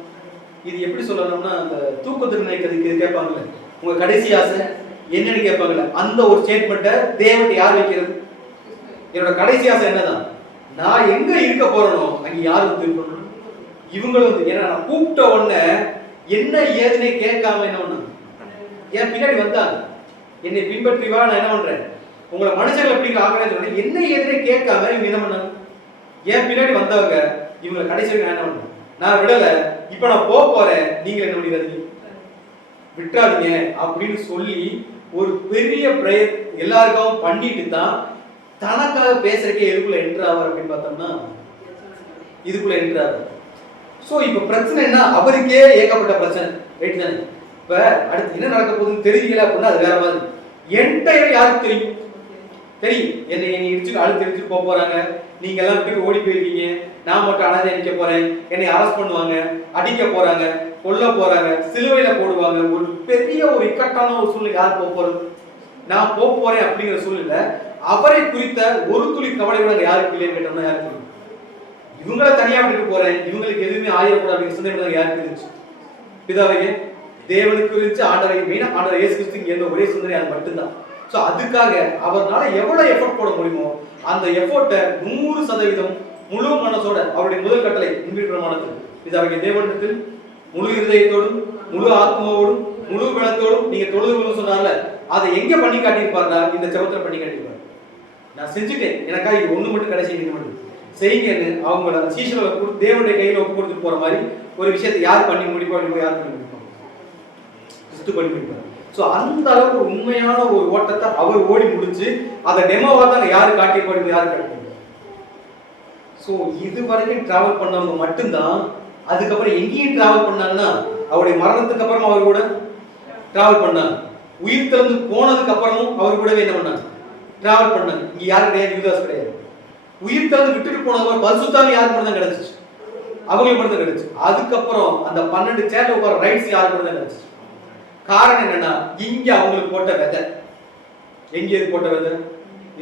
இது எப்படி சொல்லணும்னா அந்த தூக்கத்திற்கு கதைக்கு கேட்பாங்கல்ல, உங்க கடைசி ஆசை என்னன்னு கேட்பாங்கல்ல, அந்த ஒரு ஸ்டேட்மெண்ட்டை தேவன் யார் வைக்கிறது? என்னோட கடைசி ஆசை என்னதான், நான் எங்க இருக்க போறேனோ அங்க யாரும் திருப்பணும். இவங்களும் வந்து ஏன்னா நான் கூப்பிட்ட உடனே என்ன ஏதுனே கேட்காம என்ன பண்ணாங்க, என் பின்னாடி வந்தாங்க, என்னை பின்பற்றி வா, நான் என்ன பண்றேன் உங்களை மனுஷங்களை எப்படி ஆகிறேன்னு சொன்னேன். என்ன ஏதுனே கேட்காம இவங்க என்ன பண்ணாங்க, என் பின்னாடி வந்தவங்க இவங்களை கடைசி நான் என்ன பண்றேன், நான் விடல, இப்ப நான் போறேன், நீங்க என்ன பண்ணிடாதீங்க, விட்டுறாதீங்க அப்படின்னு சொல்லி ஒரு பெரிய பிரயர் எல்லாருக்கும் பண்ணிட்டு தான் தனக்காக பேசுறதுக்கே எதுக்குள்ள என்ட்ரு ஆவார் அப்படின்னு பார்த்தோம்னா இதுக்குள்ள என்ட்ரு ஆவார். ஸோ இப்போ பிரச்சனை என்ன, அவருக்கே ஏகப்பட்ட பிரச்சனை, ரைட் தானே? இப்போ அடுத்து என்ன நடக்க போகுதுன்னு தெரியல அப்படின்னா அது வேற மாதிரி. என்கிட்ட யாருக்கு தெரியும், தெரியும் என்னை இடிச்சுட்டு அழுத்து இடிச்சுட்டு போக போறாங்க, நீங்க எல்லாம் விட்டு ஓடி போயிருக்கீங்க, நான் மட்டும் அனாதை நிற்க போறேன், என்னை அரெஸ்ட் பண்ணுவாங்க, அடிக்க போறாங்க, கொல்ல போறாங்க, சிலுவையில போடுவாங்க, ஒரு பெரிய ஒரு இக்கட்டான ஒரு சூழ்நிலை யார் போக போறது, நான் போக போறேன் அப்படிங்கிற சூழ்நிலை. அவரை குறித்த ஒரு துளி கவலை கூட யாருக்கு இல்லைன்னு கேட்டோம்னா யாருக்கு, இவங்களை தனியா விட்டுட்டு போறேன், இவங்களுக்கு எதுவுமே ஆயிடக்கூடாது அப்படின்னு சிந்தனை யாருக்கு இருந்துச்சு? பிதாவையே தேவனுக்கு இருந்துச்சு, ஆண்டரை மெயினா ஆண்டரை இயேசு கிறிஸ்துக்கு எந்த ஒரே சிந்தனை அது மட்டும்தான். ஸோ அதுக்காக அவரால் எவ்வளவு எஃபர்ட் போட முடியுமோ அந்த எஃபோர்ட்டை 100% முழு மனசோட அவருடைய முதல் கட்டளை இன்பின் பிரமாணத்தில் பிதாவையே தேவனிடத்தில் முழு இருதயத்தோடும் முழு ஆத்மாவோடும் முழு பலத்தோடும் நீங்க தொழுது சொன்னார்ல, அதை எங்க பண்ணி காட்டியிருப்பாருன்னா இந்த செவத்துல பண்ணி காட்டியிருப்பாரு. நான் செஞ்சுட்டேன், எனக்கா இது ஒண்ணு மட்டும் கடைசி நீங்க மட்டும் செய்யுங்கன்னு அவங்களோட சீஷர்களை கொடுத்து தேவனுடைய கையில ஒப்பு கொடுத்துட்டு போற மாதிரி ஒரு விஷயத்தை யார் பண்ணி முடிப்பா, யார் பண்ணி முடிப்பாங்க, கிறிஸ்து பண்ணி முடிப்பாரு. ஸோ அந்த அளவுக்கு உண்மையான ஒரு ஓட்டத்தை அவர் ஓடி முடிச்சு அதை டெமோவா தான் யாரு காட்டியிருப்பாரு, யாரு காட்டி. ஸோ இது வரைக்கும் டிராவல் பண்ணவங்க மட்டும்தான் அதுக்கப்புறம் எங்கேயும் டிராவல் பண்ணாங்கன்னா அவருடைய மரணத்துக்கு அப்புறம் அவர் கூட டிராவல் பண்ணாங்க, உயிர் திறந்து போனதுக்கு அப்புறமும் அவர் கூடவே என்ன பண்ணாங்க, டிராவல் பண்ணாங்க. இங்க யாரும் கிடையாது, யூதாஸ் கிடையாது. உயிர் திறந்து விட்டுட்டு போனவங்க பரிசுத்தாவி யாருக்கு மட்டும் தான் கிடைச்சிச்சு, அவங்களுக்கு மட்டும் தான் கிடைச்சு. அதுக்கப்புறம் அந்த 12 சேர்ல உட்கார ரைட்ஸ் யாருக்கு மட்டும் தான் கிடைச்சிச்சு. காரணம் என்னன்னா இங்க அவங்களுக்கு போட்ட விதை, எங்க போட்ட விதை,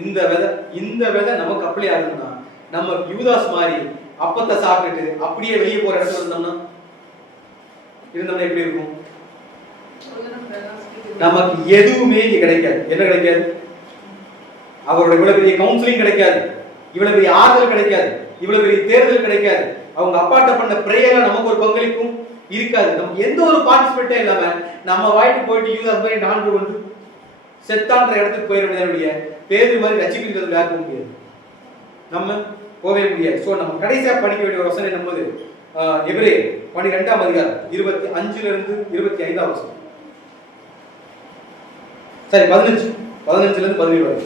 இந்த விதை நமக்கு அப்ளை ஆகுதுன்னா நம்ம யூதாஸ் மாதிரி அப்பத்தை சாப்பிட்டுட்டு அப்படியே வெளியே போற இடத்துல இருந்தோம்னா எப்படி இருக்கும், நமக்கு எதுவுமே இங்க கிடைக்காது. என்ன கிடைக்காது, அவரோட இவ்வளவு பெரிய கவுன்சிலிங் கிடைக்காது, இவ்வளவு பெரிய ஆறுதல் கிடைக்காது, இவ்வளவு பெரிய தேர்தல் கிடைக்காது, அவங்க அப்பாட்ட பண்ண பிரேயர்ல நமக்கு ஒரு பங்களிப்பும் இருக்காது. நமக்கு எந்த ஒரு பார்ட்டிசிபேட்டே இல்லாம நம்ம வாய்ட்டு போயிட்டு யூதாஸ் மாதிரி 4 வந்து செத்தான்ற இடத்துக்கு போயிட வேண்டிய பேரு மாதிரி ரசிக்கிறது யாருக்க முடியாது, நம்ம போகவே முடியாது. ஸோ நம்ம கடைசியா படிக்க வேண்டிய ஒரு வசனம் என்னும்போது எபிரேயர் 12ஆம் அதிகாரம் 25ல இருந்து 25ஆம் வசனம், சரி 15ல இருந்து 17 வரை.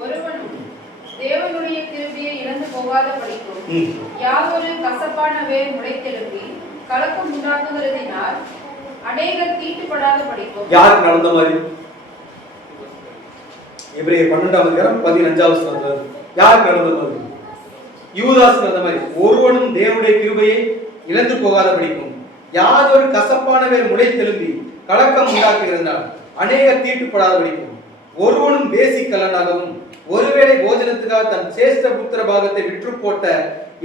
ஒருவனும் தேவனுடைய கிருபையை இழந்து போகாத படிக்கும் யாவொரு கசப்பான வேர் முளைத்தெழும்பி கலக்கம் உண்டாக்குகிறதினால் அநேகர் தீட்டுப்படாத படிக்கும். யாருக்கு நடந்த மாதிரி? எபிரேயர் 12ஆம் அதிகாரம் 15ஆம் வசனம் யாருக்கு நடந்த மாதிரி? யூதாஸ் நடந்த மாதிரி. ஒருவனும் தேவனுடைய கிருபையை இழந்து போகாத படிக்கும் யாதொரு கசப்பான வேர் முளைத்தெழும்பி கலக்கம் உண்டாக்குகிறதினால் அநேகர் தீட்டுப்படாத படிக்கும். ஒருவனும் வேசி கல்லனாகவும் ஒருவேளை போஜனத்துக்காக தன் சேஷ்ட புத்திர பாகத்தை விற்று போட்ட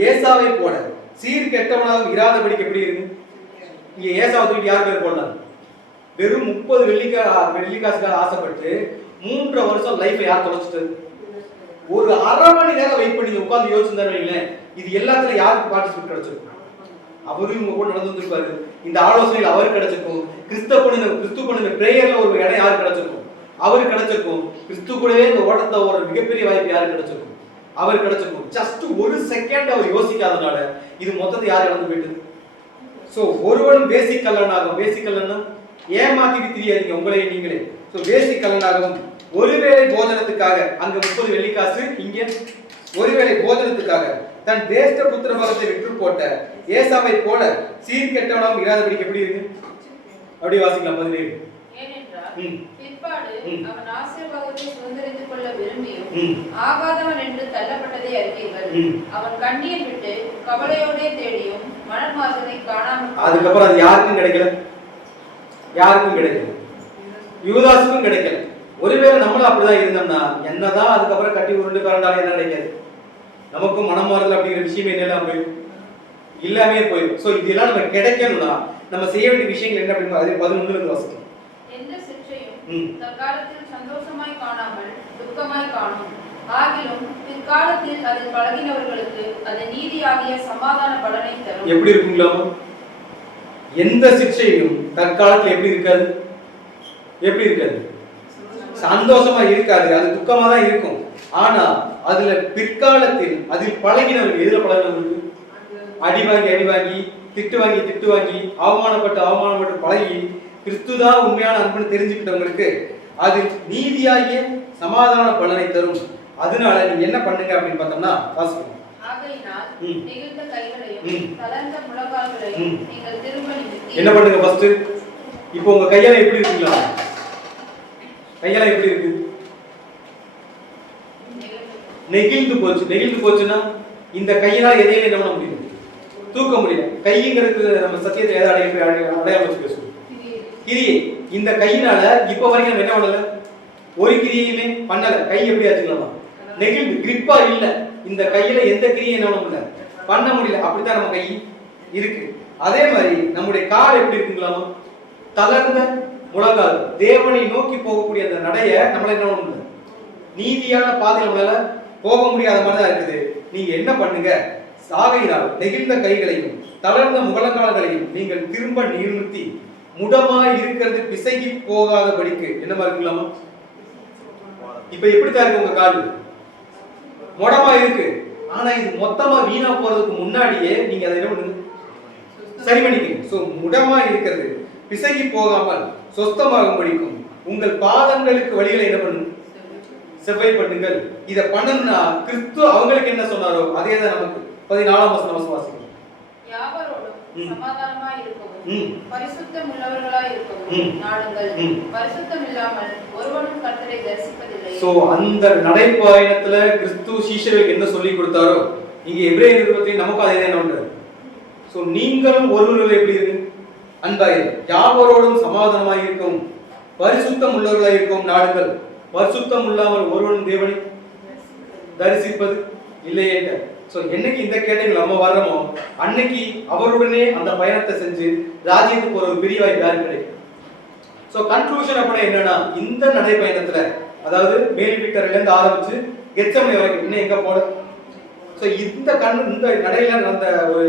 ஏசாவை போல சீர் கெட்டவனாக இராதபடிக்கு எப்படி இருக்கு? இங்க ஏசாவை தூக்கி யார் பேர் போடலாம்? வெறும் 30 வெள்ளிக்காசுக்காக ஆசைப்பட்டு 3 வருஷம் லைஃப் யார் தொலைச்சிட்டு? ஒரு அரை மணி நேரம் வெயிட் பண்ணி உட்கார்ந்து யோசிச்சுருந்தாரு, இது எல்லாத்துலயும் யாருக்கு பார்ட்டிசிபேட் கிடைச்சிருக்கும்? அவரும் இவங்க கூட நடந்து வந்திருப்பாரு. இந்த ஆலோசனையில் அவருக்கு கிடைச்சிருக்கும். கிறிஸ்து பண்ணுங்க பிரேயர்ல ஒரு இடம் யாருக்கு கிடைச்சிருக்கும்? அவருக்கு கிடைச்சிருக்கும். கிறிஸ்து கூடவே இந்த ஓட்டத்தை ஒரு மிகப்பெரிய வாய்ப்பு யாருக்கு கிடைச்சிருக்கும்? அவருக்கு கிடைச்சிருக்கும். ஜஸ்ட் ஒரு செகண்ட் அவர் யோசிக்காதனால இது மொத்தத்தை யார் இழந்து போயிட்டு. சோ ஒருவன் பேசிக் கல்லனாகும். பேசிக் கல்லன்னா ஏமாத்திட்டு தெரியாதீங்க உங்களையே நீங்களே. சோ பேசிக் கல்லனாகவும் ஒருவேளை போஜனத்துக்காக, அங்க 30 வெள்ளிக்காசு, இங்க ஒருவேளை போஜனத்துக்காக தன் தேஷ்ட புத்திர பாகத்தை விற்று போட்ட ஏசாவை போல சீர் கெட்டவனாகவும் இராதபடிக்கு எப்படி இருக்கு? அப்படி வாசிக்கலாம் 17. ஏனென்றால் பிற்பாடு அவன் ஆசீர்வாதத்தை சுதந்தரித்துக் கொள்ள விரும்பியும் ஆகாதவன் என்று தள்ளப்பட்டதை அறிவீர்கள். அவன் கண்ணீர் விட்டு கவலையோடே தேடியும் மணல் மாசத்தை காணாமல். அதுக்கப்புறம் அது யாருக்கும் கிடைக்கல. யாருக்கும் கிடைக்கல. யூதாசுக்கும் கிடைக்கல. ஒருவேளை நம்மளும் அப்படிதான் இருந்தோம்னா என்னதான் அதுக்கப்புறம் கட்டி உருண்டு பிறந்தாலும் என்ன கிடைக்காது. நமக்கும் மனம் மாறுதல் அப்படிங்கிற விஷயம் என்னெல்லாம் போயிடும், இல்லாமே போயிடும். சோ இதெல்லாம் நம்ம கிடைக்கணும்னா நம்ம செய்ய வேண்டிய விஷயங்கள் என்ன அப்படின்னு அதே 11 வாசிக்கலாம். எந்த சிற்றையும் தற்காலத்தில் சந்தோஷமாய் காணாமல் துக்கமாய் காணும். ஆகிலும் பிற்காலத்தில் அதில் பழகினவர்களுக்கு அது நீதியாகிய சமாதான பலனை தரும். எப்படி இருக்குங்களா? எந்த சிற்றையும் தற்காலத்தில் எப்படி இருக்காது? எப்படி இருக்காது? சந்தோஷமா இருக்காது. அது துக்கமா தான் இருக்கும். ஆனா அதுல பிற்காலத்தில் அதில் பழகினவர்கள், எதுல பழகினவர்களுக்கு? அடி வாங்கி திட்டு வாங்கி அவமானப்பட்டு பழகி கிறிஸ்துதான் உண்மையான அன்புன்னு தெரிஞ்சுக்கிட்டவங்களுக்கு அது நீதியாகிய சமாதான பலனை தரும். அதனால நீங்க என்ன பண்ணுங்க அப்படின்னு பார்த்தோம்னா வாசிக்கணும். என்ன பண்ணுங்க? ஃபர்ஸ்ட் இப்போ உங்க கையால எப்படி இருக்குங்களா? கையால எப்படி இருக்கு? நெகிழ்ந்து போச்சுன்னா இந்த கையினால எதையும் என்ன பண்ண முடியும்? தூக்க முடியல. கைங்கிறது நம்ம சத்தியத்தை அடையாளம் வச்சு பேசுவோம். கிரியை. இந்த கையினால இப்ப வரைக்கும் நம்ம என்ன பண்ணல? ஒரு கிரியையுமே பண்ணல. கை எப்படி ஆச்சுங்களா? நெகிழ்ந்து கிரிப்பா இல்ல. இந்த கையில எந்த கிரியை என்ன பண்ண முடியல. அப்படித்தான் நம்ம கை இருக்கு. அதே மாதிரி நம்முடைய கால் எப்படி இருக்குங்களாமா? தளர்ந்த முழங்கால். தேவனை நோக்கி போகக்கூடிய அந்த நடைய நம்மளால என்ன பண்ண முடியல. நீதியான பாதையில நம்மளால போக முடியாத மாதிரி தான் இருக்குது. நீங்க என்ன பண்ணுங்க? சாகையினால் நெகிழ்ந்த கைகளையும் தளர்ந்த முழங்கால்களையும் நீங்கள் திரும்ப நிறுத்தி முடமாய் இருக்கிறது பிசகி போகாதபடிக்கு என்னமா இருக்கலாமா? இப்ப எப்படித்தான் இருக்கு உங்க கால்? முடமா இருக்கு. ஆனா இது மொத்தமா வீணா போறதுக்கு முன்னாடியே நீங்க அதை என்ன பண்ணுங்க? சரி பண்ணிக்கங்க. சோ முடமா இருக்கிறது பிசகி போகாமல் சொஸ்தமாகும்படிக்கும் உங்கள் பாதங்களுக்கு வழிகளை என்ன பண்ணுங்க? செவ்வை பண்ணுங்கள். இத பண்ணணும்னா கிறிஸ்து அவங்களுக்கு என்ன சொன்னாரோ அதே தான் நமக்கு 14ஆம் வசனம் வாசிக்கலாம். யாவரோடும் சமாதானமாய் இருக்கவும் பரிசுத்தம் உள்ளவர்களாய் இருக்கவும் நாடுங்கள். பரிசுத்தம் இல்லாமல் ஒருவனும் கர்த்தரை தரிசிப்பதில்லை. சோ அந்த நடைபயணத்துல கிறிஸ்து சீஷர்களுக்கு என்ன சொல்லி கொடுத்தாரோ இங்க எபிரேயர் நிருபத்தில் நமக்கு அதே தான் பண்றாரு. சோ நீங்களும் ஒருவர்கள் எப்படி இருக்கு? அன்பாய் யாவரோடும் சமாதானமாய் இருக்கவும் பரிசுத்தம் உள்ளவர்களாய் இருக்கவும் நாடுங்கள். பரிசுத்தம் இல்லாமல் ஒருவனும் தேவனை தரிசிப்பது இல்லையே. சோ என்னைக்கு இந்த கேட்டகரி நம்ம வர்றோமோ அன்னைக்கு அவருடனே அந்த பயணத்தை செஞ்சு ராஜ்யத்துக்கு ஒரு பெரிய வாய்ப்பு யாருக்கு கிடைக்கும். சோ கன்க்ளூஷன் அப்படின்னா என்னன்னா, இந்த நடைபயணத்துல அதாவது மேல் வீட்டர்ல இருந்து ஆரம்பிச்சு கெத்செமனே வரைக்கும் இன்னும் எங்க போல. சோ இந்த நடையில அந்த ஒரு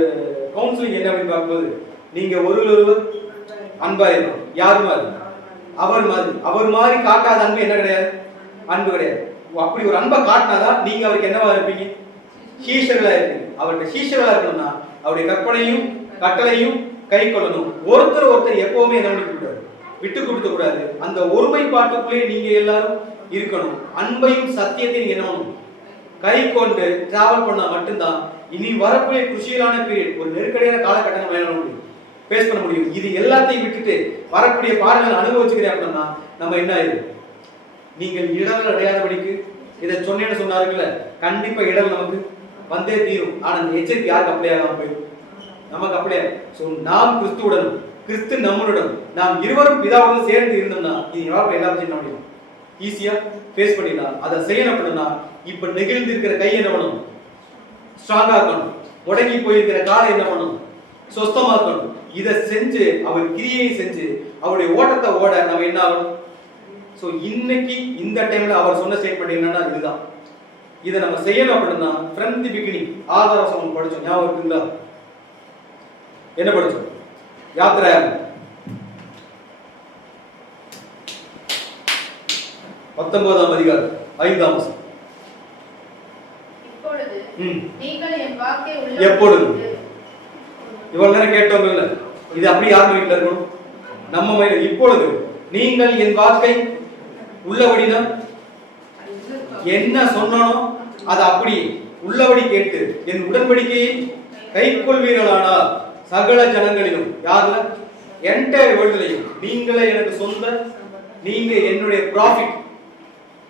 கவுன்சிலிங் என்ன அப்படின்னு பார்க்கும்போது நீங்க ஒருவர் அன்பா இருக்கணும். யாரு மாதிரி? அவர் மாதிரி காட்டாத அன்பு என்ன கிடையாது? அன்பு கிடையாது. அப்படி ஒரு அன்பை காட்டினாதான் நீங்க அவருக்கு என்னவா இருப்பீங்க? சீஷர்களா இருப்பீங்க. அவருடைய சீஷர்களா இருக்கணும்னா அவருடைய கற்பனையும் கட்டளையும் கை கொள்ளணும். ஒருத்தர் எப்பவுமே என்ன பண்ணிக்கூடாது? விட்டு கொடுக்க கூடாது. அந்த ஒருமைப்பாட்டுக்குள்ளே நீங்க எல்லாரும் இருக்கணும். அன்பையும் சத்தியத்தையும் நீங்க என்ன பண்ணணும்? கை கொண்டு டிராவல் பண்ணா மட்டும்தான் இனி வரக்கூடிய குஷியலான பீரியட், ஒரு நெருக்கடியான காலகட்டங்கள் என்ன முடியும்? பேஸ் பண்ண முடியும். இது எல்லாத்தையும் விட்டுட்டு வரக்கூடிய பாடங்களை அனுபவிச்சுக்கிறேன் அப்படின்னா நம்ம என்ன ஆயிடும்? நீங்கள் இடர்கள் அடையாதபடிக்கு இதை சொன்னேன்னு சொன்னாருங்கல்ல, கண்டிப்பா இடர்கள் நமக்கு வந்தே தீரும். ஆனா அந்த எச்சரிக்கை யாருக்கு அப்படியே ஆகாம போயிடும்? நமக்கு அப்படியே. சோ நாம் கிறிஸ்துவுடனும் கிறிஸ்து நம்மளுடன் நாம் இருவரும் பிதாவுடன் சேர்ந்து இருந்தோம்னா இது எல்லாத்தையும் என்ன முடியும்? ஈஸியா ஃபேஸ் பண்ணிடலாம். அதை செய்யணும் அப்படின்னா இப்ப நெகிழ்ந்து இருக்கிற கை என்ன பண்ணணும்? ஸ்ட்ராங் ஆக்கணும். முடங்கி போயிருக்கிற காலை என்ன பண்ணணும்? சொஸ்தமாக்கணும். இதை செஞ்சு அவர் கிரியை செஞ்சு அவருடைய ஓட்டத்தை ஓட நம்ம என்ன ஆகணும்? ஸோ இன்னைக்கு இந்த டைம்ல அவர் சொன்ன ஸ்டேட்மெண்ட் என்னன்னா இதுதான். இதை நம்ம செய்யணும் அப்படின்னா ஃப்ரம் தி பிகினிங் ஆதாரம் படிச்சோம், ஞாபகம் இருக்குங்களா? என்ன படிச்சோம்? யாத்திராகமம் 19ஆம் அதிகாரம் 5ஆம் வசனம். இப்பொழுது நீங்கள் என் வாக்கை எப்பொழுது? இவ்வளவு நேரம் கேட்டவங்க இல்ல, இது அப்படி யார் வீட்டுல இருக்கணும்? நம்ம மைண்ட். இப்பொழுது நீங்கள் என் வாக்கை உள்ளபடினா என்ன சொன்னானோ அதை அப்படி உள்ளபடி கேட்டு என் உடன்படிக்கையை கைக்கொள்வீர்களானால் சகல ஜனங்களிலும், யாருல? என்டையர் வேர்ல்ட்லயும் நீங்களே எனக்கு சொந்த, நீங்க என்னுடைய ப்ராஃபிட்.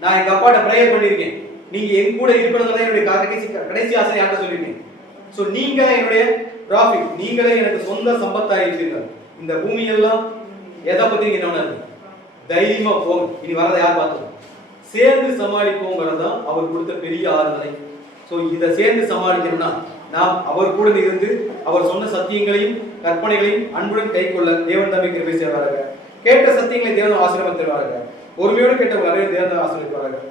நான் எங்க அப்பாட்ட பிரேயர் பண்ணிருக்கேன், நீங்க என் கூட இருக்கிறதுனால என்னுடைய கடைசி ஆசை யார்ட்ட சொல்லிருக்கேன். சோ நீங்களே என்னுடைய ப்ராஃபிட், நீங்களே எனக்கு சொந்த சம்பத்தா இருப்பீர்கள். இந்த பூமி எல்லாம் எதை பத்தி என்ன தைரியமா போங்க, இனி வரதை யார் பார்த்தோம்? சேர்ந்து சமாளிப்போங்கிறதான் அவர் கொடுத்த பெரிய ஆறுதலை. சோ இதை சேர்ந்து சமாளிக்கணும்னா நாம் அவர் கூட இருந்து அவர் சொன்ன சத்தியங்களையும் கற்பனைகளையும் அன்புடன் கை கொள்ள தேவன் தம்பி கிருபை செய்வார்கள். கேட்ட சத்தியங்களை தேவன் ஆசீர்வாதம் தருவார்கள். ஒருமையோடு கேட்டவர்கள் தேவன் ஆசீர்வதிப்பார்கள்.